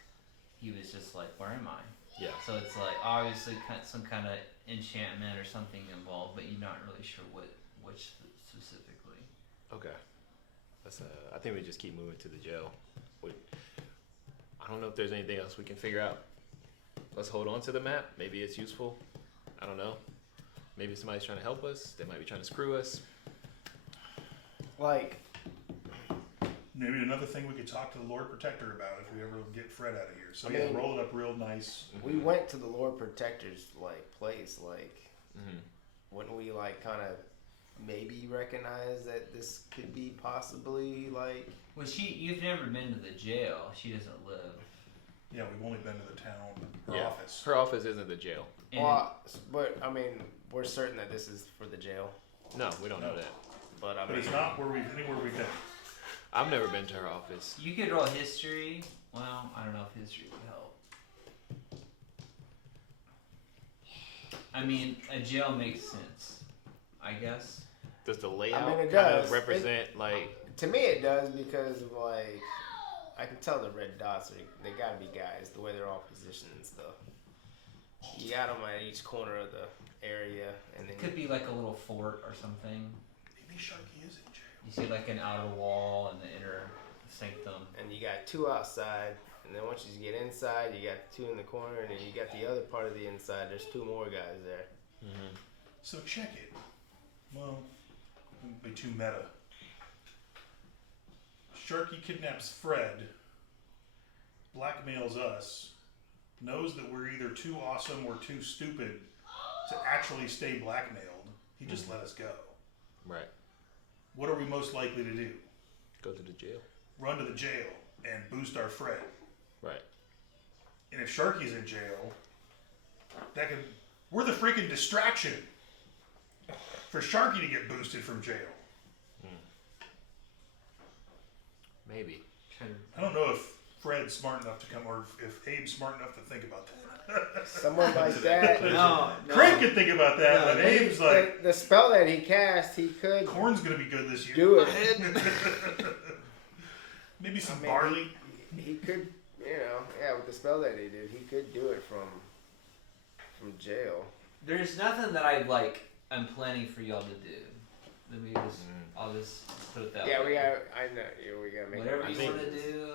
he was just like, "Where am I?" Yeah. So it's like obviously some kind of enchantment or something involved, but you're not really sure which specifically. Okay. I think we just keep moving to the jail. I don't know if there's anything else we can figure out. Let's hold on to the map. Maybe it's useful. I don't know. Maybe somebody's trying to help us. They might be trying to screw us. Like, Maybe another thing we could talk to the Lord Protector about if we ever get Fred out of here. So I yeah, mean, roll it up real nice. we went to the Lord Protector's like place. Like, Mm-hmm. wouldn't we like kind of maybe recognize that this could be possibly like? Well, you've never been to the jail. She doesn't live. Yeah, we've only been to the town, her Yeah. office. Her office isn't the jail. And Well, but I mean, we're certain that this is for the jail. No, we don't know that. But I But mean, it's not anywhere we've been. I've never been to her office. you could roll history. Well, I don't know if history would help. I mean, a jail makes sense, I guess. Does the layout it kind of does. represent like? to me, it does because of like I can tell the red dots they gotta be guys the way they're all positioned and stuff. You got them at each corner of the area, and then It could be like a little fort or something. Maybe Sharky is in jail. You see like an outer wall and the inner sanctum. and you got two outside, and then once you get inside, you got two in the corner, and then you got the other part of the inside. There's two more guys there. Mm-hmm. So check it. Well, it would be too meta. Sharky kidnaps Fred, blackmails us, knows that we're either too awesome or too stupid to actually stay blackmailed. He just let us go. Right. What are we most likely to do? Go to the jail. Run to the jail and boost our Fred. Right. And if Sharky's in jail, we're the freaking distraction for Sharky to get boosted from jail. Maybe. I don't know if Fred's smart enough to come, or if Abe's smart enough to think about that. Someone like that. No, Craig can think about that, No, but Abe's like, the spell that he cast, he could corn's gonna be good this year. do it. Maybe some I mean, barley. He could, with the spell that he did, he could do it from jail. There's nothing that I'm planning for y'all to do. Let me just, I'll just put it that Yeah, way. we gotta make Whatever I you think- want to do.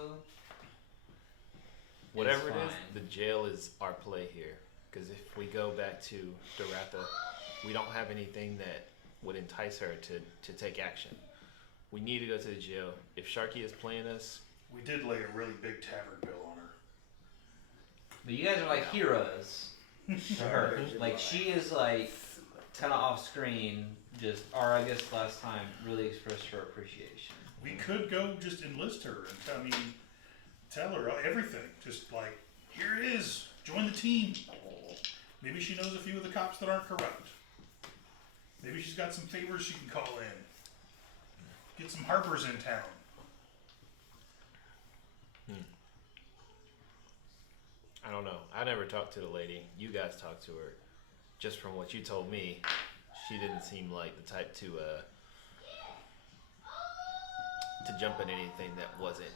Whatever it It's is, fine. the jail is our play here. Because if we go back to Doratha, we don't have anything that would entice her to take action. We need to go to the jail. If Sharky is playing us, We did lay a really big tavern bill on her. But you guys are like heroes to her. Like she is like kind of off screen, or I guess last time really expressed her appreciation. We could go just enlist her and tell her everything. Just like, here it is. Join the team. Maybe she knows a few of the cops that aren't corrupt. Maybe she's got some favors she can call in. Get some Harpers in town. I don't know. I never talked to the lady. You guys talked to her. Just from what you told me, she didn't seem like the type to jump at anything that wasn't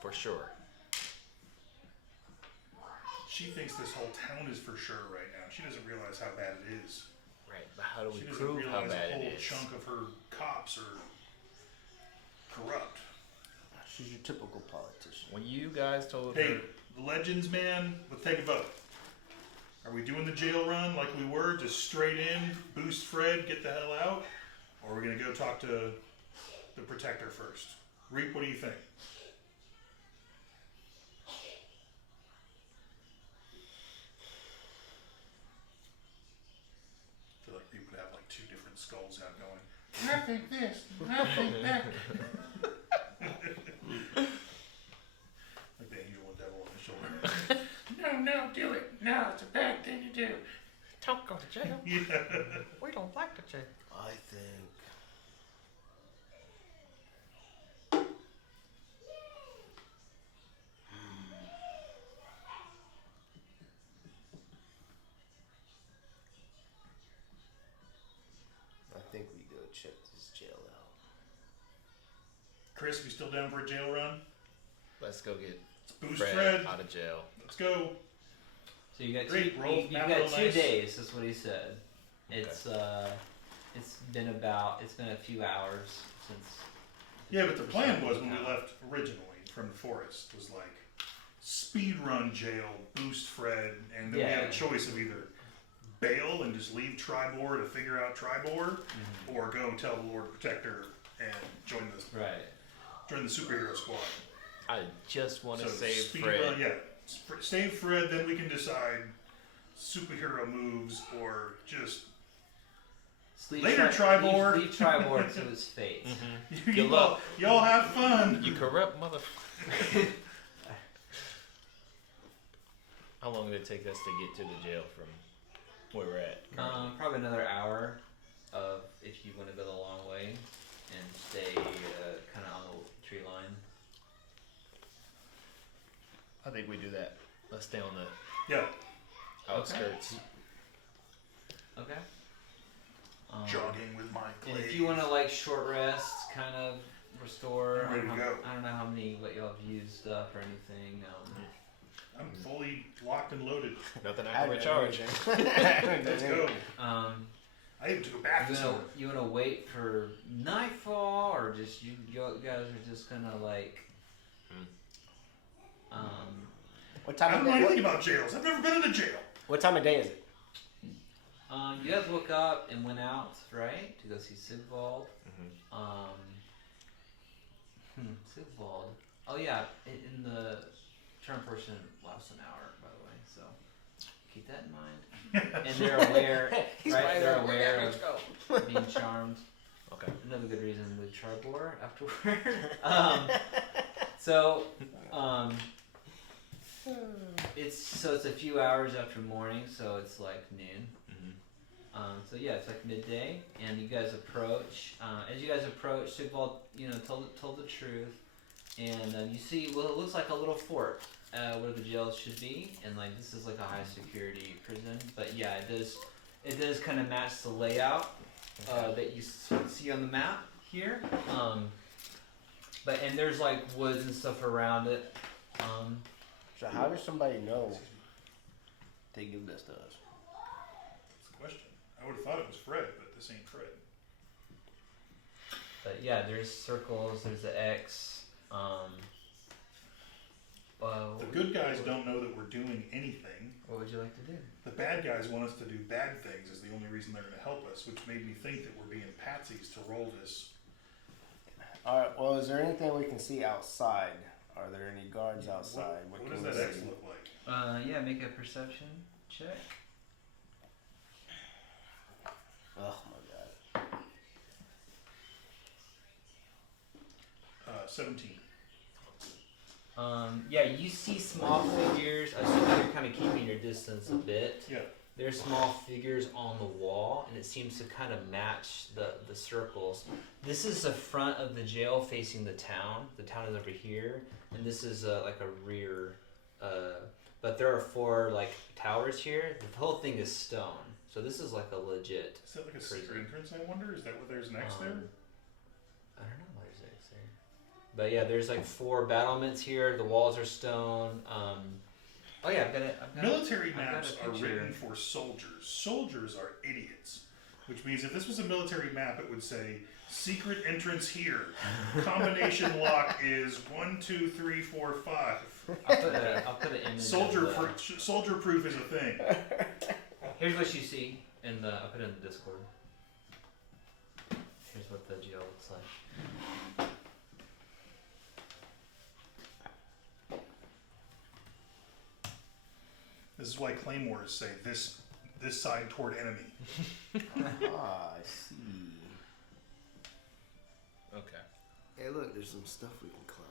for sure. She thinks this whole town is for sure right now. She doesn't realize how bad it is. Right, but how do we She doesn't prove how realize bad a whole it is? chunk of her cops are corrupt. She's your typical politician. When you guys told Hey, her, the Legends, man, let's take a vote. Are we doing the jail run like we were, just straight in, boost Fred, get the hell out? Or are we going to go talk to the Protector first? Reap, what do you think? I feel like Reap would have like two different skulls out going, I think this, I think that. Like the angel and devil on his shoulder. No, do it. No, it's a bad thing to do. don't go to jail. Yeah. We don't like the jail. I think. I think we go check this jail out. Chris, we still down for a jail run? Let's go get Let's boost Fred Fred. out of jail. Let's go. So you got Great, roll you've map got real 2 nice. days. That's what he said. It's it's been a few hours since. Yeah, but the plan was when we left originally from the forest was like speed run jail, boost Fred, and then we had a choice of either bail and just leave Tribor to figure out Tribor, or go tell the Lord Protector and join the superhero squad. I just want to save speed Fred. Run, save Fred, then we can decide superhero moves or just later Tribor. Leave Tribor to his fate. Good luck. Y'all have fun. You corrupt mother. How long did it take us to get to the jail from where we're at? Probably another hour of if you want to go the long way and stay kind of on the tree line. I think we do that. Let's stay on the Yeah, outskirts. Okay. jogging with my And blade. if you want to like short rest, kind of restore. I'm ready to go. I don't know what y'all have used up or anything. I'm fully locked and loaded. Nothing I can recharge. Let's go. I even took a bath this morning. You wanna wait for nightfall, or just you guys are just gonna like, What I time don't of know day? anything about jails. I've never been in a jail. What time of day is it? you guys woke up and went out, right, to go see Sigvald. Sigvald. Oh yeah, in the turn person lasts an hour, by the way, so keep that in mind. And they're aware, right? They're aware of being charmed. Okay. Another good reason to Tribor afterward. It's a few hours after morning, so it's like noon. It's like midday, and you guys approach. As you guys approach, Sigvald, told the truth, and you see it looks like a little fort where the jail should be, and like this is like a high security prison. But yeah, it does kind of match the layout that you see on the map here. And there's like woods and stuff around it. So how does somebody know they give this to us? That's the question. I would have thought it was Fred, but this ain't Fred. But yeah, there's circles. There's the X. The good guys don't know that we're doing anything. What would you like to do? The bad guys want us to do bad things is the only reason they're going to help us, which made me think that we're being patsies to roll this. Alright, well, is there anything we can see outside? Are there any guards outside? What can does we that X see? look like? Yeah, make a perception check. Oh my god. 17. Yeah, you see small figures. I assume you're kind of keeping your distance a bit. Yeah. There's small figures on the wall, and it seems to kind of match the circles. This is the front of the jail facing the town. The town is over here, and this is like a rear. But there are 4 like towers here. The whole thing is stone, so this is like a legit. Is that like a prison. secret entrance, I wonder? Is that what there's an X there? I don't know why there's X there. But yeah, there's like 4 battlements here. The walls are stone. Oh yeah, I've got it. Military I've got maps a are picture. written for soldiers. Soldiers are idiots. Which means if this was a military map, it would say, secret entrance here. Combination lock is 1, 2, 3, 4, 5. I'll put an image. Soldier proof is a thing. Here's what you see I'll put it in the Discord. Here's what the jail looks like. This is why claymores say this side toward enemy. Ah, I see. Okay. Hey, look, there's some stuff we can climb.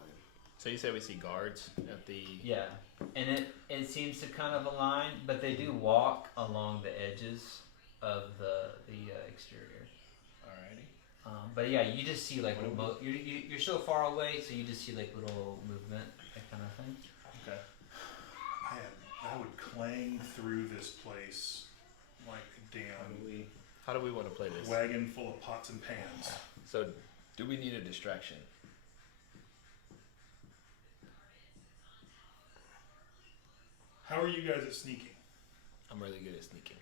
So you said we see guards at the. Yeah, and it seems to kind of align, but they do walk along the edges of the exterior. Alrighty. But yeah, you just see like you're so far away, so you just see like little movement, that kind of thing. Okay. I would clang through this place like a damn How do we want to play this? wagon full of pots and pans. So, do we need a distraction? How are you guys at sneaking? I'm really good at sneaking.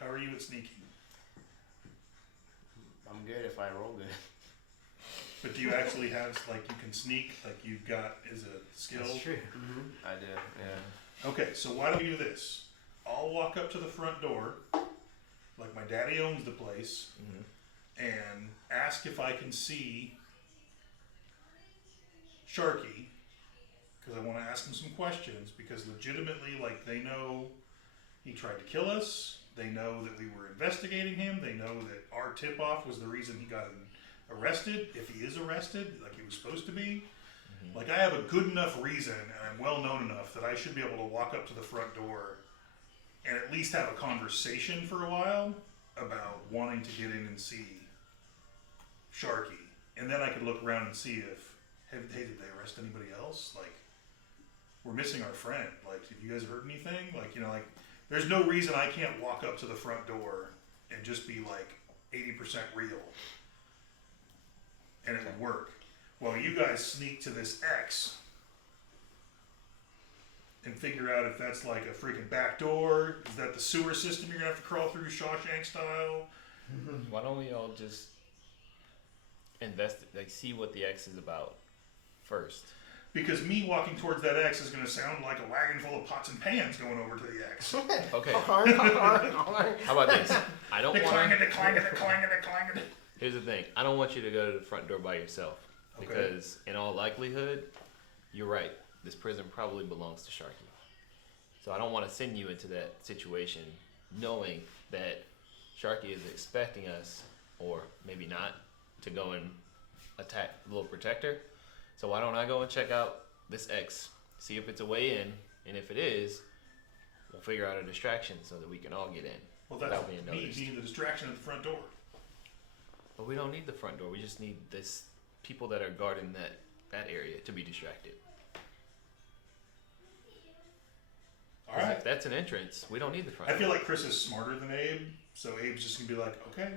How are you at sneaking? I'm good if I roll good. But do you actually have, like, you can sneak, like you've got, is a skill? That's true. I do, yeah. Okay, so why don't we do this? I'll walk up to the front door, like my daddy owns the place, and ask if I can see Sharky, because I want to ask him some questions, because legitimately, like, they know he tried to kill us, they know that we were investigating him, they know that our tip-off was the reason he got arrested, if he is arrested, like he was supposed to be. Like, I have a good enough reason, and I'm well known enough, that I should be able to walk up to the front door and at least have a conversation for a while about wanting to get in and see Sharky. And then I could look around and see if, hey, did they arrest anybody else? Like, we're missing our friend. Like, have you guys heard anything? Like, you know, like, there's no reason I can't walk up to the front door and just be like 80% real. And it would work. Well, you guys sneak to this X and figure out if that's like a freaking back door. Is that the sewer system you're gonna have to crawl through Shawshank style? Why don't we all just see what the X is about first? Because me walking towards that X is gonna sound like a wagon full of pots and pans going over to the X. Okay. How How about this? I don't want to. Decline. Here's the thing. I don't want you to go to the front door by yourself. Okay. Because in all likelihood, you're right. This prison probably belongs to Sharky. So I don't want to send you into that situation knowing that Sharky is expecting us, or maybe not, to go and attack the little protector. So why don't I go and check out this X, see if it's a way in, and if it is, we'll figure out a distraction so that we can all get in. Well, that's without being me noticed. being the distraction at the front door. But we don't need the front door. We just need this people that are guarding that area to be distracted. All right. If that's an entrance, we don't need the front I door. feel like Chris is smarter than Abe, so Abe's just gonna be like, okay.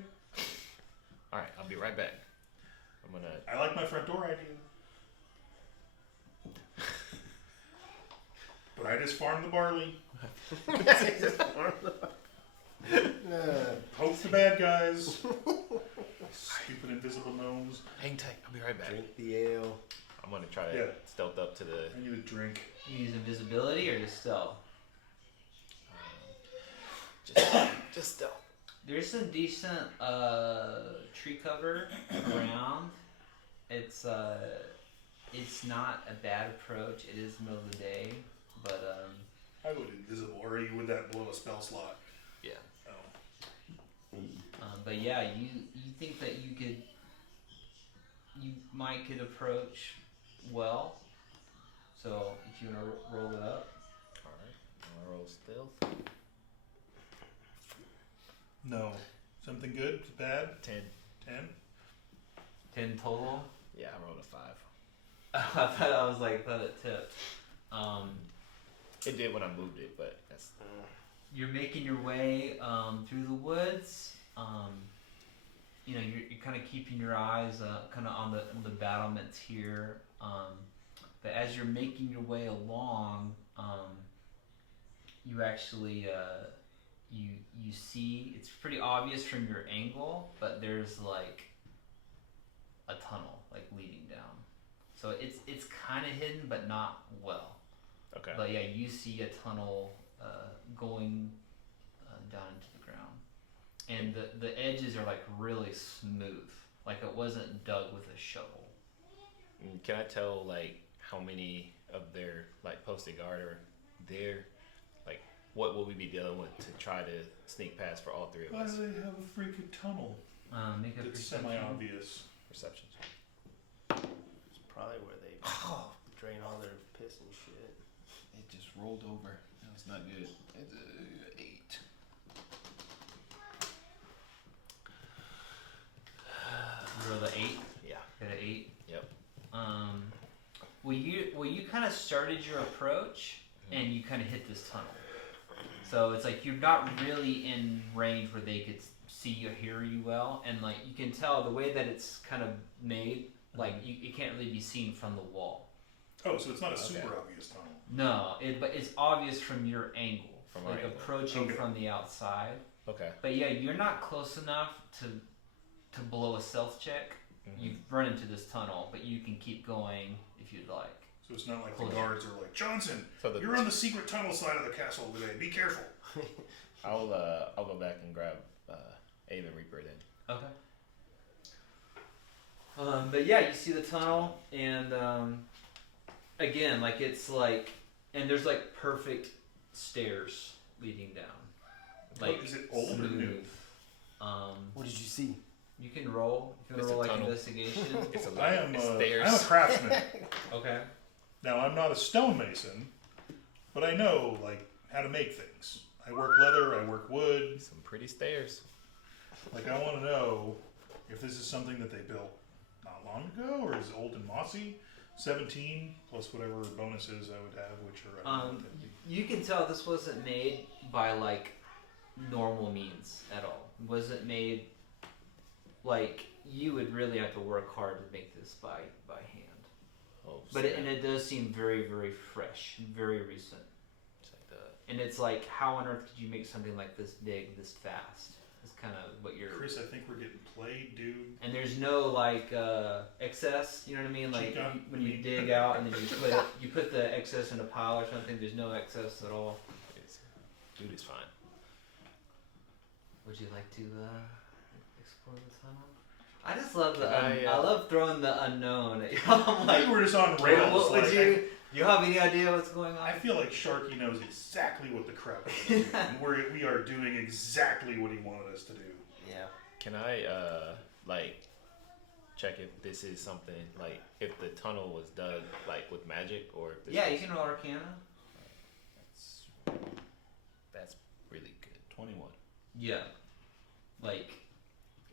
All right, I'll be right back. I'm gonna. I like my front door idea. But I just farmed the barley. Poke the bad guys. Stupid invisible gnomes. Hang tight. I'll be right back. Drink the ale. I'm gonna try to Yeah. stealth up to the. I need a drink. You use invisibility or just stealth? Just stealth. There's some decent tree cover around. It's not a bad approach. It is middle of the day, but I would invisible, or would that blow a spell slot? Yeah. Oh. but yeah, you think that you might could approach well. So if you wanna roll it up. All right. I'm gonna roll stealth. No. Something good? Bad? 10. 10? 10 total. Yeah, I rolled a 5. I was like, thought it tipped. It did when I moved it, but that's. You're making your way through the woods. You're kind of keeping your eyes kind of on the battlements here. But as you're making your way along, you actually you see, it's pretty obvious from your angle, but there's like a tunnel like leading down. So it's kind of hidden, but not well. Okay. But yeah, you see a tunnel going down into the ground, and the edges are like really smooth, like it wasn't dug with a shovel. Can I tell like how many of their like posted guard are there? Like, what will we be dealing with to try to sneak past for all three of Why us? do they have a freaking tunnel? Make a It's perception. semi-obvious. Perception. It's probably where they drain all their piss and shit. It just rolled over. That was not good. It's 8. You roll the 8. Yeah. Got an 8. Yep. Well, you kind of started your approach, and you kind of hit this tunnel. So it's like you're not really in range where they could see or hear you well, and like you can tell the way that it's kind of made, like it can't really be seen from the wall. Oh, so it's not a super obvious tunnel. No, but it's obvious from your angle, From our like angle. approaching Okay. from the outside. Okay. But yeah, you're not close enough to to blow a stealth check, you run into this tunnel, but you can keep going if you'd like. So it's not like Hold the on. guards are like, Johnson, So you're on the secret tunnel side of the castle today. Be careful. I'll go back and grab Ava Reaper then. Okay. But yeah, you see the tunnel, and again, like it's like, and there's like perfect stairs leading down. Like Is it old or smooth. new? What did you see? You can roll. You can It's roll a like tunnel. investigation. It's a lot I am of stairs. I'm a craftsman. Okay. Now, I'm not a stonemason, but I know, like, how to make things. I work leather, I work wood. Some pretty stairs. Like, I want to know if this is something that they built not long ago, or is it old and mossy? 17, plus whatever bonuses I would have, which are... I don't know what that'd be. You can tell this wasn't made by like normal means at all. It wasn't made like you would really have to work hard to make this by hand. Oh, But snap. and it does seem very, very fresh, very recent. It's like the- And it's like, how on earth could you make something like this big, this fast? It's kind of what you're. Chris, I think we're getting played, dude. And there's no like excess. You know what I mean? Like Chica. when you dig out and then you put the excess in a pile or something. There's no excess at all. Dude is fine. Would you like to explore the tunnel? I just love the. Can I, I love throwing the unknown at you. I'm I like, think we're just on rails. what would like, you? You have any idea what's going on? I feel like Sharky knows exactly what the crap is doing. We are doing exactly what he wanted us to do. Yeah. Can I like check if this is something like if the tunnel was dug like with magic or if this Yeah, was, you can roll Arcana. that's really good. 21. Yeah, like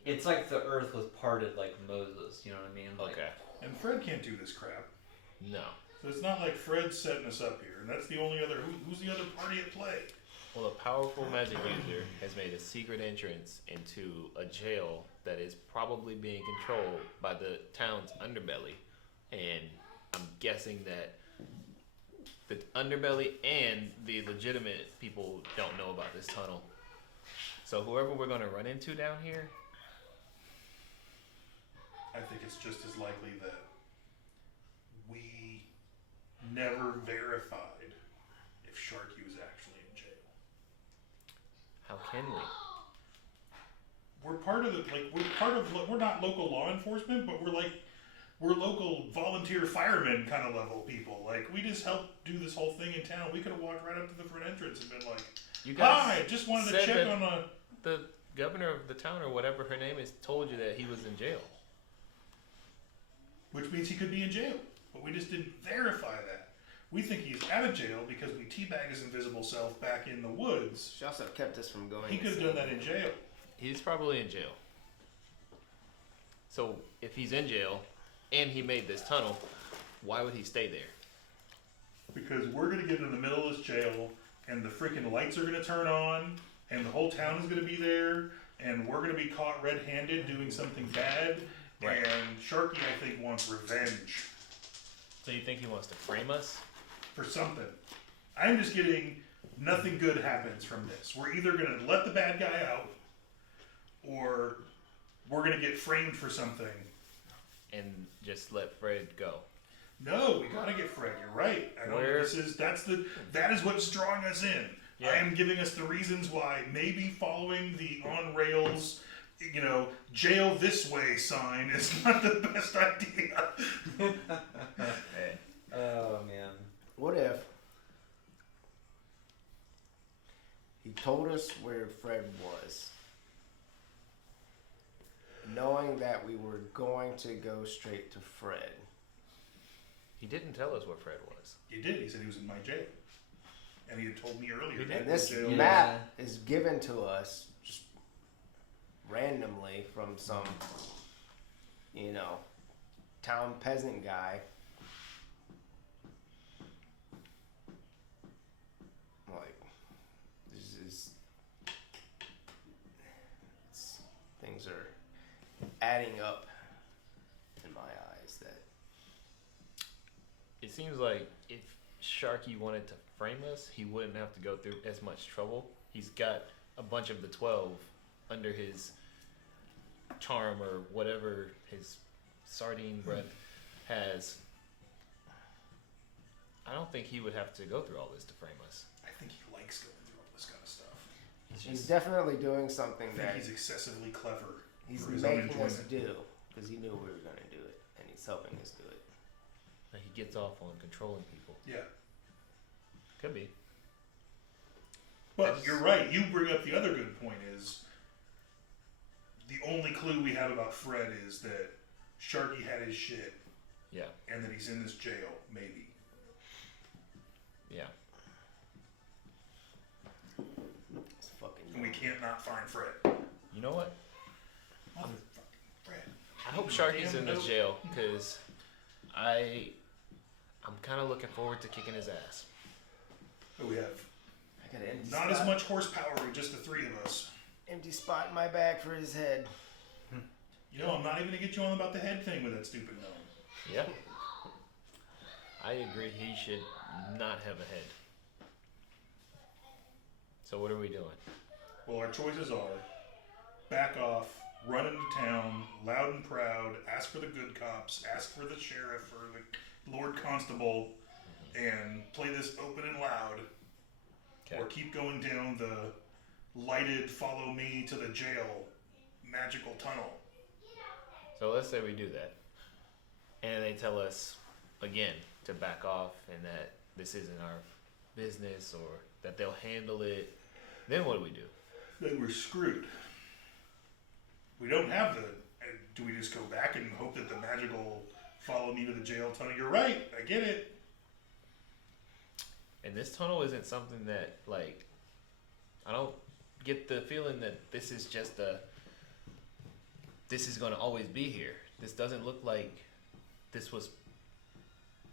it's like the earth was parted like Moses. You know what I mean? Like, Okay. And Fred can't do this crap. No. So it's not like Fred's setting us up here. And that's the only other... Who's the other party at play? Well, a powerful magic user has made a secret entrance into a jail that is probably being controlled by the town's underbelly. And I'm guessing that the underbelly and the legitimate people don't know about this tunnel. So whoever we're going to run into down here, I think it's just as likely that we never verified if Sharky was actually in jail. how can we? We're part of the... We're not local law enforcement, but we're local volunteer firemen kind of level people. Like, we just helped do this whole thing in town. We could have walked right up to the front entrance and been like, You hi, just wanted to said check that on a... the governor of the town or whatever her name is told you that he was in jail. Which means he could be in jail. But we just didn't verify that. We think he's out of jail because we teabagged his invisible self back in the woods. She also kept us from going. He could have done that in jail. He's probably in jail. So if he's in jail and he made this tunnel, why would he stay there? Because we're going to get in the middle of this jail, and the freaking lights are going to turn on, and the whole town is going to be there, and we're going to be caught red-handed doing something bad, Right. and Sharky, I think, wants revenge So you think he wants to frame us? for something. I'm just getting nothing good happens from this. We're either going to let the bad guy out, or we're going to get framed for something. And just let Fred go. No, we gotta get Fred. You're right. I don't. Where- That is what's drawing us in. Yeah. I am giving us the reasons why maybe following the on rails, jail this way sign is not the best idea. Hey. Oh man. What if he told us where Fred was, knowing that we were going to go straight to Fred? He didn't tell us where Fred was. He did. He said he was in my jail, and he had told me earlier. He that And this jail. Yeah. map is given to us just randomly from some, town peasant guy. Like, things are adding up in my eyes. That It seems like if Sharky wanted to frame us, he wouldn't have to go through as much trouble. He's got a bunch of the 12 under his charm or whatever his sardine breath has, I don't think he would have to go through all this to frame us. I think he likes going through all this kind of stuff. He's definitely doing something I that think he's excessively clever he's for his own making us enjoyment. do because he knew we were going to do it, and he's helping us do it. And he gets off on controlling people. Yeah. Could be. But you're right. You bring up the other good point is the only clue we have about Fred is that Sharky had his shit Yeah. and that he's in this jail, maybe. Yeah. It's fucking. And we can't not find Fred. You know what? Motherfucking Fred. I hope Sharky's Damn in this dope. jail because I'm kind of looking forward to kicking his ass. But we have I got an empty not spot. as much horsepower with just the three of us. Empty spot in my bag for his head. You know, I'm not even gonna get you on about the head thing with that stupid gnome. Yeah. I agree. He should not have a head. So what are we doing? Well, our choices are back off, run into town, loud and proud, ask for the good cops, ask for the sheriff or the Lord Constable, and play this open and loud, or keep going down the lighted follow me to the jail magical tunnel. So let's say we do that, and they tell us again to back off and that this isn't our business or that they'll handle it. Then what do we do? Then we're screwed. We don't have the. Do we just go back and hope that the magical follow me to the jail tunnel? You're right. I get it. And this tunnel isn't something that, like, I don't get the feeling that this is just this is going to always be here. This doesn't look like this was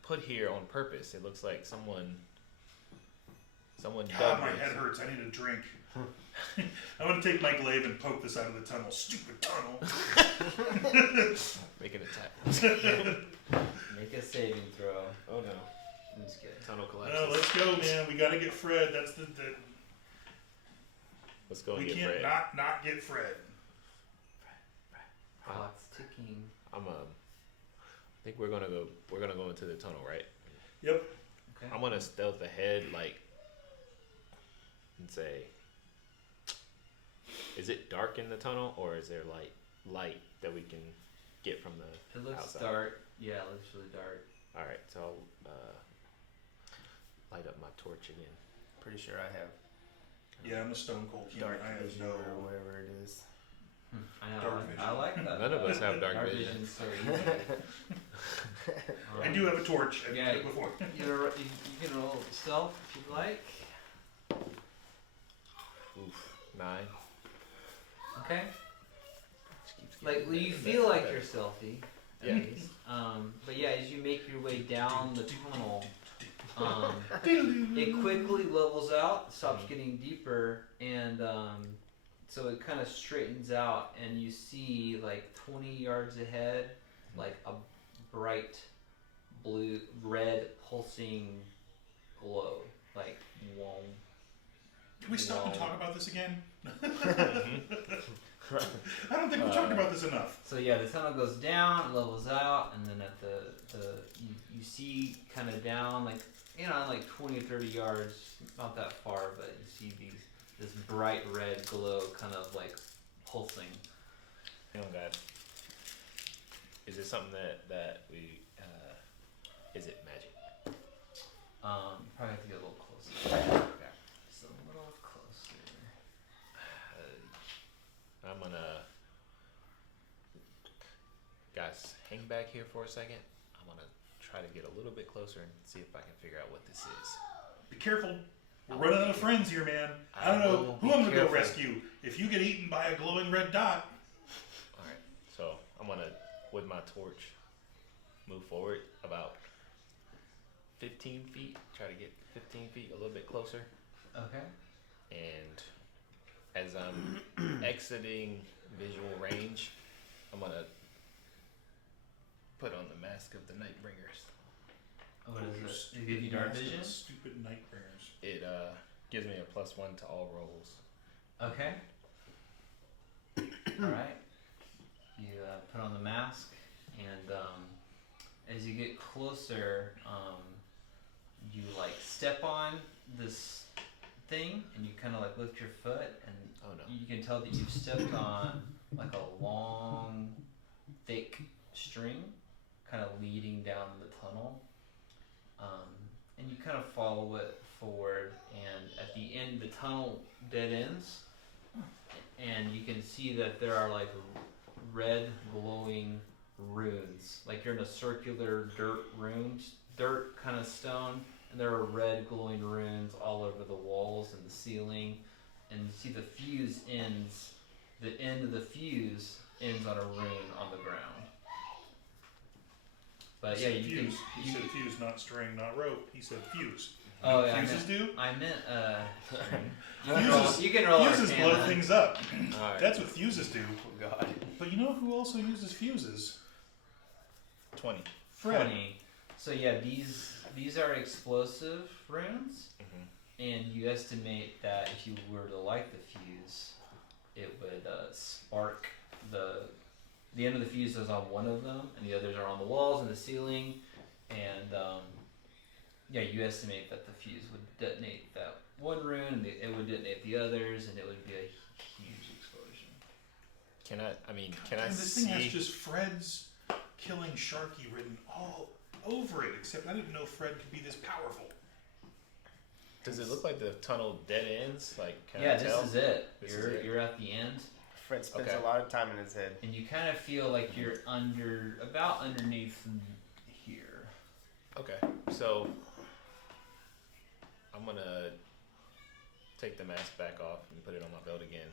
put here on purpose. It looks like someone God, dug my this. head hurts. I need a drink. I'm gonna take my glaive and poke this out of the tunnel. Stupid tunnel. Make an attack. Make a saving throw. Oh no. I'm just kidding. Tunnel collapses. No, let's go, man. We gotta get Fred. That's the Let's go and we get can't Fred. not get Fred. Clock's ticking. I think we're gonna go into the tunnel, right? Yep. Okay. I'm gonna stealth ahead, like, and say, is it dark in the tunnel, or is there light that we can get from the It looks outside? dark. Yeah, it looks really dark. All right, so I'll light up my torch again. Pretty sure I have Yeah, I'm a stone cold human. dark I have vision no. or whatever it is. I know. Dark vision. I like that. None of us have dark Dark vision. vision's so easy. I do have a torch. I've Yeah. done it before. You can roll stealth if you'd like. Oof, 9. Okay. Just keeps Like, getting well, you better, feel better, like better. you're stealthy. At Yeah. least. But yeah, as you make your way down the tunnel, it quickly levels out, stops getting deeper, and so it kind of straightens out, and you see like 20 yards ahead, like a bright red pulsing glow, like whoa. Can we stop and Whoa. talk about this again? Mm-hmm. I don't think we've talked about this enough. So yeah, the tunnel goes down, it levels out, and then at the you see kind of down, like, you know, like 20 or 30 yards, not that far, but you see this bright red glow kind of like pulsing. Hang on, guys. Is it something that we is it magic? Probably have to get a little closer. Okay. Just a little closer. I'm gonna, guys, hang back here for a second. I'm gonna try to get a little bit closer and see if I can figure out what this is. Be careful. We're running out of friends here, man. I don't know will who be I'm gonna go careful. rescue. If you get eaten by a glowing red dot, All right, so I'm gonna, with my torch, move forward about 15 feet. Try to get 15 feet, a little bit closer. Okay. And as I'm exiting visual range, I'm gonna put on the mask of the Nightbringers. What you is it? stupid It give you dark master, vision? Stupid nightmares. It gives me a +1 to all rolls. Okay. Alright. you put on the mask, and as you get closer, you like step on this thing, and you kind of like lift your foot, and you can tell that you've stepped on like a long, thick string, kind of leading down the tunnel. And you kind of follow it forward, and at the end, the tunnel dead ends, and you can see that there are like red glowing runes, like you're in a circular dirt kind of stone, and there are red glowing runes all over the walls and the ceiling, and you see the fuse ends, the end of the fuse ends on a rune on the ground. But He yeah, said you fuse. can. He said fuse, not string, not rope. He said fuse. Oh yeah, Fuses do? I meant Fuses, you can roll fuses Arcana. blow things up. All right. That's what fuses do. Oh God. But you know who also uses fuses? 20. Fred. 20. So yeah, these are explosive runes, and you estimate that if you were to light the fuse, it would spark the end of the fuse is on one of them, and the others are on the walls and the ceiling, and yeah, you estimate that the fuse would detonate that one rune, and it would detonate the others, and it would be a huge explosion. Can I And this see? thing has just Fred's killing Sharky written all over it, except I didn't know Fred could be this powerful. Does it look like the tunnel dead ends? Like, can Yeah, I tell? this is it. This is it. You're at the end, Fred spends Okay. a lot of time in his head. and you kind of feel like you're about underneath here. Okay, so I'm gonna take the mask back off and put it on my belt again.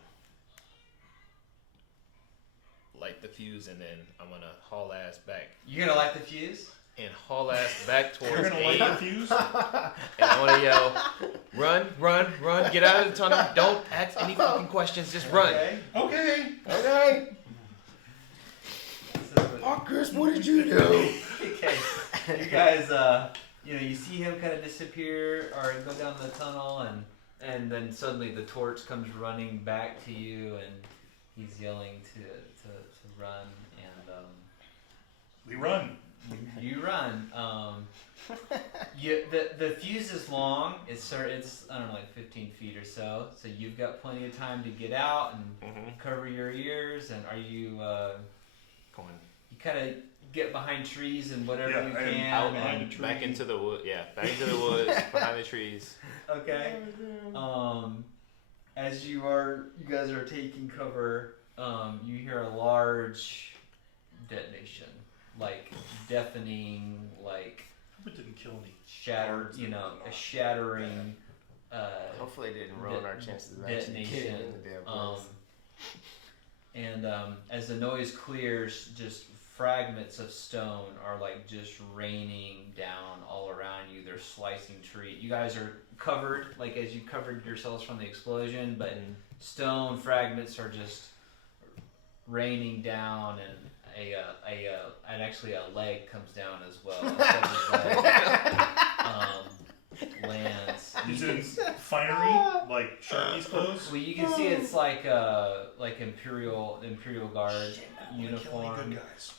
Light the fuse, and then I'm gonna haul ass back You're gonna light the fuse? and haul ass back You're towards gonna light A, the fuse? and I want to yell, "Run, run, run! Get out of the tunnel! Don't ask any fucking questions. Just run!" Okay. Okay. Okay. So what- Oh, Chris, what did you do? Okay, you guys, you see him kind of disappear or go down the tunnel, and then suddenly the torch comes running back to you, and he's yelling to run, and We run. you run. The fuse is long. It's I don't know, like 15 feet or so. So you've got plenty of time to get out and cover your ears. And are you? Going You kind of get behind trees and whatever Yeah, you I am can. out and- behind a tree. back into the wood. Yeah, back into the woods, behind the trees. Okay. As you guys are taking cover, you hear a large detonation, like deafening, like Hope it didn't kill any. shattered, a shattering Hopefully, it didn't ruin our chances of actually getting detonation. in the damn place. And as the noise clears, just fragments of stone are like just raining down all around you. They're slicing tree. You guys are covered, like as you covered yourselves from the explosion, but stone fragments are just raining down, and and actually a leg comes down as well. A severed leg, lands. Is it finery? Like Sharky's clothes? Well, you can see it's like Imperial Guard Shit, I don't wanna kill any uniform. good guys.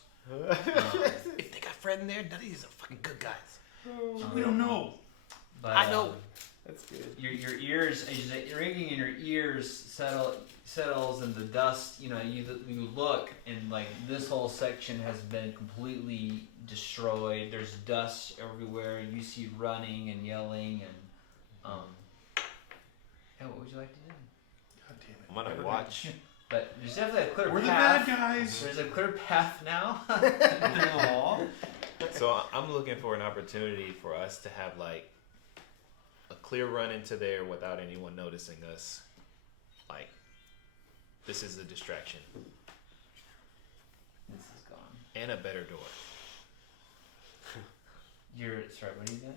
If they got Fred in there, none of these are fucking good guys. We don't know. But, I know. That's good. Your ears, as the ringing in your ears settles, and the dust. You look, and like this whole section has been completely destroyed. There's dust everywhere. You see running and yelling, and yeah, what would you like to do? God damn it. I'm gonna watch. But there's definitely a clear We're the path. bad guys. There's a clear path now through the wall. So I'm looking for an opportunity for us to have like a clear run into there without anyone noticing us. Like, this is a distraction. This is gone. And a better door. Sorry, what are you doing?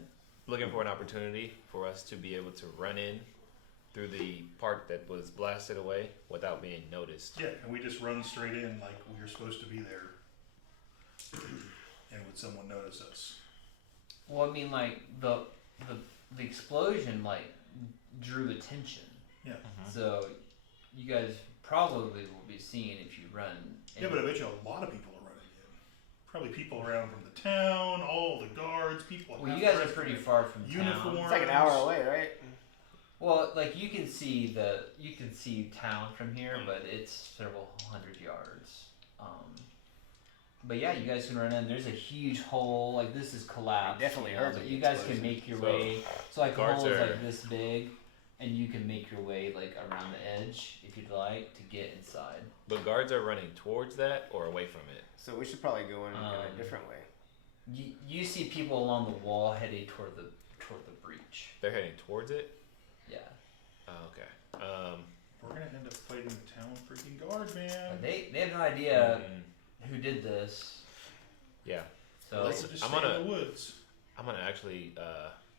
Looking for an opportunity for us to be able to run in through the part that was blasted away without being noticed. Yeah, and we just run straight in like we were supposed to be there. And would someone notice us? Well, I mean, like the explosion like drew attention. Yeah. So you guys probably will be seeing if you run. Yeah, but I bet you a lot of people are running in. Probably people around from the town, all the guards, people. Well, you guys are pretty far from uniforms. town. It's like an hour away, right? Well, like you can see town from here, but it's several hundred yards. But yeah, you guys can run in. There's a huge hole. Like this is collapsed. Definitely but heard you the guys explosion. can make your So, way. So like the guards hole is are- like this big, and you can make your way like around the edge if you'd like to get inside. But guards are running towards that or away from it. So we should probably go in a different way. You see people along the wall heading toward the breach. They're heading towards it. Yeah. Oh, okay. We're gonna end up fighting the town freaking guard, man. They have no idea who did this. Yeah. So Let's just I'm stay gonna- in the woods. I'm gonna actually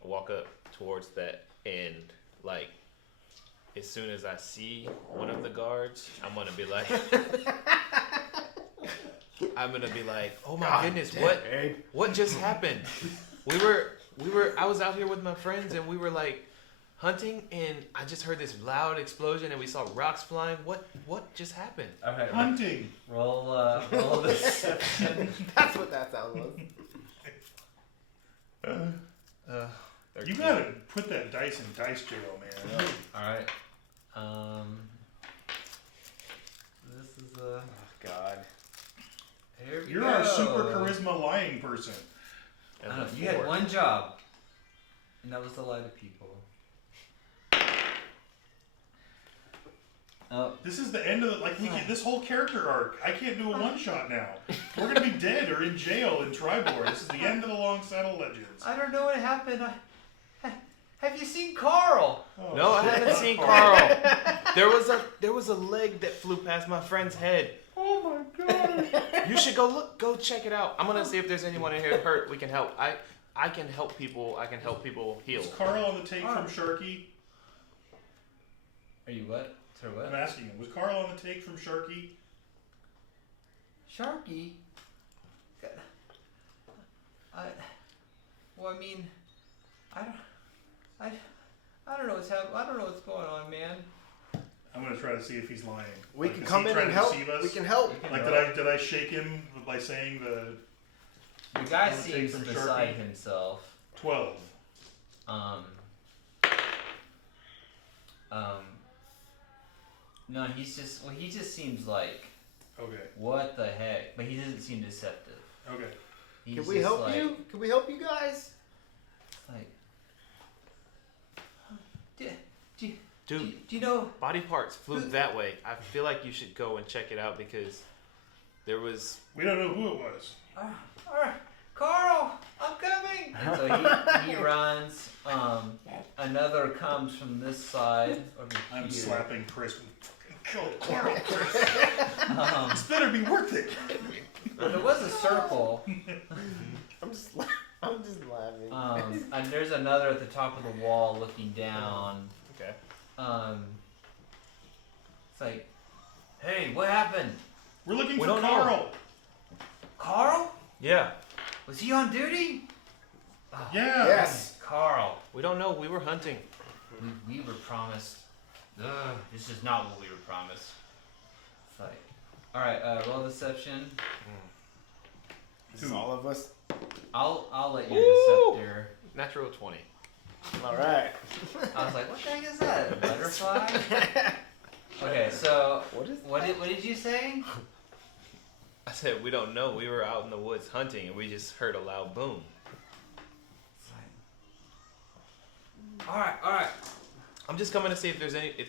walk up towards that end. Like, as soon as I see one of the guards, I'm gonna be like, oh my goodness, what just happened? We were, I was out here with my friends and we were like hunting and I just heard this loud explosion and we saw rocks flying. What just happened? okay, Hunting. roll deception. That's what that sound was. You gotta put that dice in dice jail, man. All right. This is Oh God. Here we You're go. our super charisma lying person. I don't know, you had one job, and that was to lie to people. Oh, This is the end of this whole character arc. I can't do a one shot now. We're gonna be dead or in jail in Tribor. This is the end of the Longsaddle Legends. I don't know what happened. Have you seen Carl? Oh, No, I shit. haven't seen Carl. There was a leg that flew past my friend's head. Oh my god. You should go check it out. I'm gonna see if there's anyone in here hurt. We can help. I can help people. I can help people heal. Is Carl on the take from Sharky? Are you what? Sir, I'm what? asking him. Was Carl on the take from Sharky? Sharky? Well, I mean, I don't know what's happening. I don't know what's going on, man. I'm gonna try to see if he's lying. We Like, can is come he in trying and to help. deceive us? We can help. Like did I shake him by saying the The guy Wanna take seems from beside Sharky? himself. 12? No, he just seems like, Okay. what the heck? But he doesn't seem deceptive. Okay. He's Can we just help like, you? Can we help you guys? Like, Dude, do you know? body parts flew that way. I feel like you should go and check it out because there was. We don't know who it was. All right, Carl, I'm coming. And so he runs. Another comes from this side over I'm here. slapping Chris. Kill Carl. Um, This better be worth it. there was a circle. I'm just laughing. And there's another at the top of the wall looking down. Okay. It's like, hey, what happened? We're looking We for don't know. Carl. Carl? Yeah. Was he on duty? Oh, Yeah. Yes. Carl. We don't know. We were hunting. We were promised. Ugh, this is not what we were promised. It's like, all right, roll deception. This is all of us. I'll let you Woo! deceptor. Natural 20. All right. I was like, what the heck is that? A butterfly? Okay, so What is what did you say? I said we don't know. We were out in the woods hunting and we just heard a loud boom. It's like, all right. I'm just coming to see if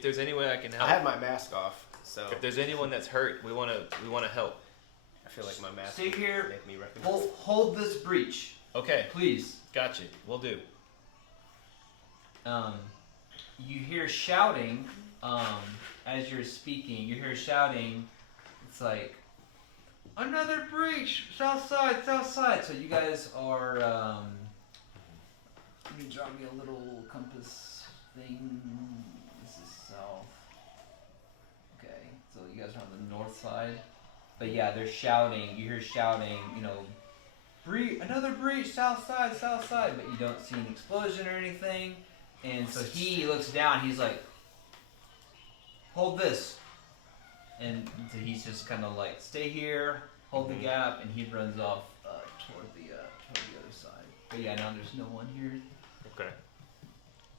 there's any way I can help. I have my mask off, so If there's anyone that's hurt, we wanna help. I feel like my mask Stay would here. make me recognize. Hold this breach, Okay, please. got you. We'll do. You hear shouting as you're speaking. You hear shouting. It's like, another breach, south side. So you guys are. Let me draw me a little compass thing. This is south. Okay, so you guys are on the north side. But yeah, they're shouting. You hear shouting. You know, another breach, south side. But you don't see an explosion or anything. And so he looks down. He's like, hold this. And so he's just kind of like, stay here, hold the gap, and he runs off toward the other side. But yeah, now there's no one here. Okay.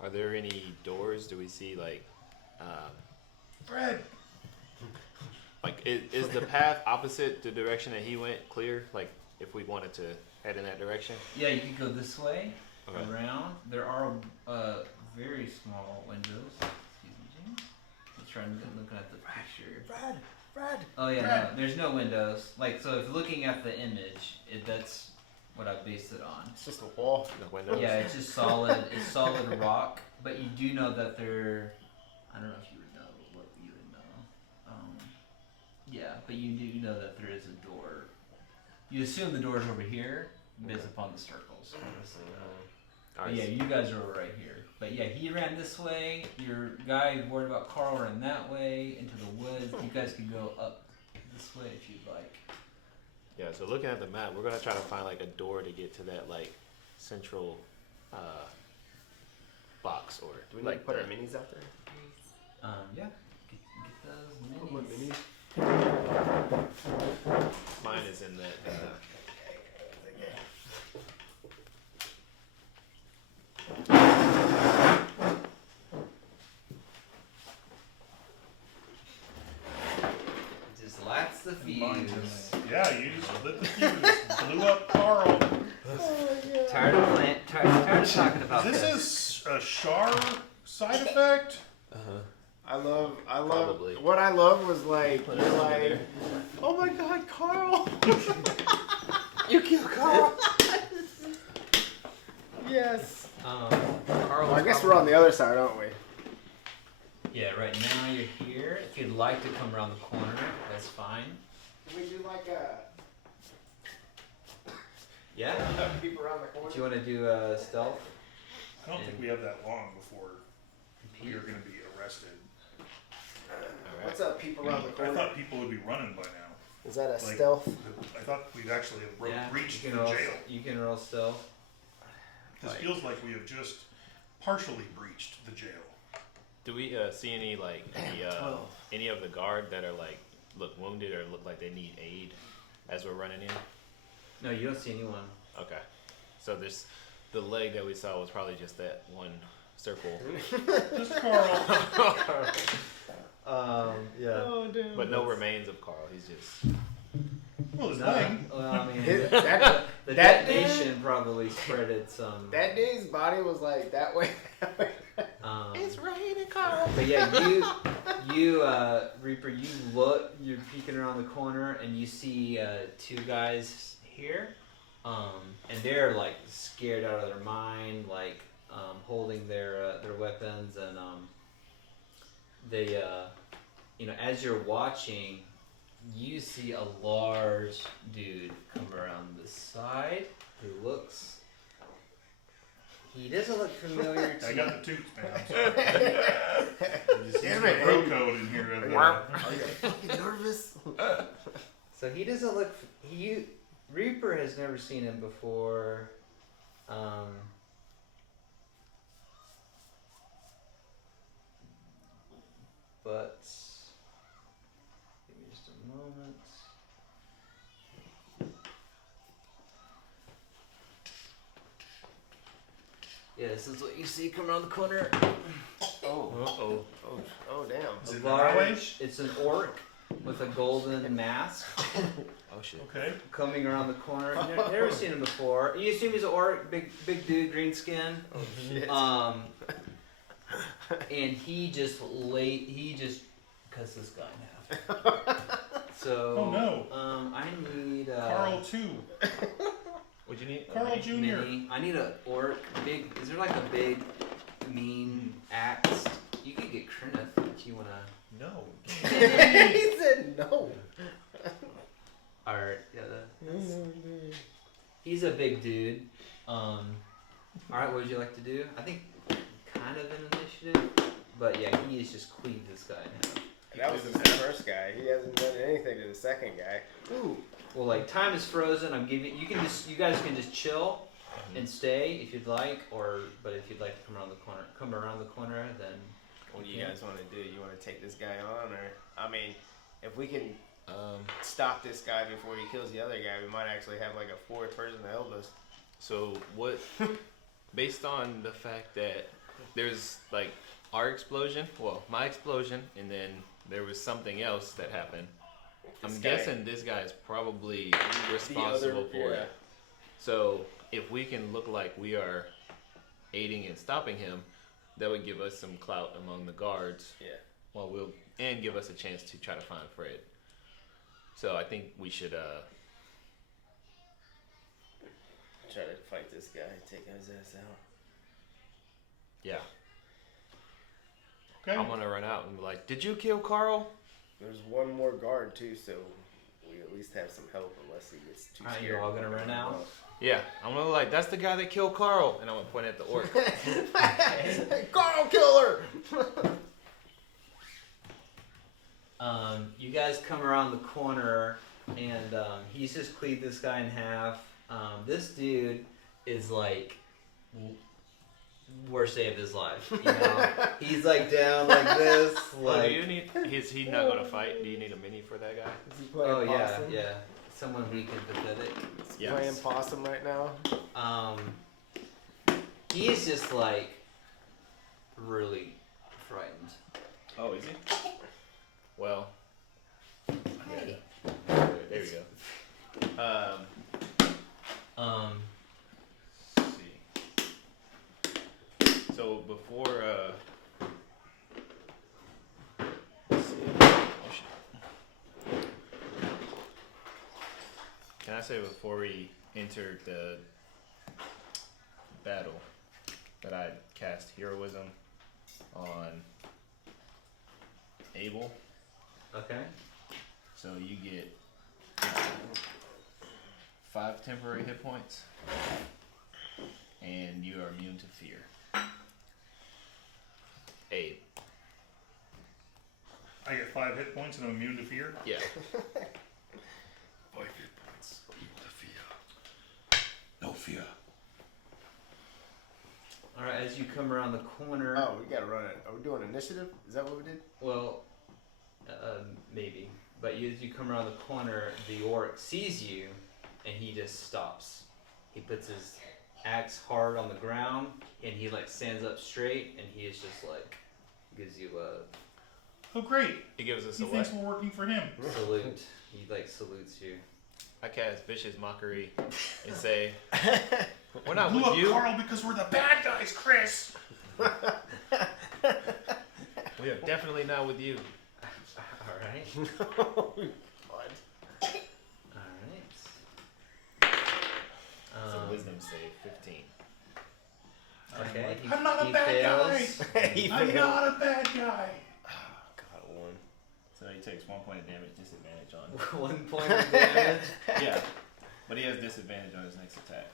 Are there any doors? Do we see like, Fred. like is the path opposite the direction that he went clear? Like if we wanted to head in that direction? Yeah, you could go this way, Okay. around. There are very small windows. Excuse me, James. I'm trying to looking at the picture. Fred. Oh yeah, Fred. no, there's no windows. Like so, if looking at the image, that's what I based it on. It's just a wall. No windows. Yeah, it's just solid. It's solid rock. But you do know that there. I don't know if you would know what you would know. Yeah, but you do know that there is a door. You assume the door is over here, based upon the circles. Obviously. But yeah, you guys are right here. But yeah, he ran this way. Your guy worried about Carl ran that way into the woods. You guys can go up this way if you'd like. Yeah, so looking at the map, we're gonna try to find like a door to get to that like central box or Do we need like to put our the- minis out there? Yeah. Get those Put my minis. minis. Mine is in that. Just lights the Mine fuse. tonight. Yeah, you just lit the fuse. Blew up Carl. Tired of talking about Is this a Char side effect? I love. Probably. What I love was like Put it you're over like, there. oh my God, Carl! You killed Carl. Yes. Carl. Well, I guess we're on the other side, aren't we? Yeah, right now you're here. If you'd like to come around the corner, that's fine. Can we do like a Yeah. peep around the corner? Do you want to do stealth? I don't think we have that long before we are going to be arrested. What's up, peep around the I corner? thought people would be running by now. Is that a Like, stealth? I thought we'd actually have Yeah. reached You the can roll. jail. You can roll stealth. This feels like we have just partially breached the jail. Do we see any like any of the guard that are like look wounded or look like they need aid as we're running in? No, you don't see anyone. Okay, so this the leg that we saw was probably just that one circle, Just Carl. Yeah. Oh, damn. but no remains of Carl. He's just Well, his No, leg. well, I mean, That, the that detonation probably spreaded some. that dude's body was like that way. It's raining, Carl. But yeah, you Reaper, you're peeking around the corner and you see two guys here, and they're like scared out of their mind, like holding their weapons, and they as you're watching, you see a large dude come around the side who looks. He doesn't look familiar to I you. got the toots, man. I'm sorry. Just Damn use it, my bro hey. code in here. Are you fucking nervous? So he doesn't look. Reaper has never seen him before. But give me just a moment. Yeah, this is what you see come around the corner. Oh, damn. Is it A an highway? large. It's an orc with a golden mask. oh shit. Okay. Coming around the corner. Never seen him before. You assume he's an orc, big dude, green skin. Oh shit. And he just cuts this guy in half. So Oh, no. I need Carl 2. What'd you need? Carl Jr. mini. I need a orc. Big. Is there like a big, mean axe? You could get Kreneth if you wanna. No. He said no. Alright, yeah. He's a big dude. Alright, what would you like to do? I think kind of an initiative, but yeah, he has just cleaved this guy in half. That was the first guy. He hasn't done anything to the second guy. Ooh. Well, like time is frozen. I'm giving. You guys can just chill and stay if you'd like, but if you'd like to come around the corner, then. What do you guys want to do? You want to take this guy on, or I mean, if we can stop this guy before he kills the other guy, we might actually have like a fourth person to help us. So what? Based on the fact that there's like our explosion, well, my explosion, and then there was something else that happened. I'm guessing this guy is probably responsible for it. So if we can look like we are aiding and stopping him, that would give us some clout among the guards. Yeah. Well, and give us a chance to try to find Fred. So I think we should Try to fight this guy, take his ass out. Yeah. Okay. I'm gonna run out and be like, "Did you kill Carl?" There's one more guard too, so we at least have some help unless he gets too Alright, scared. you're all gonna run out? Yeah. I'm gonna be like, "That's the guy that killed Carl," and I'm gonna point at the orc. Carl killer! You guys come around the corner, and he's just cleaved this guy in half. This dude is like worst day of his life. You know, he's like down like this. Well, Like, do you need? Is he not gonna fight? Do you need a mini for that guy? Is he playing oh yeah, possum? yeah. Someone weak and pathetic. Is he playing possum right now? He's just like really frightened. Oh, is he? Well, Hey. there we go. Let's see. So before let's see. Oh, shit. Can I say before we entered the battle that I cast heroism on Abel? Okay. So you get 5 temporary hit points, and you are immune to fear. Abe. I get 5 hit points and I'm immune to fear. Yeah. 5 hit points. Equal to fear. No fear. All right. As you come around the corner. Oh, we gotta run it. Are we doing initiative? Is that what we did? Well, maybe. But as you come around the corner, the orc sees you, and he just stops. He puts his axe hard on the ground, and he like stands up straight, and he is just like gives you a Oh, great. It gives us He a thinks what? we're working for him. salute. He like salutes you. I cast vicious mockery and say, "We're not Blew with up you. Carl because we're the bad guys, Chris. We are definitely not with you." All right. What? All right. It's a wisdom save, 15. Okay. He, I'm not a he bad fails. He I'm failed. not a bad guy. God, a 1. So he takes 1 point of damage, disadvantage on. 1 point of damage. Yeah, but he has disadvantage on his next attack.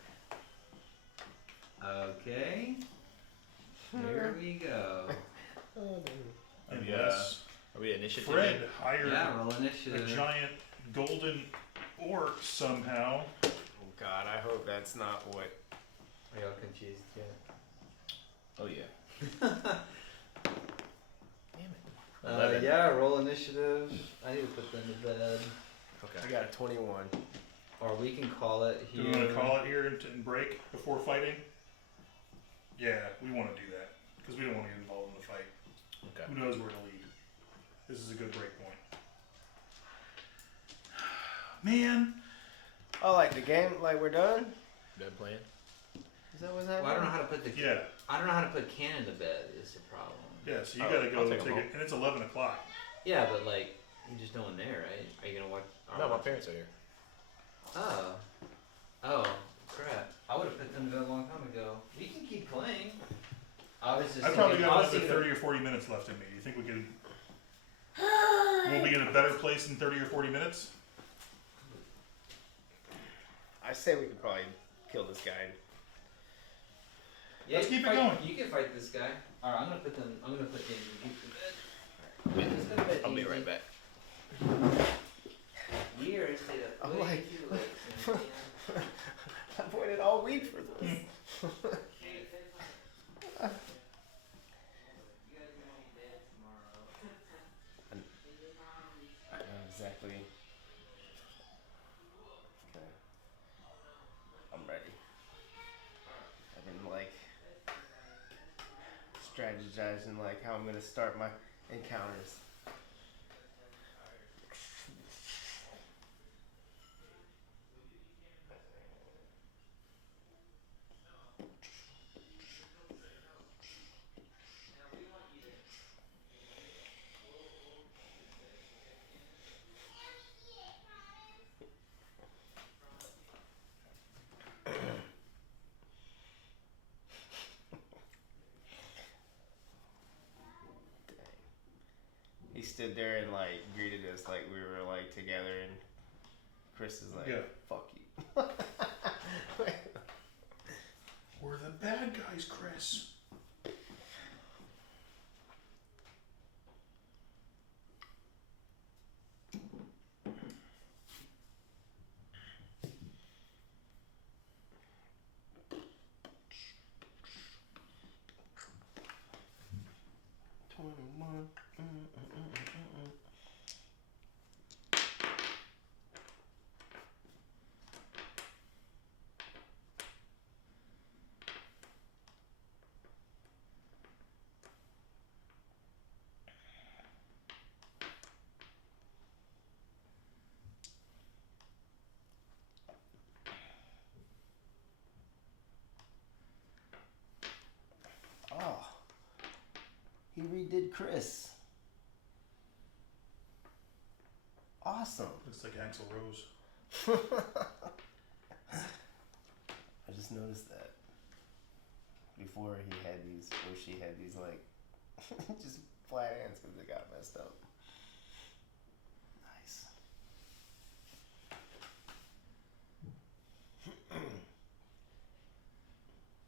Okay. Here we go. Are we, Unless are we initiative? Fred hired Yeah, roll a initiative. giant golden orc somehow. Oh God, I hope that's not what. Are y'all confused yet? Oh yeah. Damn it. 11. Yeah, roll initiative. I need to put them to bed. I got a 21. Or we can call it Do here. we want to call it here and break before fighting? Yeah, we want to do that because we don't want to get involved in the fight. Okay. Who knows where to lead? This is a good break point. Man, Oh, like the game, like we're done? Dead plan. Is that what's Well, happening? I don't know how to put the. yeah, I don't know how to put Cannon to bed. Is the problem. yeah. So you Oh, got to go I'll take take him it, home. and it's 11 o'clock. Yeah, but like, you just no one there, right? Are you gonna watch? No, my parents are here. Oh. Oh, crap! I would have put them to bed a long time ago. We can keep playing. I was just. I probably thinking, got I was another thinking 30 or 40 minutes left in me. You think we can? We'll be in a better place in 30 or 40 minutes. I say we could probably kill this guy. Yeah, Let's you keep can it fight- going. You can fight this guy. All right, I'm gonna put them. I'm gonna put Damien to bed. Just go to bed, I'll be Damien. right back. Years stayed up I'm way like- too late. Damien. I've waited all week for this. strategizing like how I'm gonna start my encounters. He stood there and like greeted us like we were like together, and Chris is like, Yeah. "Fuck you." We're the bad guys, Chris. Oh, he redid Chris. Awesome. Looks like Axl Rose. I just noticed that. Before he had these, or she had these like, just flat hands because they got messed up. Nice.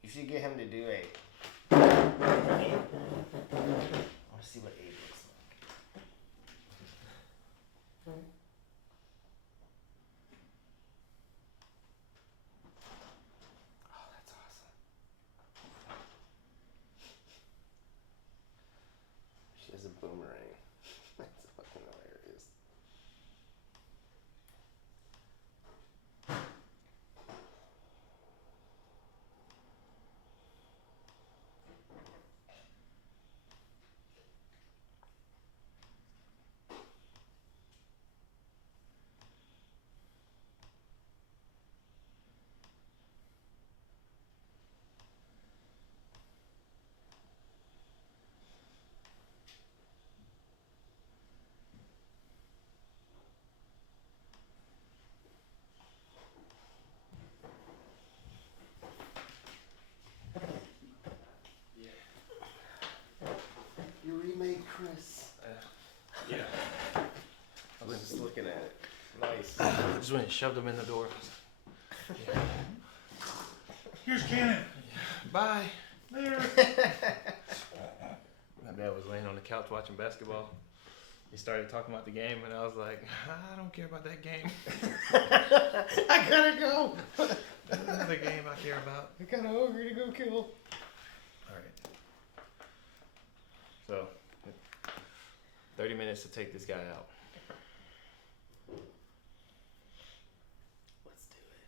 You should get him to do a. I want to see what Abe looks like. Oh, that's awesome. She has a boomerang. That's fucking hilarious. You remade Chris. Yeah. I was just looking at it. Nice. I just went and shoved him in the door. Here's Cannon. Bye. There. My dad was laying on the couch watching basketball. He started talking about the game, and I was like, I don't care about that game. I gotta go. There's another game I care about. I'm kinda hungry to go kill. All right. So, 30 minutes to take this guy out. Let's do it.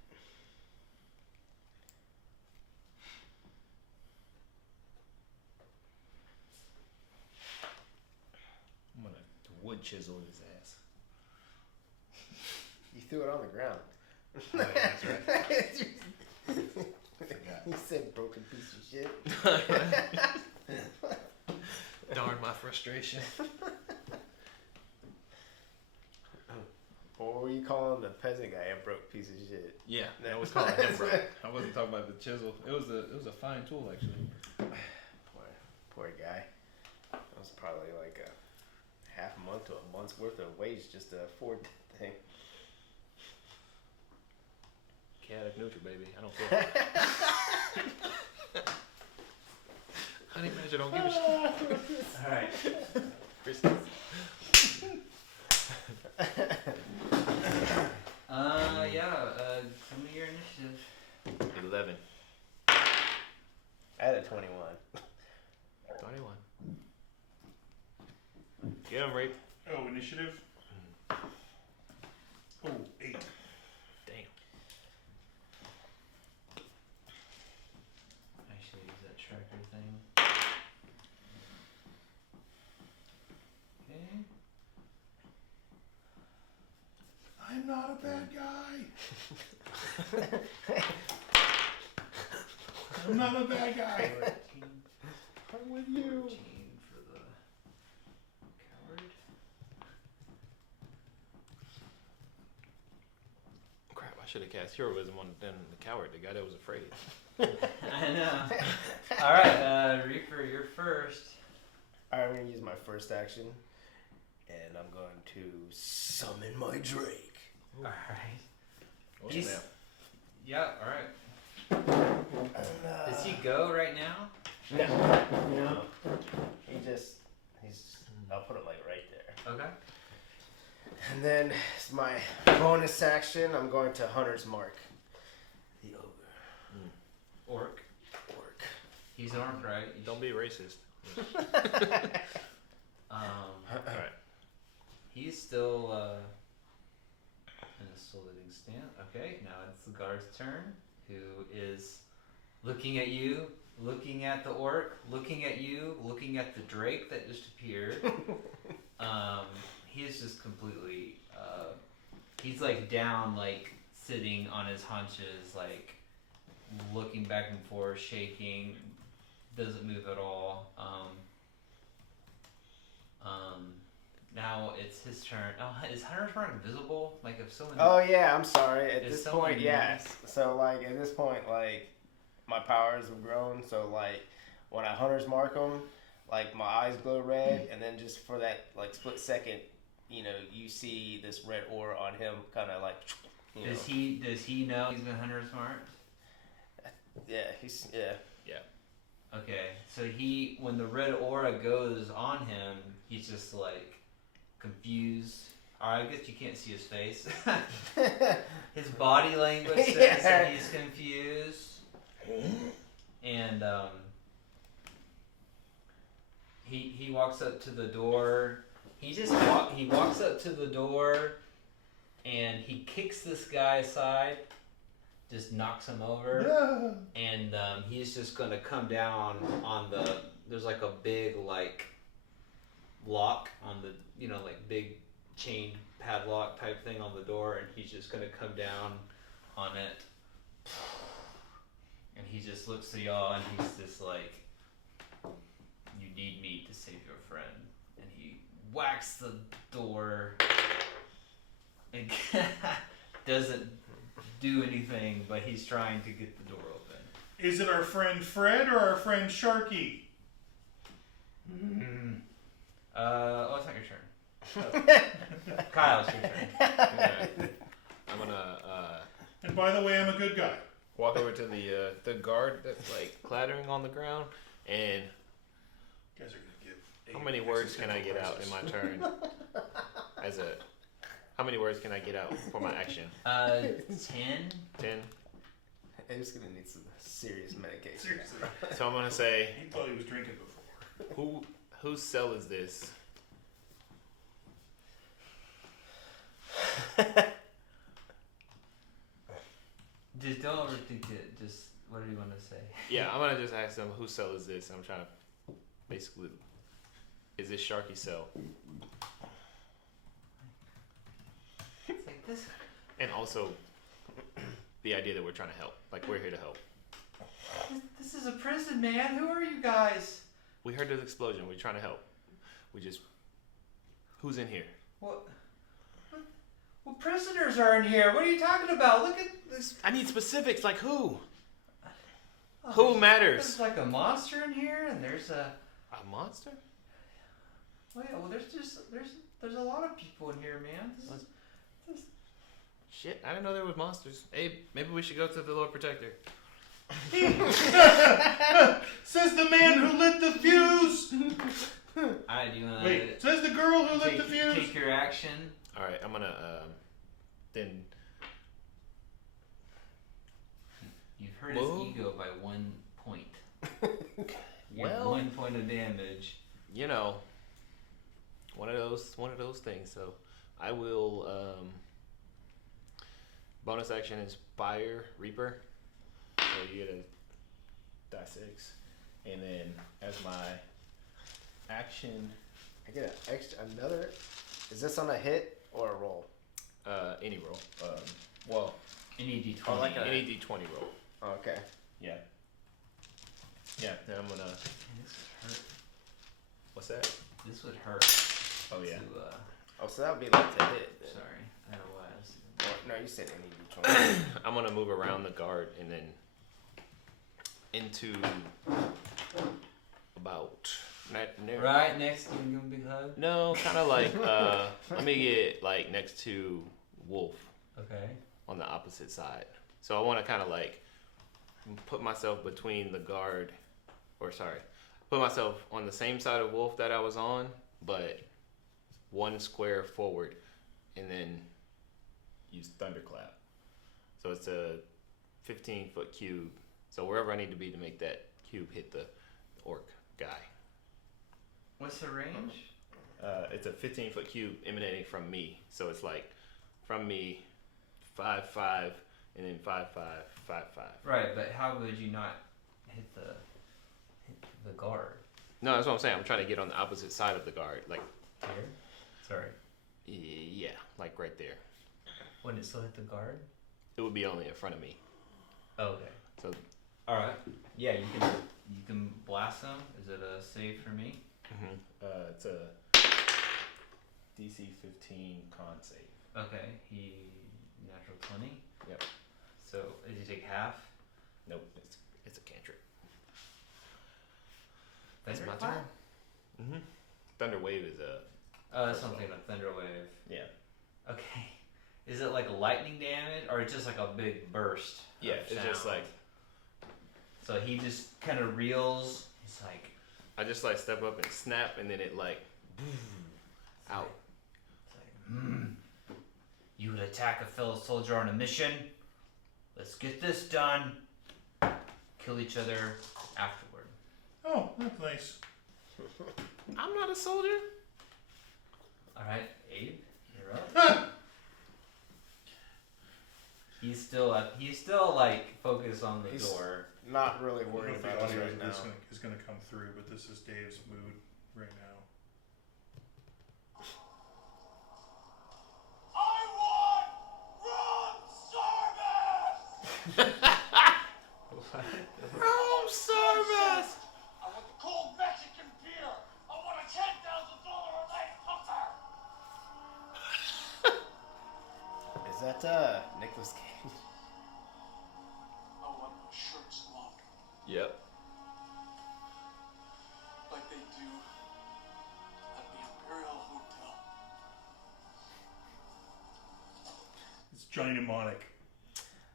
I'm gonna wood chisel his ass. You threw it on the ground. Oh, yeah, that's right. You said broken piece of shit. Darn my frustration. Or were you calling the peasant guy a broke piece of shit? Yeah, I was calling him bro. I wasn't talking about the chisel. It was a fine tool actually. Poor guy. That was probably like a half a month to a month's worth of wage just to afford that thing. Chaotic neutral, baby. I don't care. Honey Badger don't give a shit. Alright. Tell me your initiative. 11. I had a 21. 21. Get him, Rape. Oh, initiative. Oh, 8. Damn. Actually, use that tracker thing. I'm not a bad guy. 14, I'm with you. 14 for the coward. Crap, I should have cast heroism on then the coward, the guy that was afraid. I know. Alright, Reaper, you're first. Alright, I'm gonna use my first action, and I'm going to summon my Drake. Alright. Oh, He's- snap. Yeah, alright. Does he go right now? No. He's. I'll put it like right there. Okay. And then as my bonus action, I'm going to Hunter's Mark. The ogre. Orc. Orc. He's an orc, right? You Don't be racist. Alright. He's still in a saluting stance. Okay, now it's the guard's turn, who is looking at you, looking at the orc, looking at you, looking at the drake that just appeared. He is just completely he's like down, like sitting on his haunches, like looking back and forth, shaking, doesn't move at all. Now it's his turn. Oh, is Hunter's Mark invisible? Like if someone. Oh yeah, I'm sorry. At Is this someone point, yeah. else? So like at this point, like my powers have grown. So like when I Hunter's Mark him, like my eyes glow red, and then just for that like split second, you know, you see this red aura on him, kind of like. You know. Does he know he's been Hunter's Mark? Yeah, he's yeah. Okay, so when the red aura goes on him, he's just like confused. I guess you can't see his face. His body language says that he's confused, and he walks up to the door. He walks up to the door, and he kicks this guy aside. Just knocks him over, and he's just gonna come down on there's like a big like lock on the, you know, like big chain padlock type thing on the door, and he's just gonna come down on it, and he just looks to y'all, and he's just like, you need me to save your friend, and he whacks the door and doesn't do anything, but he's trying to get the door open. Is it our friend Fred or our friend Sharky? Oh, it's not your turn. Kyle's your turn. Okay. I'm gonna And by the way, I'm a good guy. walk over to the guard that's like clattering on the ground, and You guys are gonna get. how many words can I get out in my turn? How many words can I get out for my action? 10. 10. I'm just gonna need some serious medication. Seriously, So I'm gonna say, he thought he was drinking before. whose cell is this? Just don't overthink it. Just what do you want to say? Yeah, I'm gonna just ask them whose cell is this. I'm trying to basically, is this Sharky cell? It's like this. And also, the idea that we're trying to help. Like we're here to help. This is a prison, man. Who are you guys? We heard this explosion. We're trying to help. Who's in here? What? Well, prisoners are in here. What are you talking about? Look at this. I need specifics. Like who? Oh, Who there's matters? like a monster in here, and there's a. A monster? Oh yeah, well there's a lot of people in here, man. This Shit, I didn't know there was monsters. Hey, maybe we should go to the Lord Protector. Says the man who lit the fuse. Alright, do you wanna Wait, says the girl who lit the fuse. take your action? All right, I'm gonna then You've hurt Move. his ego by 1 point. You have Well- 1 point of damage. you know, one of those things. So I will bonus action inspire Reaper. So you get a die 6, and then as my action, I get an extra another. Is this on a hit or a roll? any roll. Well, Any D20. Oh, like a- Any D20 roll. Oh, okay. yeah. Yeah. Then I'm gonna. Man, this would hurt. What's that? This would hurt. Oh yeah. To, Oh, so that would be like to hit. Then. sorry. I don't know why I was. Or, no, you said any D20. I'm gonna move around the guard and then into about Right next to him, give him a big hug. No, kind of like let me get like next to Wolf Okay. on the opposite side. So I want to kind of like put myself between the guard, or sorry, put myself on the same side of Wolf that I was on, but one square forward, and then use Thunderclap. So it's a 15-foot cube. So wherever I need to be to make that cube hit the orc guy. What's the range? It's a 15-foot cube emanating from me. So it's like from me, 5'5", and then 5'5", 5'5". Right, but how would you not hit the guard? No, that's what I'm saying. I'm trying to get on the opposite side of the guard. Like, Here? Sorry. yeah, like right there. Wouldn't it still hit the guard? It would be only in front of me. Okay. So, All right. Yeah, you can blast them. Is it a save for me? it's a DC 15 con save. Okay. He natural 20. Yep. So did you take half? Nope, it's a cantrip. Thunder my clap? turn. Thunder wave is a Something like thunder wave. yeah. Okay. Is it like lightning damage or just like a big burst? Yeah, of it's just sound? like So he just kind of reels. He's like, I just like step up and snap, and then it like out. it's like, you would attack a fellow soldier on a mission. Let's get this done. Kill each other afterward. Oh, that's nice. I'm not a soldier. All right, Abe, you're up. He's still like focused on the He's- door. Not really I don't know worried if the about this audio right now. is going to come through, but this is Dave's mood right now. I want room service! Room service. I want the cold Mexican beer! I want a $10,000 a night hooker! Is that Nicolas Cage? I want my shirts longer, Yep. like they do at the Imperial Hotel. It's Johnny Mnemonic.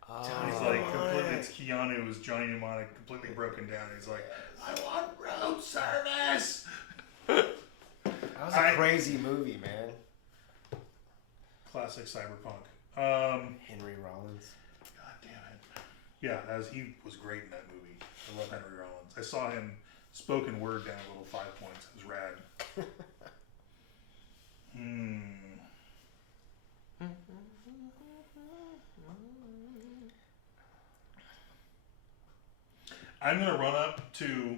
Oh. He's like completely. It's Keanu as Johnny Mnemonic, completely broken down. He's like, I want room service. That was a I- crazy movie, man. Classic cyberpunk. Henry Rollins. God damn it. Yeah, he was great in that movie. I love Henry Rollins. I saw him spoken word down a little 5 points. It was rad. I'm gonna run up to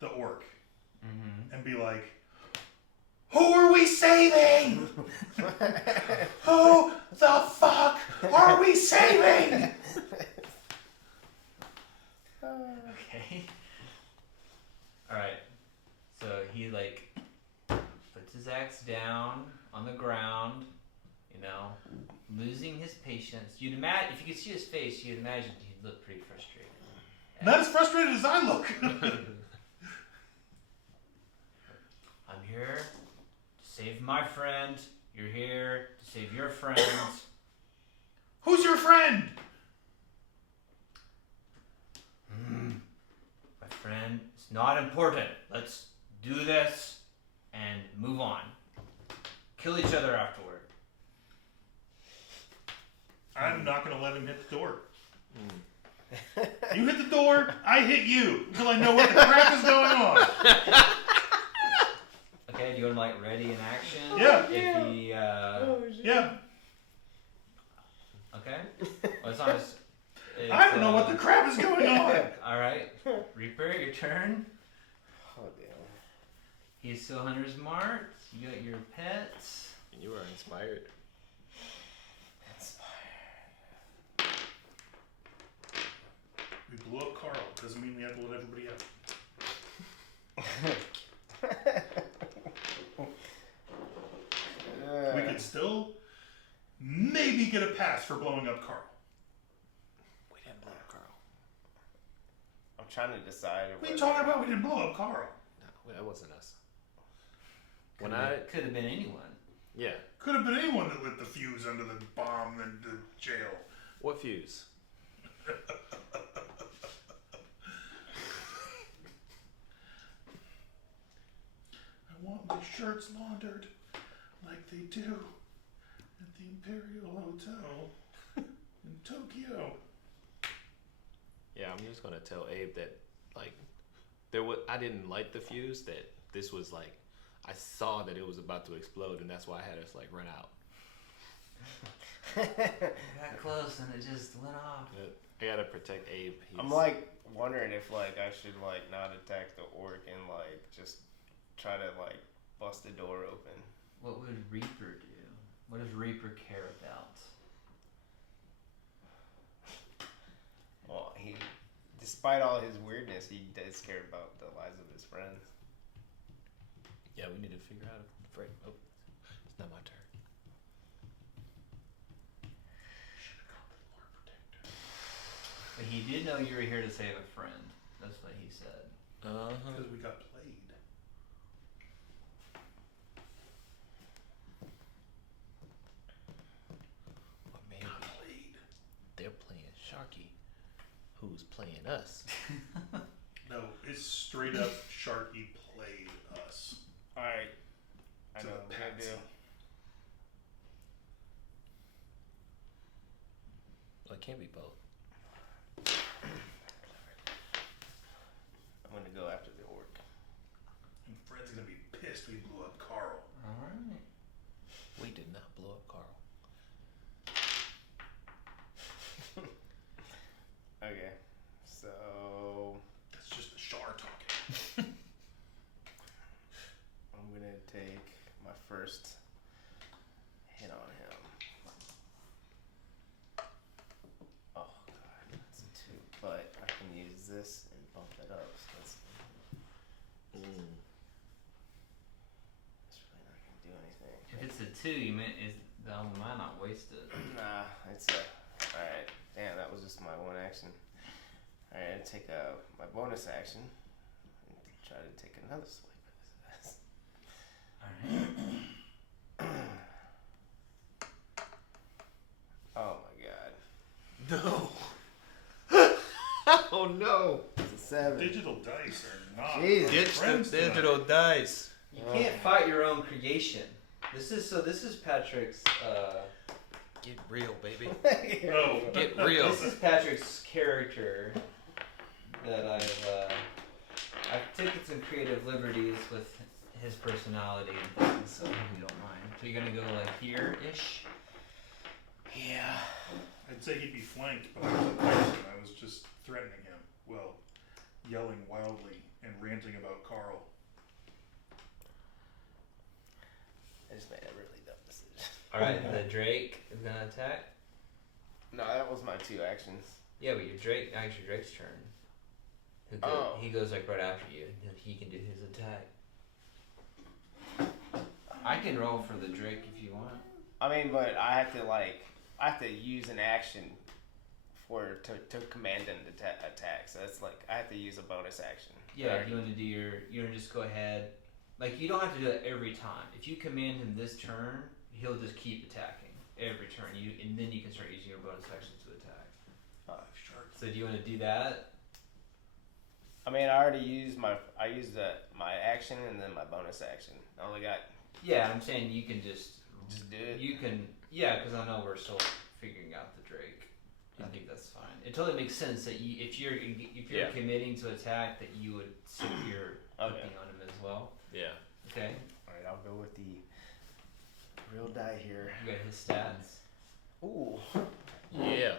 the orc and be like, "Who are we saving? Who the fuck are we saving?" Okay. All right. So he like puts his axe down on the ground, losing his patience. You'd imagine if you could see his face, you'd imagine he'd look pretty frustrated. Not as frustrated as I look. I'm here to save my friend. You're here to save your friends. Who's your friend? My friend, it's not important. Let's do this and move on. Kill each other afterward. I'm not gonna let him hit the door. You hit the door, I hit you until I know what the crap is going on. Okay, do you want him ready in action? Yeah. If he, Yeah, okay. Well, it's not as. I don't know what the crap is going on. All right, Reaper, your turn. Oh damn. He's still Hunter's Mark. You got your pets. And you are inspired. blew up Carl. Doesn't mean we have to let everybody out. We could still maybe get a pass for blowing up Carl. We didn't blow up Carl. I'm trying to decide. What are you talking about? We didn't blow up Carl. No, that wasn't us. Could have been anyone. Yeah. Could have been anyone that lit the fuse under the bomb in the jail. What fuse? I want my shirts laundered like they do at the Imperial Hotel in Tokyo. Yeah, I'm just gonna tell Abe that like I didn't light the fuse. That this was like I saw that it was about to explode, and that's why I had us like run out. Got close and it just went off. I gotta protect Abe. I'm like wondering if like I should like not attack the orc and like just try to like bust the door open. What would Reaper do? What does Reaper care about? Well, despite all his weirdness, he does care about the lives of his friends. Yeah, we need to figure out. Oh, it's not my turn. But he did know you were here to save a friend. That's what he said. Because we got played. Or maybe they're playing Sharky, who's playing us. No, it's straight up Sharky played us. Alright. I To know the what I'm gonna patsy. do. Well, it can't be both. I'm gonna go after the orc. And Fred's gonna be pissed we blew up Carl. Alright. We did not blow up Carl. Okay. So That's just the Shar talking. I'm gonna take my first hit on him. Oh god, that's a 2. But I can use this and bump it up. So that's really not gonna do anything. If it's a 2, you meant is the might not wasted. Nah, it's a. Alright. Damn, that was just my one action. Alright, I'll take my bonus action and try to take another swipe at his ass. Alright. Oh my god. No. Oh no. It's a 7. Digital dice are not. Jesus. Ditch friends the digital dice. You can't fight your own creation. This is Patrick's Get real, baby. No. Get real. this is Patrick's character that I've taken some creative liberties with his personality and things, so we don't mind. So you're gonna go like here-ish? Yeah. I'd say he'd be flanked, but I wasn't person. I was just threatening him. Well, yelling wildly and ranting about Carl. I just made a really dumb decision. Alright, the Drake is gonna attack? No, that was my 2 actions. Yeah, but your Drake, actually Drake's turn. He goes like right after you, and he can do his attack. I can roll for the Drake if you want. I mean, but I have to use an action to command them to attack. So that's like I have to use a bonus action. Yeah, you want to do you want to just go ahead. Like you don't have to do that every time. If you command him this turn, he'll just keep attacking every turn. And then you can start using your bonus action to attack. 5 sharks. So do you want to do that? I mean, I already used my my action and then my bonus action. I only got Yeah, I'm saying you can just do it. You can, yeah, because I know we're still figuring out the Drake. I think that's fine. It totally makes sense that if you're Yeah. committing to attack, that you would stick your hooking on him as well. Yeah. Okay, All right, I'll go with the real die here. you got his stats. Ooh, Yeah.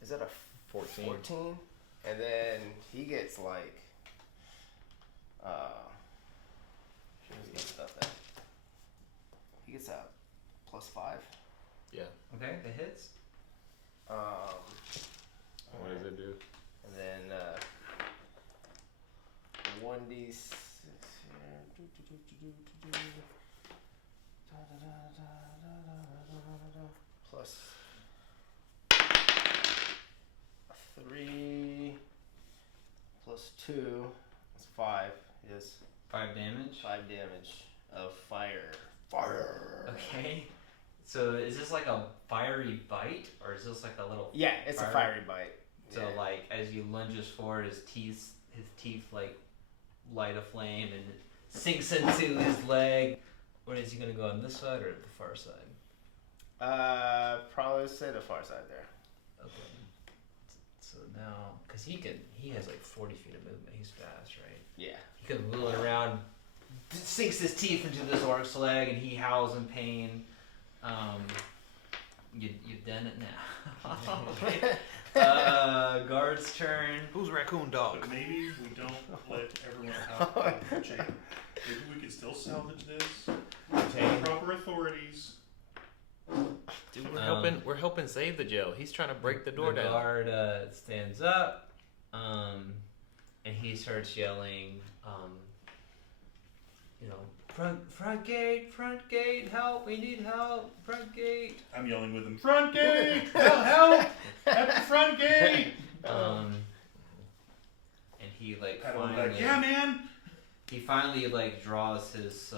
is that a 14. 14? And then he gets like he gets stuff that he gets a +5. Yeah. Okay, that hits. What does it do? And then D6 here. Plus 3 plus 2 is 5. Yes. 5 damage. 5 damage of fire. Fire. Okay. So is this like a fiery bite, or is this like a little? Yeah, it's a fiery bite. So Yeah. like as you lunges forward, his teeth like light a flame and it sinks into his leg. What is he gonna go on this side or the far side? Probably say the far side there. Okay. So now, cause he has like 40 feet of movement. He's fast, right? Yeah. He comes wheeling around, sinks his teeth into this orc's leg, and he howls in pain. You've done it now. Okay. Guard's turn. Who's Raccoon Dog? But maybe we don't let everyone out the chain. Maybe we could still salvage this. Take proper authorities. Dude, we're helping save the jail. He's trying to break the door The down. guard stands up, and he starts yelling, front gate, help, we need help, front gate. I'm yelling with him, front gate, help, at the front gate. And he like Pat on the finally, back. Yeah, man. he finally like draws his.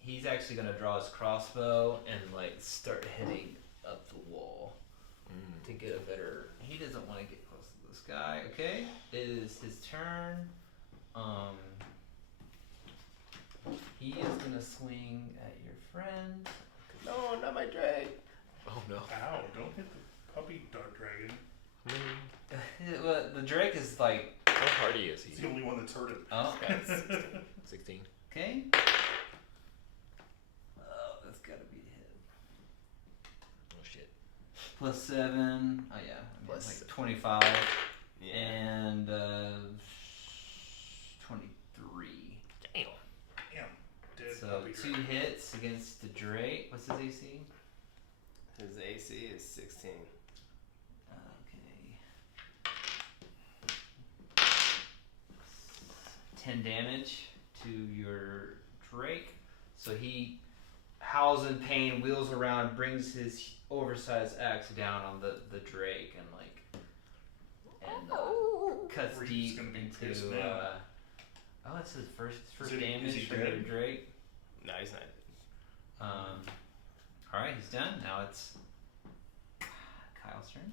He's actually gonna draw his crossbow and like start hitting up the wall to get a better. He doesn't want to get close to this guy. Okay, it is his turn. He is gonna swing at your friend. No, not my Drake. Oh no. Ow, don't hit the puppy dark dragon. Well, the Drake is like. How hardy is he? He's the only one that's hurt him. Oh, okay. 16. Okay. Oh, that's gotta be a hit. Oh shit. Plus 7. Oh yeah. Plus Like 7. 25 Yeah. and 23. Damn. Damn, dead So puppy 2 dragon. hits against the Drake. What's his AC? His AC is 16. Okay. 10 damage to your Drake. So he howls in pain, wheels around, brings his oversized axe down on the Drake, and cuts Reed's deep gonna be into. pissed now. Oh, it's his first Is he damage from dead? your Drake. No, he's not. All right, he's done. Now it's Kyle's turn.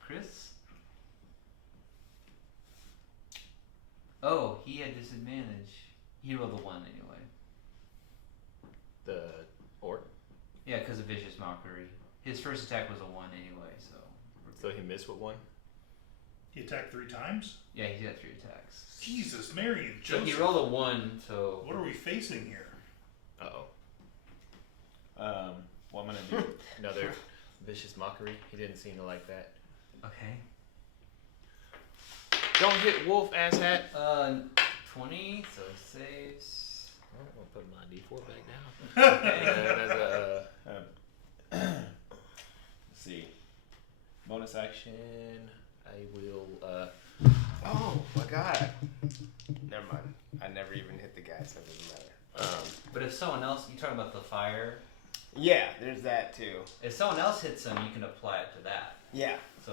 Chris. Oh, he had disadvantage. He rolled a 1 anyway. The orc. Yeah, because of vicious mockery. His first attack was a 1 anyway, so. So he missed with 1. He attacked 3 times? Yeah, he's got 3 attacks. Jesus, Mary and So Joseph. he rolled a 1, so. What are we facing here? Uh oh. What I'm gonna do? Another vicious mockery. He didn't seem to like that. Okay. Don't hit wolf, asshat. 20, so he saves. Oh, I'll put my D4 back down. And as a Let's see. Bonus action. I will. Oh my god. Never mind. I never even hit the guy, so it doesn't matter. But if someone else, you talking about the fire, Yeah, there's that too. if someone else hits him, you can apply it to that. Yeah. So,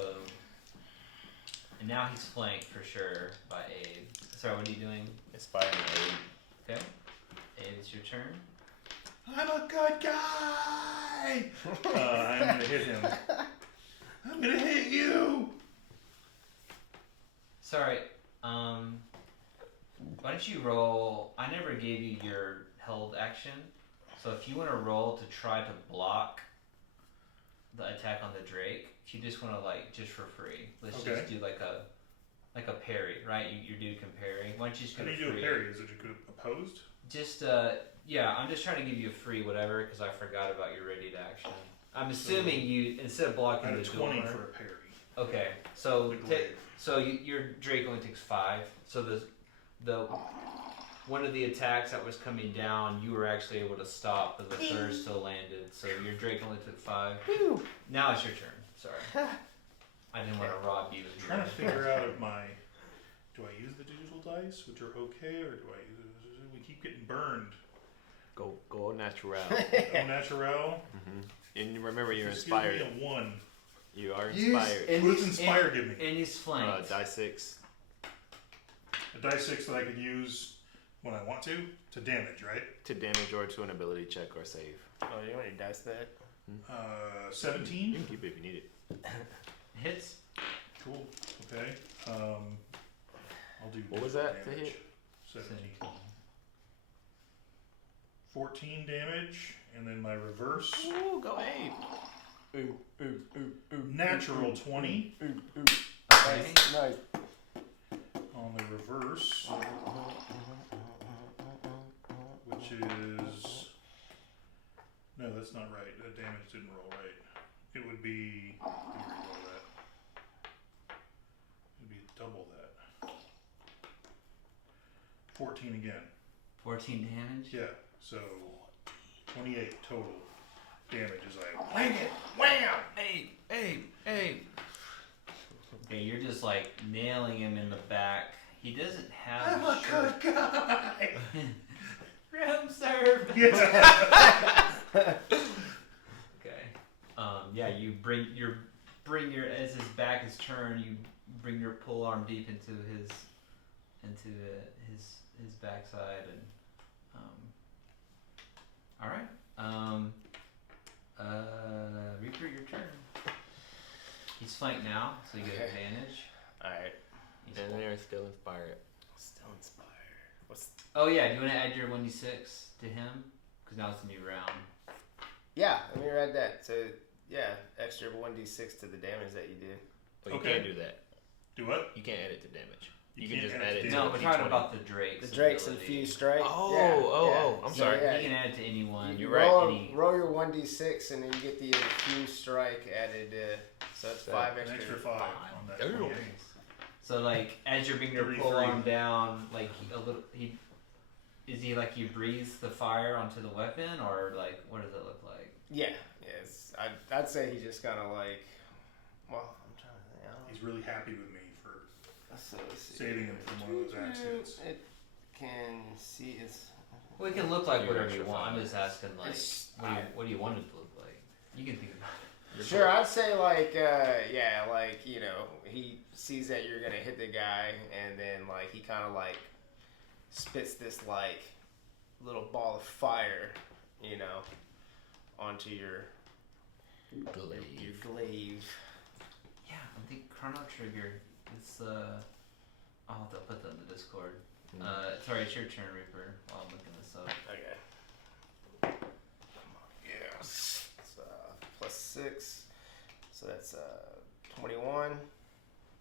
and now he's flanked for sure by Abe. Sorry, what are you doing? Inspiring aid. Okay. Abe, it's your turn. I'm a good guy! I'm gonna hit him. I'm gonna hit you! Sorry, why don't you roll? I never gave you your held action, so if you want to roll to try to block the attack on the Drake, if you just want to just for free, let's Okay. just do like a parry, right? You do can parry. Why don't you just How get do a you do free? a parry? Is it opposed? Just yeah, I'm just trying to give you a free whatever because I forgot about your ready to action. I'm assuming you instead of I blocking had the a 20 door. for a parry. Okay, so Like glaive. your Drake only takes 5. So the one of the attacks that was coming down, you were actually able to stop, but the third still landed. So your Drake only took 5. Now it's your turn. Sorry, I didn't want to rob you. I'm trying to figure out if my... do I use the digital dice, which are okay, or do I use? We keep getting burned. Go natural. Au naturel. And you remember, you're Just inspired. Give me a 1. You are inspired. What does inspire give me? And he's flanked. Die 6. A die 6 that I can use when I want to damage, right? To damage or to an ability check or save. Oh, you already diced that. 17. You can keep it if you need it. Hits. Cool. Okay. I'll do. What was that to damage. hit? 17. 14 damage, and then my reverse. Ooh, go Abe. Natural 20 Okay. Nice. on the reverse, which is. No, that's not right. That damage didn't roll right. It would be. Let me re-roll that. It'd be double that. 14 again. 14 damage. Yeah, so 28 total damage as I whang it, wham! Abe. Okay, you're just like nailing him in the back. He doesn't have. I'm a good guy. Room serve. Yeah. Okay. Yeah, you bring your as his back is turned, you bring your pull arm deep into his backside and all right. Reaper, your turn. He's flanked now, so you get Okay. advantage. Alright. He's And flanked. they're still inspired. Still inspired. What's. Oh yeah, do you want to add your 1d6 to him? Because now it's a new round. Yeah, let me add that. So, yeah, extra 1d6 to the damage that you did. Well, you Okay. can't do that. Do what? You can't add it to damage. You You can can't just add add it it to to No, damage. we're talking D20. about the Drake's. The Drake's ability. infused strike. Oh, yeah, oh, I'm So, sorry. yeah, He can add it to anyone. you You're right. roll your 1d6 and then you get the infused strike added. So that's So, 5 An extra. extra 5 on that. Damn. 28. So like as you're bringing your pull 33. arm down, like he breathes the fire onto the weapon, or like what does it look like? Yeah, yes. I'd say he just kind of like. Well, I'm trying to think. I don't know. He's really happy with me for So let's see. saving him from one of those accidents. It can see it's. Well, it can look like Your whatever you extra want. I'm five. just asking like It's- what do you want it to look like? You can think about it. Sure, I'd say like yeah, like he sees that you're gonna hit the guy, and then like he kind of like spits this like little ball of fire, onto your glaive. Yeah, I think Chrono Trigger. It's I'll have to put that in the Discord. Sorry, it's your turn, Reaper. While I'm looking this up. Okay. Yes. It's plus 6, so that's 21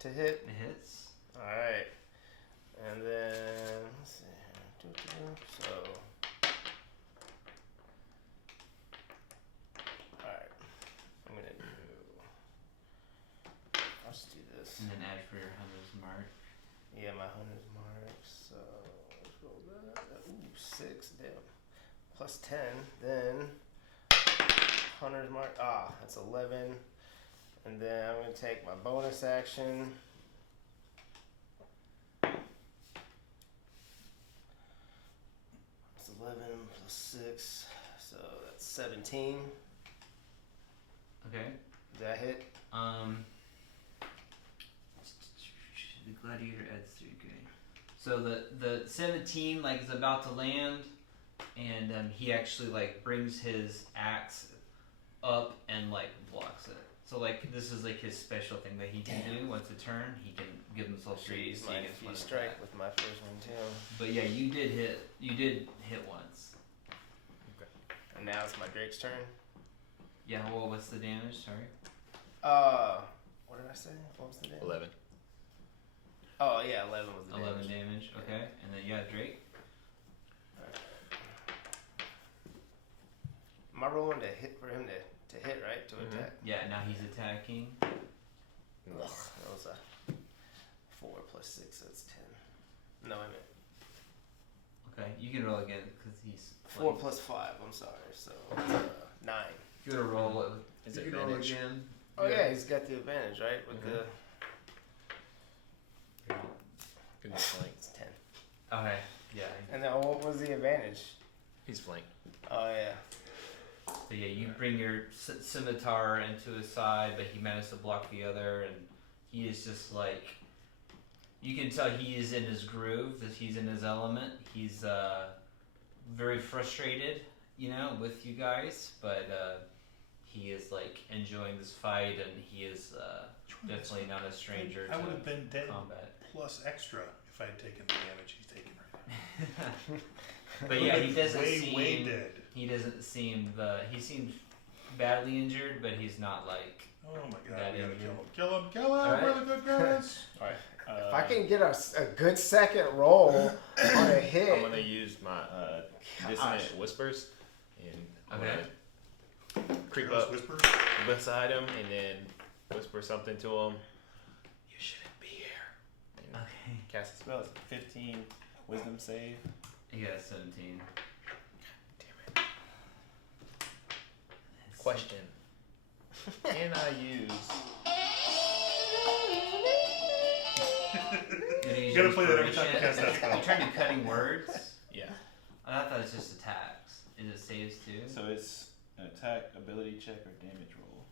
to hit. It hits. All right, and then let's see here. So, all right, I'm gonna do. I'll just do this. And then add for your hunter's mark. Yeah, my hunter's mark. So let's roll that. Ooh, 6. Damn. Plus 10. Then hunter's mark. That's 11. And then I'm gonna take my bonus action. It's 11 plus 6, so that's 17. Okay. Does that hit? The gladiator adds 3. Okay. So the 17 like is about to land, and he actually like brings his axe up and like blocks it. So like this is like his special thing that he can do once a turn. He can give himself Sure, 3 use AC my against one infused attack. strike with my first one too. But yeah, you did hit once. And now it's my Drake's turn. Yeah. Well, what's the damage? Sorry. What did I say? What was the damage? 11. Oh yeah, 11 was the 11 damage. damage. Okay. And then yeah, Drake. Am I rolling to hit for him to hit, right? To attack? Yeah. Now he's attacking. Ugh, that was a 4 plus 6, that's 10. No, I meant Okay. You can roll again because he's 4 plus 5, I'm sorry. So it's 9. You gotta roll it. Is You it can roll advantage? again. Oh yeah, he's got the advantage, right? With the Because 'cause he's flank. It's 10. Okay. Yeah. And then what was the advantage? He's flank. Oh yeah. So yeah, you bring your scimitar into his side, but he managed to block the other, and he is just like, you can tell he is in his groove, that he's in his element. He's very frustrated, with you guys, but he is like enjoying this fight, and he is definitely not a stranger I to would have been dead combat. plus extra if I had taken the damage he's taking right now. But yeah, he doesn't seem way dead. he doesn't seem he seems badly injured, but he's not like Oh my god, that we gotta injured. kill him. Kill him! Alright. We're the good guys! Alright. If I can get a good second roll on a hit. I'm gonna use my dissonant whispers, and I'm Okay. gonna creep Careless up Whisper. beside him and then whisper something to him. You shouldn't be here. And Okay. cast a spell. It's 15 wisdom save. You got a 17. Damn it. Question. Can I use? You gotta play that every time you cast that spell. You trying to cutting words? Yeah. I thought that was just attacks. Is it saves too? So it's an attack, ability check, or damage roll.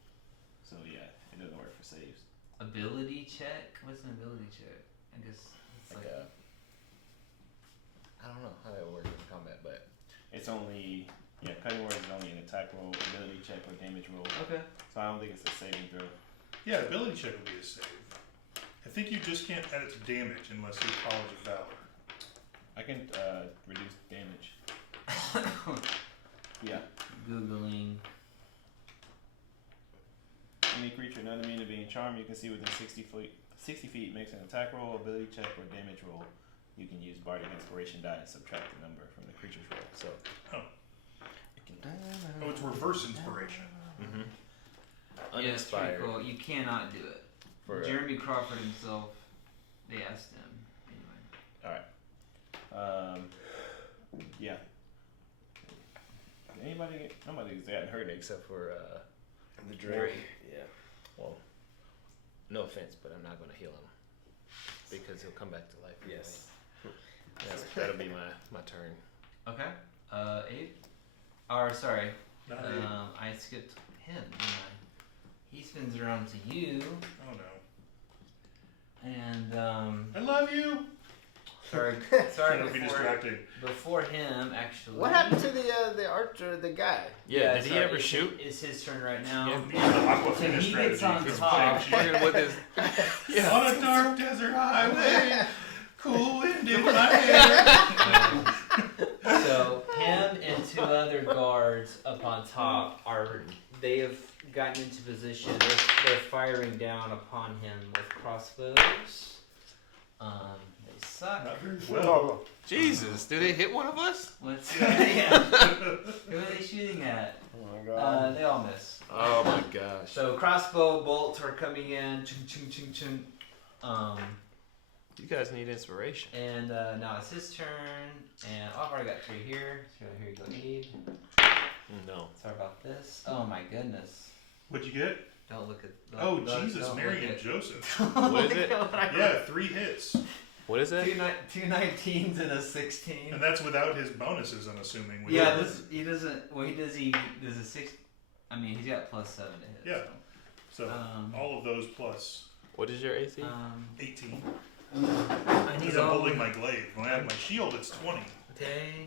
So yeah, it doesn't work for saves. Ability check? What's an ability check? I guess it's Like like I don't know how that works in combat, but it's only cutting words is only an attack roll, ability check, or damage roll. okay. So I don't think it's a saving throw. Yeah, ability check would be a save. I think you just can't add it to damage unless you College of Valor. I can reduce damage. Yeah. Googling. Any creature not immune to being charmed you can see within 60 feet makes an attack roll, ability check, or damage roll. You can use Bardic Inspiration die and subtract the number from the creature's roll. So. Oh. It can. Oh, it's reverse inspiration. Mm-hmm. Yeah, it's pretty Uninspired. cool. You cannot do it. For Jeremy Crawford himself, they asked him. Anyway. Alright. Yeah. Nobody's gotten hurt except for The Drake. Yeah. Well, no offense, but I'm not gonna heal him because he'll come back to life. Anyway. Yes. That'll be my turn. Okay. 8? Or sorry. Not eight. I skipped him, didn't I? He spins around to you, Oh no. and I love you! sorry, Trying to be distracting. before him actually. What happened to the archer, the guy? Yeah, did he sorry, ever it's- shoot? It's his turn right now. Yeah. He's the Aquafina He gets strategy. on He's top. playing Fucking with his. Yeah. On a dark desert highway, cool wind in my hair. So him and 2 other guards up on top they have gotten into position. They're firing down upon him with crossbows. They suck. Not very well. Jesus, did they hit one of us? What's yeah. Who are they shooting at? Oh my god. They all miss. Oh my gosh. So crossbow bolts are coming in. Chung, chung, chung, chung. You guys need inspiration. And now it's his turn. And I've already got 3 here. So here you go, Abe. No. Sorry about this. Oh my goodness. What'd you get? Don't look at. Oh, don't Jesus, look Mary and at- Joseph. What is it? Yeah, 3 hits. What is that? 2 19s and a 16. And that's without his bonuses, I'm assuming. with Yeah, your- he doesn't. Well, he does a 6. I mean, he's got +7 to hit. Yeah. So, all of those plus What is your AC? So, 18. I need Because I'm all. holding my glaive. When I have my shield, it's 20. Okay.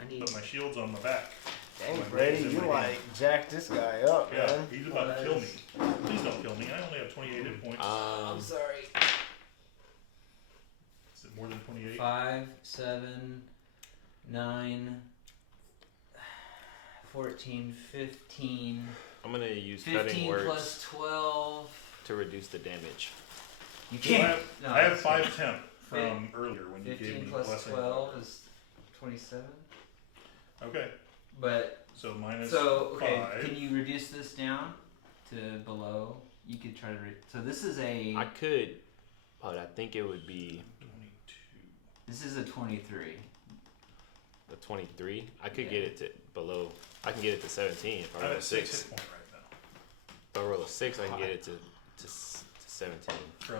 I need. But my shield's on my back. Dang, My Brady, glaive's in you my like jacked this guy up, Yeah, man. he's about to kill me. Please don't kill me. I only have 28 hit points. I'm sorry. Is it more than 28? 5, 7, 9, 14, 15. I'm gonna use cutting 15 words plus 12. to reduce the damage. You So I can't. have, no, I have it's 5 temp from earlier when you gave 15 me plus blessing. 12 is 27. Okay, But so minus so okay, 5. can you reduce this down to below? You could try to. So this is a. I could, but I think it would be 22. This is a 23. the 23. I could Yeah. get it to below. I can get it to 17 if I I have roll a a 6 6. hit point right now. If I roll a 6, I can get it to 17. From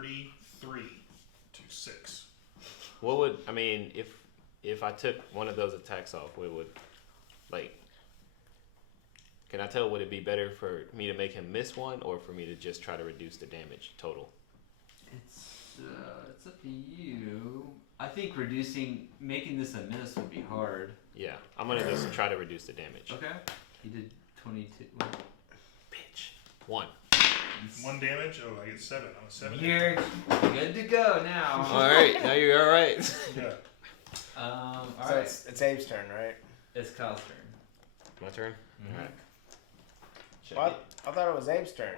33 to 6. What would I mean if I took one of those attacks off? What would like? Can I tell? Would it be better for me to make him miss one, or for me to just try to reduce the damage total? It's up to you. I think making this a miss would be hard. Yeah, I'm gonna just try to reduce the damage. Okay. You did 22. Bitch. 1. 1 damage? Oh, I get 7. I'm a 7. You're good to go now. All right, now you're all right. Yeah. All So right. it's Abe's turn, right? It's Kyle's turn. My turn. Mhm. All right. Well, I thought it was Abe's turn.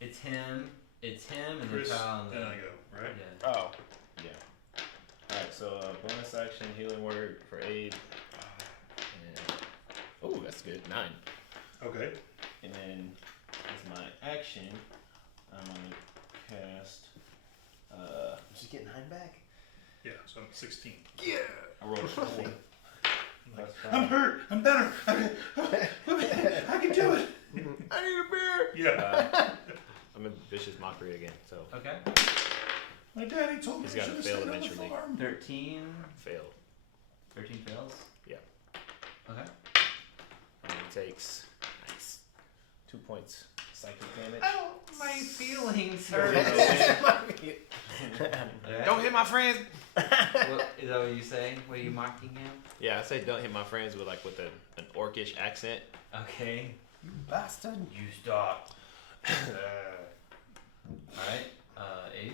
It's him, and Chris, then Kyle. and I go, right? Yeah. Oh. Yeah. Alright, so bonus action, healing word for Abe. Oh, that's good. 9. Okay. And then as my action, I'm gonna cast. Just get 9 back. Yeah, so I'm 16. I rolled a 4. Plus I'm 5. hurt. I'm better. I can do it. I need a beer. Yeah. I'm in vicious mockery again, so Okay. My daddy told me He's I gotta should have fail stayed on the eventually. farm. 13. failed. 13 fails. Yeah. Okay. And he takes 2 points psychic damage. Oh, my feelings hurt. Okay. Don't hit my friends. What, is that what you say? What are you mocking him? Yeah, I say don't hit my friends with an orcish accent. Okay. Bastard. You stop. Alright, Abe.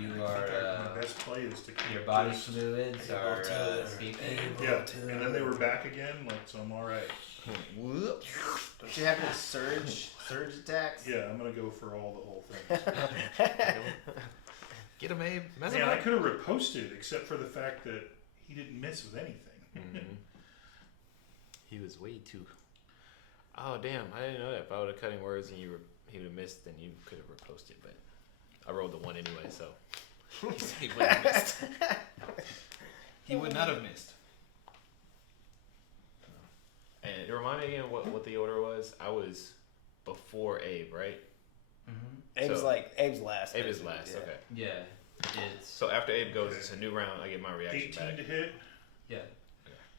You are, My best play is to keep your body just- fluids are speaking. Yeah, and then they were back again, so I'm all right. Don't you have any surge attacks? Yeah, I'm gonna go for the whole thing. Get him, Abe. Mess him Man, I up. could have riposted, except for the fact that he didn't miss with anything. Mhm. He was way too. Oh damn! I didn't know that. If I would have cutting words and he would have missed, then you could have reposted. But I rolled the 1 anyway, so he would have missed. He would not have missed. And remind me again what the order was. I was before Abe, right? Mm-hmm. Abe's So- Abe's last. Abe is basically, last. yeah. Okay. Yeah. It's. So after Abe goes, it's a new round. I get my reaction 18 back. to hit. Yeah.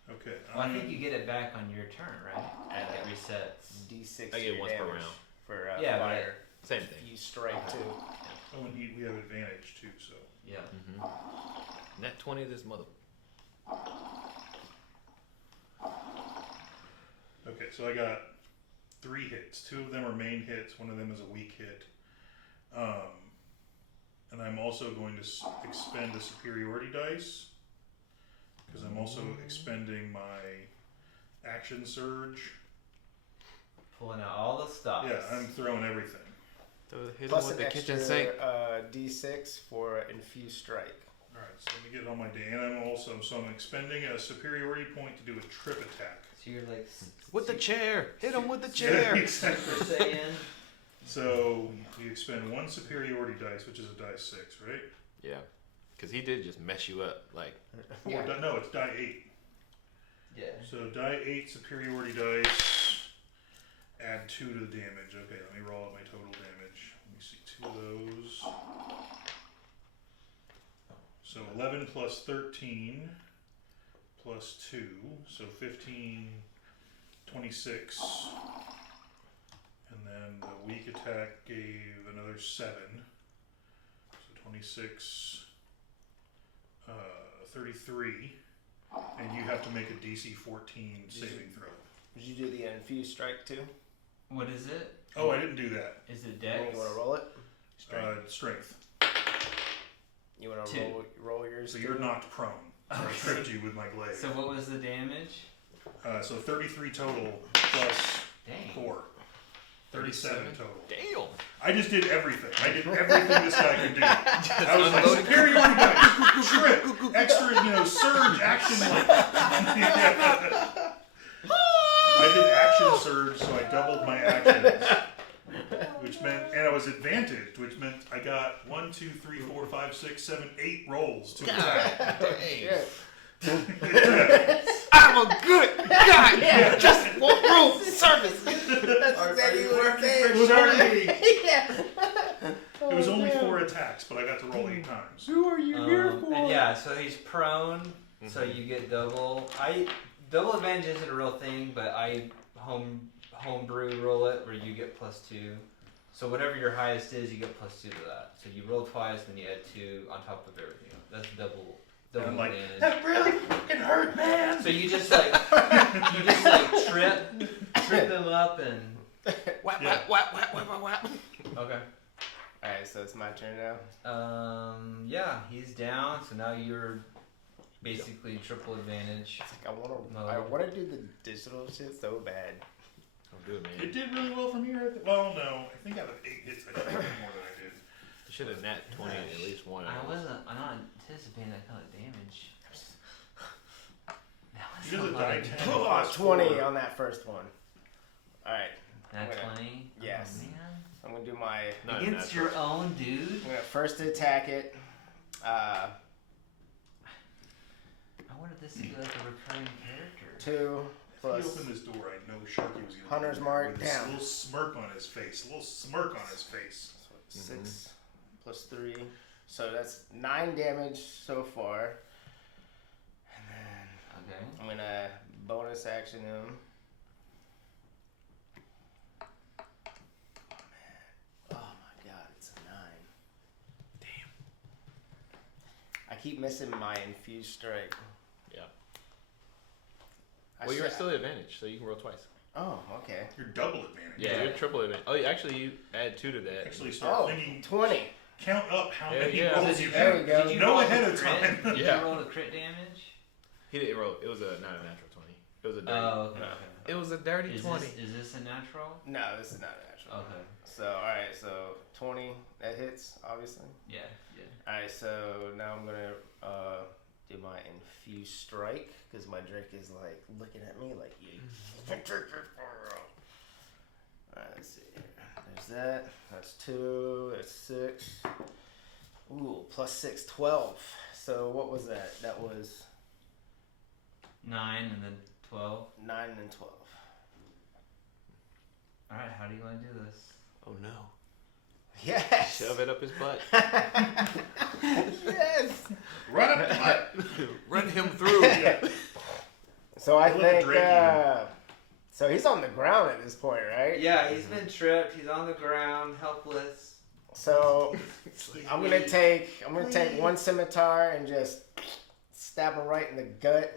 Okay. Well, I think you get it back on your turn, right? And it resets. D6. I get your once per damage round. For Yeah, but fire. Same thing. You strike too. Oh, and we have advantage too, so. Yeah. Mm-hmm. Net 20 this mother. Okay, so I got 3 hits. 2 of them are main hits. 1 of them is a weak hit. And I'm also going to expend a superiority dice because I'm also expending my action surge. Pulling out all the stops. Yeah, I'm throwing everything. So hit him Plus with an the extra kitchen sink. D6 for infused strike. All right, so let me get on my day, and I'm expending a superiority point to do a trip attack. So you're like. With the chair. Hit him with the Yeah, chair. exactly. Super Saiyan. So we expend 1 superiority dice, which is a die 6, right? Yeah. Because he did just mess you up. Like, Or no, it's die 8. Yeah. So die 8 superiority dice. Add 2 to the damage. Okay, let me roll out my total damage. Let me see, 2 of those. So 11 plus 13 plus 2, so 15, 26. And then the weak attack gave another 7. So 26, 33. And you have to make a DC 14 saving throw. Did you do the infused strike too? What is it? Oh, I didn't do that. Is it You Dex? want to roll it? Strength. You want to 2. roll yours? So too? you're knocked prone. So I tripped you with my glaive. So what was the damage? So 33 total plus Dang. 4. 37 total. damn. I just did everything. I did everything this guy could do. I was like, superiority dice, trip, extra, surge, action. I did action surge, so I doubled my actions. Which meant, and I was advantaged, which meant I got 1, 2, 3, 4, 5, 6, 7, 8 rolls to attack. I'm a good guy. Just want room service. That's exactly you what working I'm saying. It was already. Yeah. was only 4 attacks, but I got to roll 8 times. Who are you here for? And yeah, so he's prone, so you get double. Double advantage isn't a real thing, but I homebrew roll it where you get +2. So whatever your highest is, you get +2 to that. So you roll twice, then you add 2 on top of everything. That's double And I'm like, advantage. that really fucking hurt, man. So you just trip him up and Whap, Yeah. whap, whap, whap, whap, whap. okay. Alright, so it's my turn now. Yeah, he's down. So now you're basically triple advantage. I wanna do the digital shit so bad. Don't do it, man. It did really well from here. Well, no, I think out of 8 hits, I did more than I did. You should have nat 20 at least one. I'm not anticipating that kind of damage. That was He does a lot die of 10. damage. Oh, plus 20 4. on that first one. Alright, Nat Okay. 20? Yes. Oh, man. I'm gonna do my. Not Against natural. your own dude? I'm gonna first attack it. I wanted this to be like a recurring character. 2 If plus. he opened this door, I know Sharky was going to Hunter's mark, with this down. little smirk on his face. A little smirk on his face. 6 plus 3. So that's 9 damage so far. And then Okay. I'm gonna bonus action him. Oh my god, it's a 9. Damn. I keep missing my infused strike. Yeah. I Well, you're should- still at advantage, so you can roll twice. Oh, okay. You're double advantage. Yeah, you're triple advantage. Oh, actually, you add 2 to that. Actually, start Oh, thinking. 20. Count up how Yeah, many yeah. rolls you There can. we go. Did you Know roll ahead a of crit? time. Did Yeah. you roll a crit damage? He didn't roll. It was not a natural 20. It was a dirty. Oh, okay. No. okay. It was a dirty Is 20. this a natural? No, this is not natural. Okay. So, alright, so 20, that hits, obviously. Yeah, yeah. Alright, so now I'm gonna do my infused strike, because my Drake is like looking at me like, you can't take it for real. Alright, let's see here. There's that. That's 2, that's 6. Ooh, plus 6, 12. So what was that? That was 9 and then 12. 9 and 12. Alright, how do you want to do this? Oh no. Yes! Shove it up his butt. Yes! Run up the butt. Run him through. So I Look at think, Drake so he's on the ground at this point, right? Yeah, he's been tripped. He's on the ground, helpless. So He's I'm gonna weak. take one scimitar and just stab him right in the gut,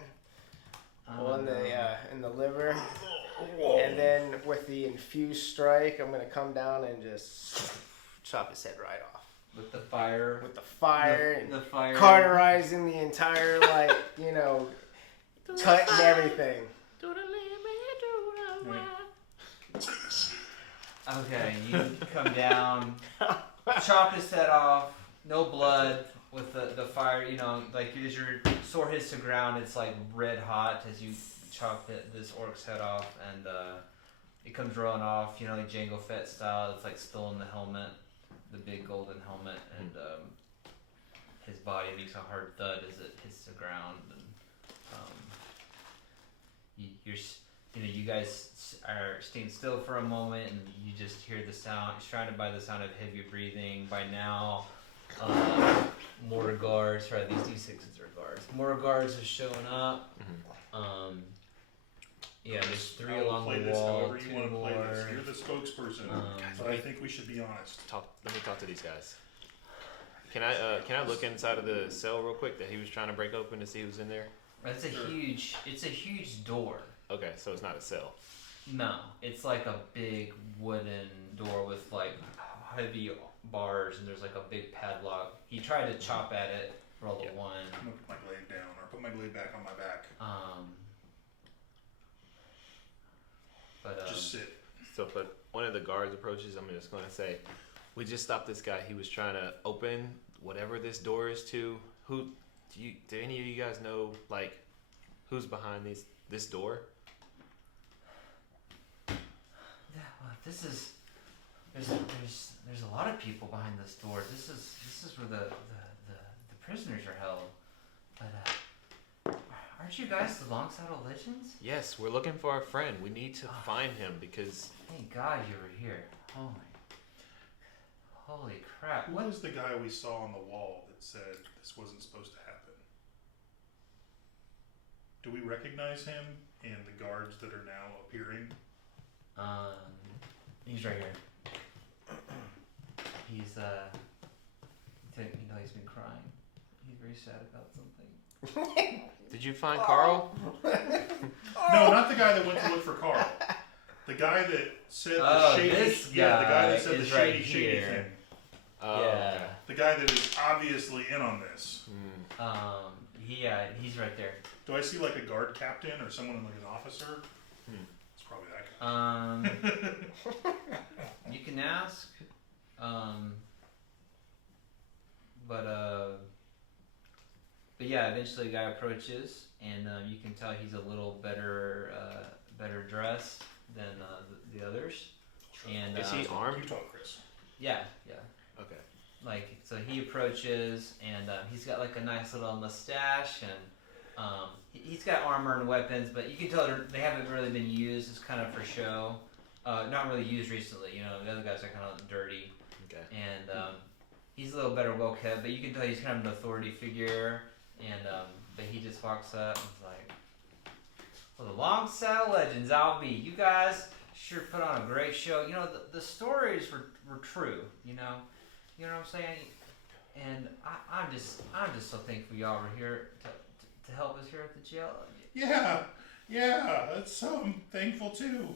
Oh, in no. the liver, and then with the infused strike, I'm gonna come down and just chop his head right off With the fire. with the fire The fire. and cauterizing the entire cut and everything. Okay, you come down, chop his head off, no blood with the fire, like as your sword hits the ground, it's like red hot as you chop this orc's head off, and it comes rolling off, like Jango Fett style. It's like still in the helmet, the big golden helmet, and his body makes a hard thud as it hits the ground, and you guys are staying still for a moment, and you just hear the sound, surrounded by the sound of heavy breathing. By now, more guards, sorry, these D6s are guards. More guards have shown up. Yeah, there's 3 I will along play the this wall, however you 2 want to play more. this. You're the spokesperson, but I think we should be honest. Let me talk to these guys. Can I look inside of the cell real quick that he was trying to break open to see who's in there? It's a huge door. Okay, so it's not a cell. No, it's like a big wooden door with like heavy bars, and there's like a big padlock. He tried to chop at it, roll a 1. I'm gonna put my blade down, or put my blade back on my back. Just sit. So, but one of the guards approaches. I'm just going to say, we just stopped this guy. He was trying to open whatever this door is to. Do any of you guys know like who's behind this door? Yeah, well, there's a lot of people behind this door. This is where the prisoners are held. But aren't you guys the Longsaddle Legends? Yes, we're looking for our friend. We need to find him because Thank God you were here. Holy crap! Who What? was the guy we saw on the wall that said this wasn't supposed to happen? Do we recognize him in the guards that are now appearing? He's right here. He's he's been crying. He's very sad about something. Did you find Carl? No, not the guy that went to look for Carl. The guy that said the Oh, shady. this Yeah, the guy that guy said the is shady, right shady here. thing. Oh, Yeah. okay. The guy that is obviously in on this. He's right there. Do I see like a guard captain or someone like an officer? It's probably that guy. You can ask, but yeah, eventually the guy approaches, and you can tell he's a little better dressed than the others. And Is he armed? You talk, Chris. Yeah. Okay. Like, so he approaches, and he's got like a nice little mustache, and he's got armor and weapons, but you can tell they haven't really been used. It's kind of for show. Not really used recently. You know, the other guys are kind of dirty. Okay. And he's a little better well kept, but you can tell he's kind of an authority figure. And but he just walks up and is like, "Well, the Longsaddle Legends, I'll be. You guys sure put on a great show. You know, the stories were true. You know what I'm saying? And I'm just so thankful y'all were here to help us here at the jail. Yeah, that's I'm thankful too.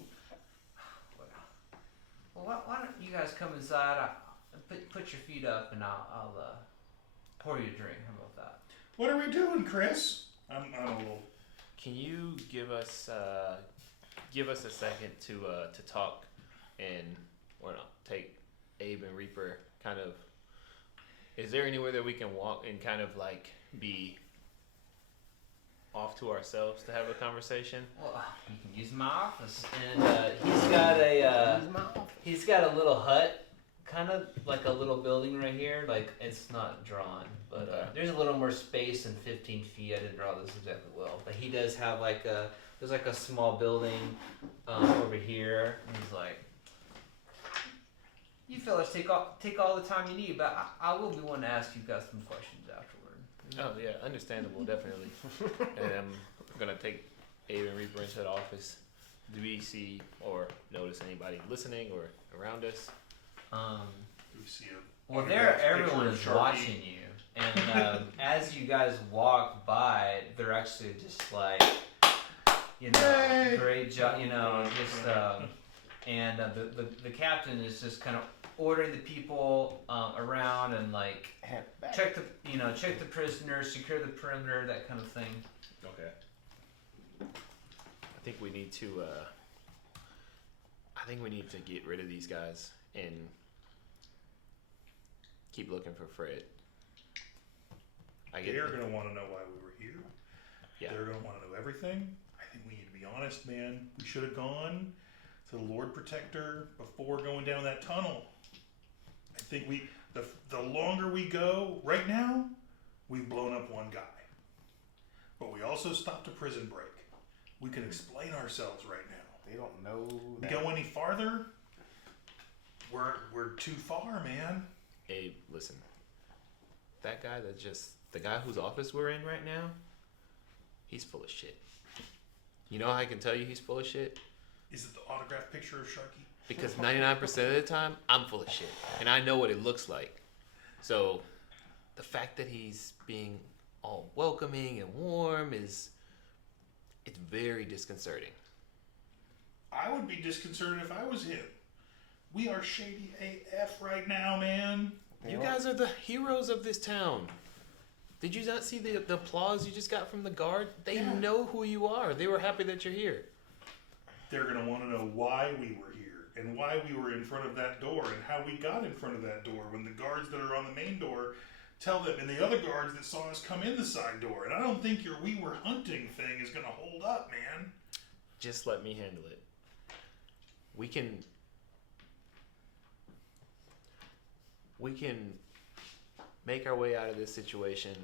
Well, why don't you guys come inside? Put your feet up, and I'll pour you a drink. How about that? What are we doing, Chris? I'm a little. Can you give us a second to talk and take Abe and Reaper kind of. Is there anywhere that we can walk and kind of like be off to ourselves to have a conversation? Well, you can use my office, and he's got a little hut, kind of like a little building right here. Like, it's not drawn, but there's a little more space than 15 feet. I didn't draw this exactly well, but he does have there's like a small building over here. And he's like, "You fellas take all the time you need, but I will be one to ask you guys some questions afterward." Oh yeah, understandable, definitely. And I'm gonna take Abe and Reaper into the office. Do we see or notice anybody listening or around us? Do we see a? Well, autographed everyone picture of is Sharpie? watching you, and as you guys walk by, they're actually just like, Yay! great job, just and the captain is just kind of ordering the people around and like check the prisoners, secure the perimeter, that kind of thing. Okay. I think we need to. Get rid of these guys and keep looking for Fred. They're going to want to know why we were here. Yeah. They're going to want to know everything. I think we need to be honest, man. We should have gone to the Lord Protector before going down that tunnel. I think the longer we go, right now, we've blown up one guy. But we also stopped a prison break. We can explain ourselves right now. They don't know. We go any farther, we're too far, man. Abe, listen. That guy the guy whose office we're in right now, he's full of shit. You know how I can tell you he's full of shit? Is it the autographed picture of Sharky? Because 99% of the time, I'm full of shit. And I know what it looks like. So, the fact that he's being all welcoming and warm it's very disconcerting. I would be disconcerted if I was him. We are shady AF right now, man. You guys are the heroes of this town. Did you not see the applause you just got from the guard? They know who you are. They were happy that you're here. They're going to want to know why we were here and why we were in front of that door and how we got in front of that door when the guards that are on the main door tell them, and the other guards that saw us come in the side door. And I don't think your "we were hunting" thing is going to hold up, man. Just let me handle it. We can make our way out of this situation.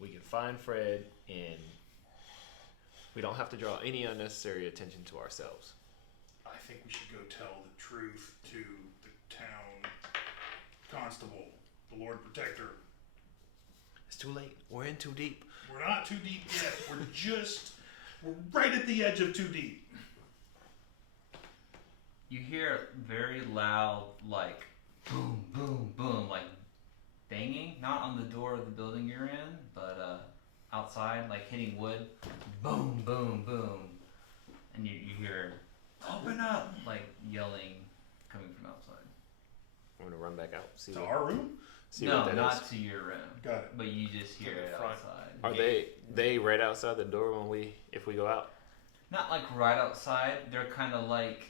We can find Fred, and we don't have to draw any unnecessary attention to ourselves. I think we should go tell the truth to the town Constable, the Lord Protector. It's too late. We're in too deep. We're not too deep yet. We're right at the edge of too deep. You hear very loud, like boom, boom, boom, like banging, not on the door of the building you're in, but outside, like hitting wood. Boom, boom, boom. And you hear, open up, like yelling coming from outside. I'm gonna run back out. See To what, our room? see No, what that not is. to your room. Got it. But you just hear To the it front. outside. Are they right outside the door if we go out? Not like right outside. They're kind of like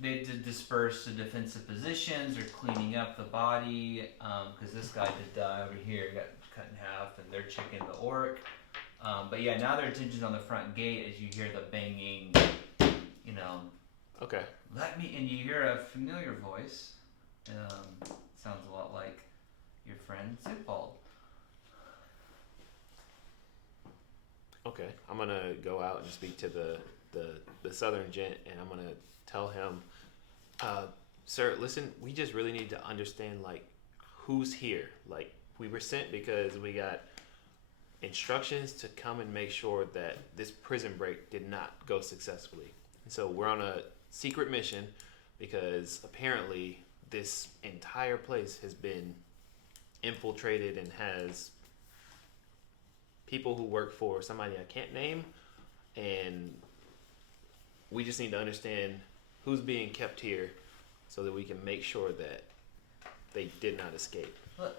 they disperse to defensive positions. They're cleaning up the body because this guy did die over here, got cut in half, and they're checking the orc. But yeah, now their attention's on the front gate as you hear the banging. You know, Okay. let me. And you hear a familiar voice. Sounds a lot like your friend Sigvald. Okay. I'm gonna go out and speak to the southern gent, and I'm gonna tell him, sir, listen, we just really need to understand like who's here. Like we were sent because we got instructions to come and make sure that this prison break did not go successfully. And so we're on a secret mission because apparently this entire place has been infiltrated and has people who work for somebody I can't name, and we just need to understand who's being kept here so that we can make sure that they did not escape. Look,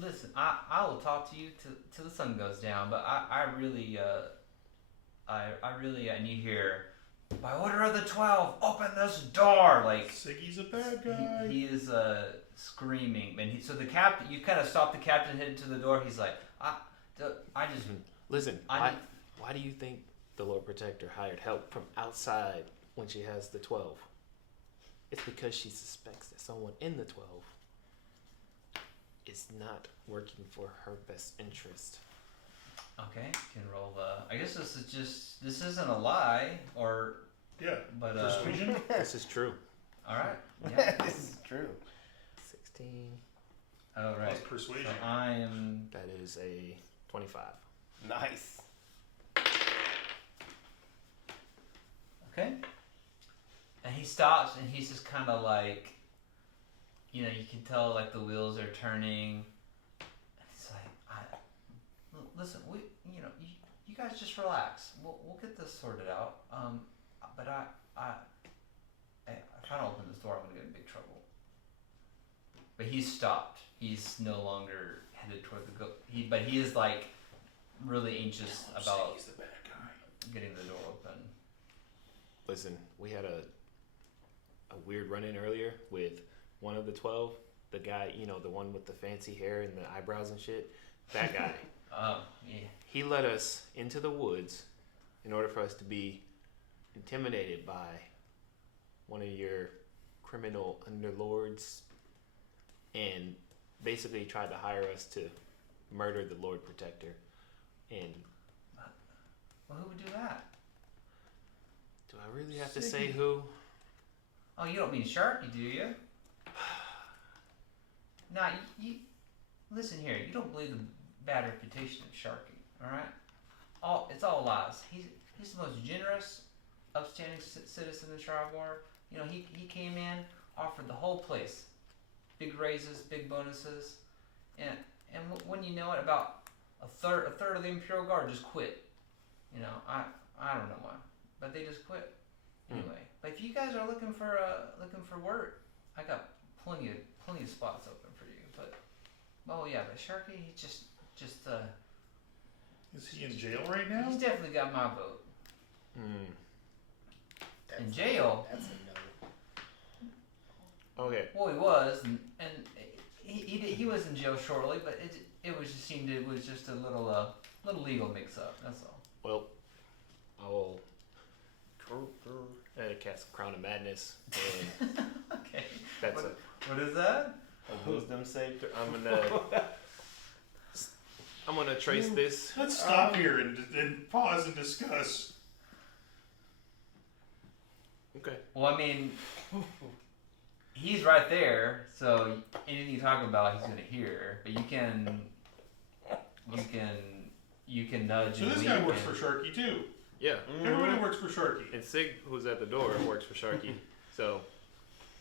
listen, I will talk to you till the sun goes down, but I really, and you hear, by order of the 12, open this door, like, Siggy's a bad guy. he is, screaming, and so the captain, you kind of stop the captain, headed to the door, he's like, I just, Listen, I- why do you think the Lord Protector hired help from outside when she has the 12? It's because she suspects that someone in the 12 is not working for her best interest. okay, can roll, I guess this isn't a lie, or, Yeah. but, Persuasion? This is true. alright, yeah, This is true. 16. alright, Plus so persuasion. I am, That is a 25. Nice. okay. And he stops and he's just kind of like, you know, you can tell like the wheels are turning. And he's like, listen, you know, you guys just relax. We'll get this sorted out. But if I don't open this door, I'm gonna get in big trouble. But he's stopped. He's no longer headed toward the but he is like really anxious about Siggy's the bad guy. getting the door open. Listen, we had a weird run-in earlier with one of the 12. The guy, you know, the one with the fancy hair and the eyebrows and shit. That guy. Oh, yeah. He led us into the woods in order for us to be intimidated by one of your criminal underlords and basically tried to hire us to murder the Lord Protector. And Well, who would do that? do I really have to say who? Oh, you don't mean Sharky, do you? Nah, you listen here. You don't believe the bad reputation of Sharky, all right? It's all lies. He's the most generous, upstanding citizen in Shrivewater. You know, he came in, offered the whole place big raises, big bonuses, and when you know it, about a third of the Imperial Guard just quit. You know, I don't know why, but they just quit. Anyway, but if you guys are looking for work, I got plenty of spots open for you. But yeah, but Sharky, he just Is he in jail right now? he's definitely got my vote. That's In jail? That's a no. Okay. Well, he was, and he was in jail shortly, but it was just seemed it was just a little legal mix up. That's all. Well, I will cast Crown of Madness. And Okay. that's What is that? A wisdom save. I'm gonna trace this. Let's stop here and pause and discuss. Okay. Well, I mean, he's right there, so anything you talk about, he's gonna hear. But you can nudge. So and this lead guy works him. for Sharky too. Yeah. Everybody works for Sharky. And Sig, who's at the door, works for Sharky. So,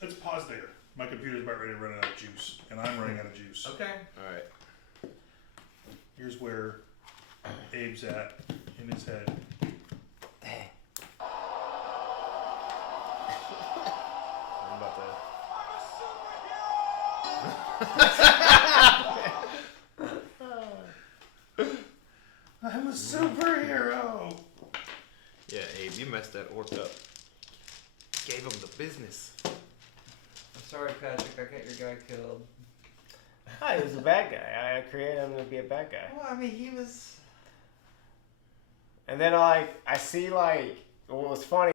Let's pause there. My computer's about ready to run out of juice, and I'm running out of juice. Okay. all right. Here's where Abe's at in his head. I'm about to. I'm a superhero. Yeah, Abe, you messed that orc up. Gave him the business. I'm sorry, Patrick. I got your guy killed. He was a bad guy. I created him to be a bad guy. Well, I mean, he was. And then I see what was funny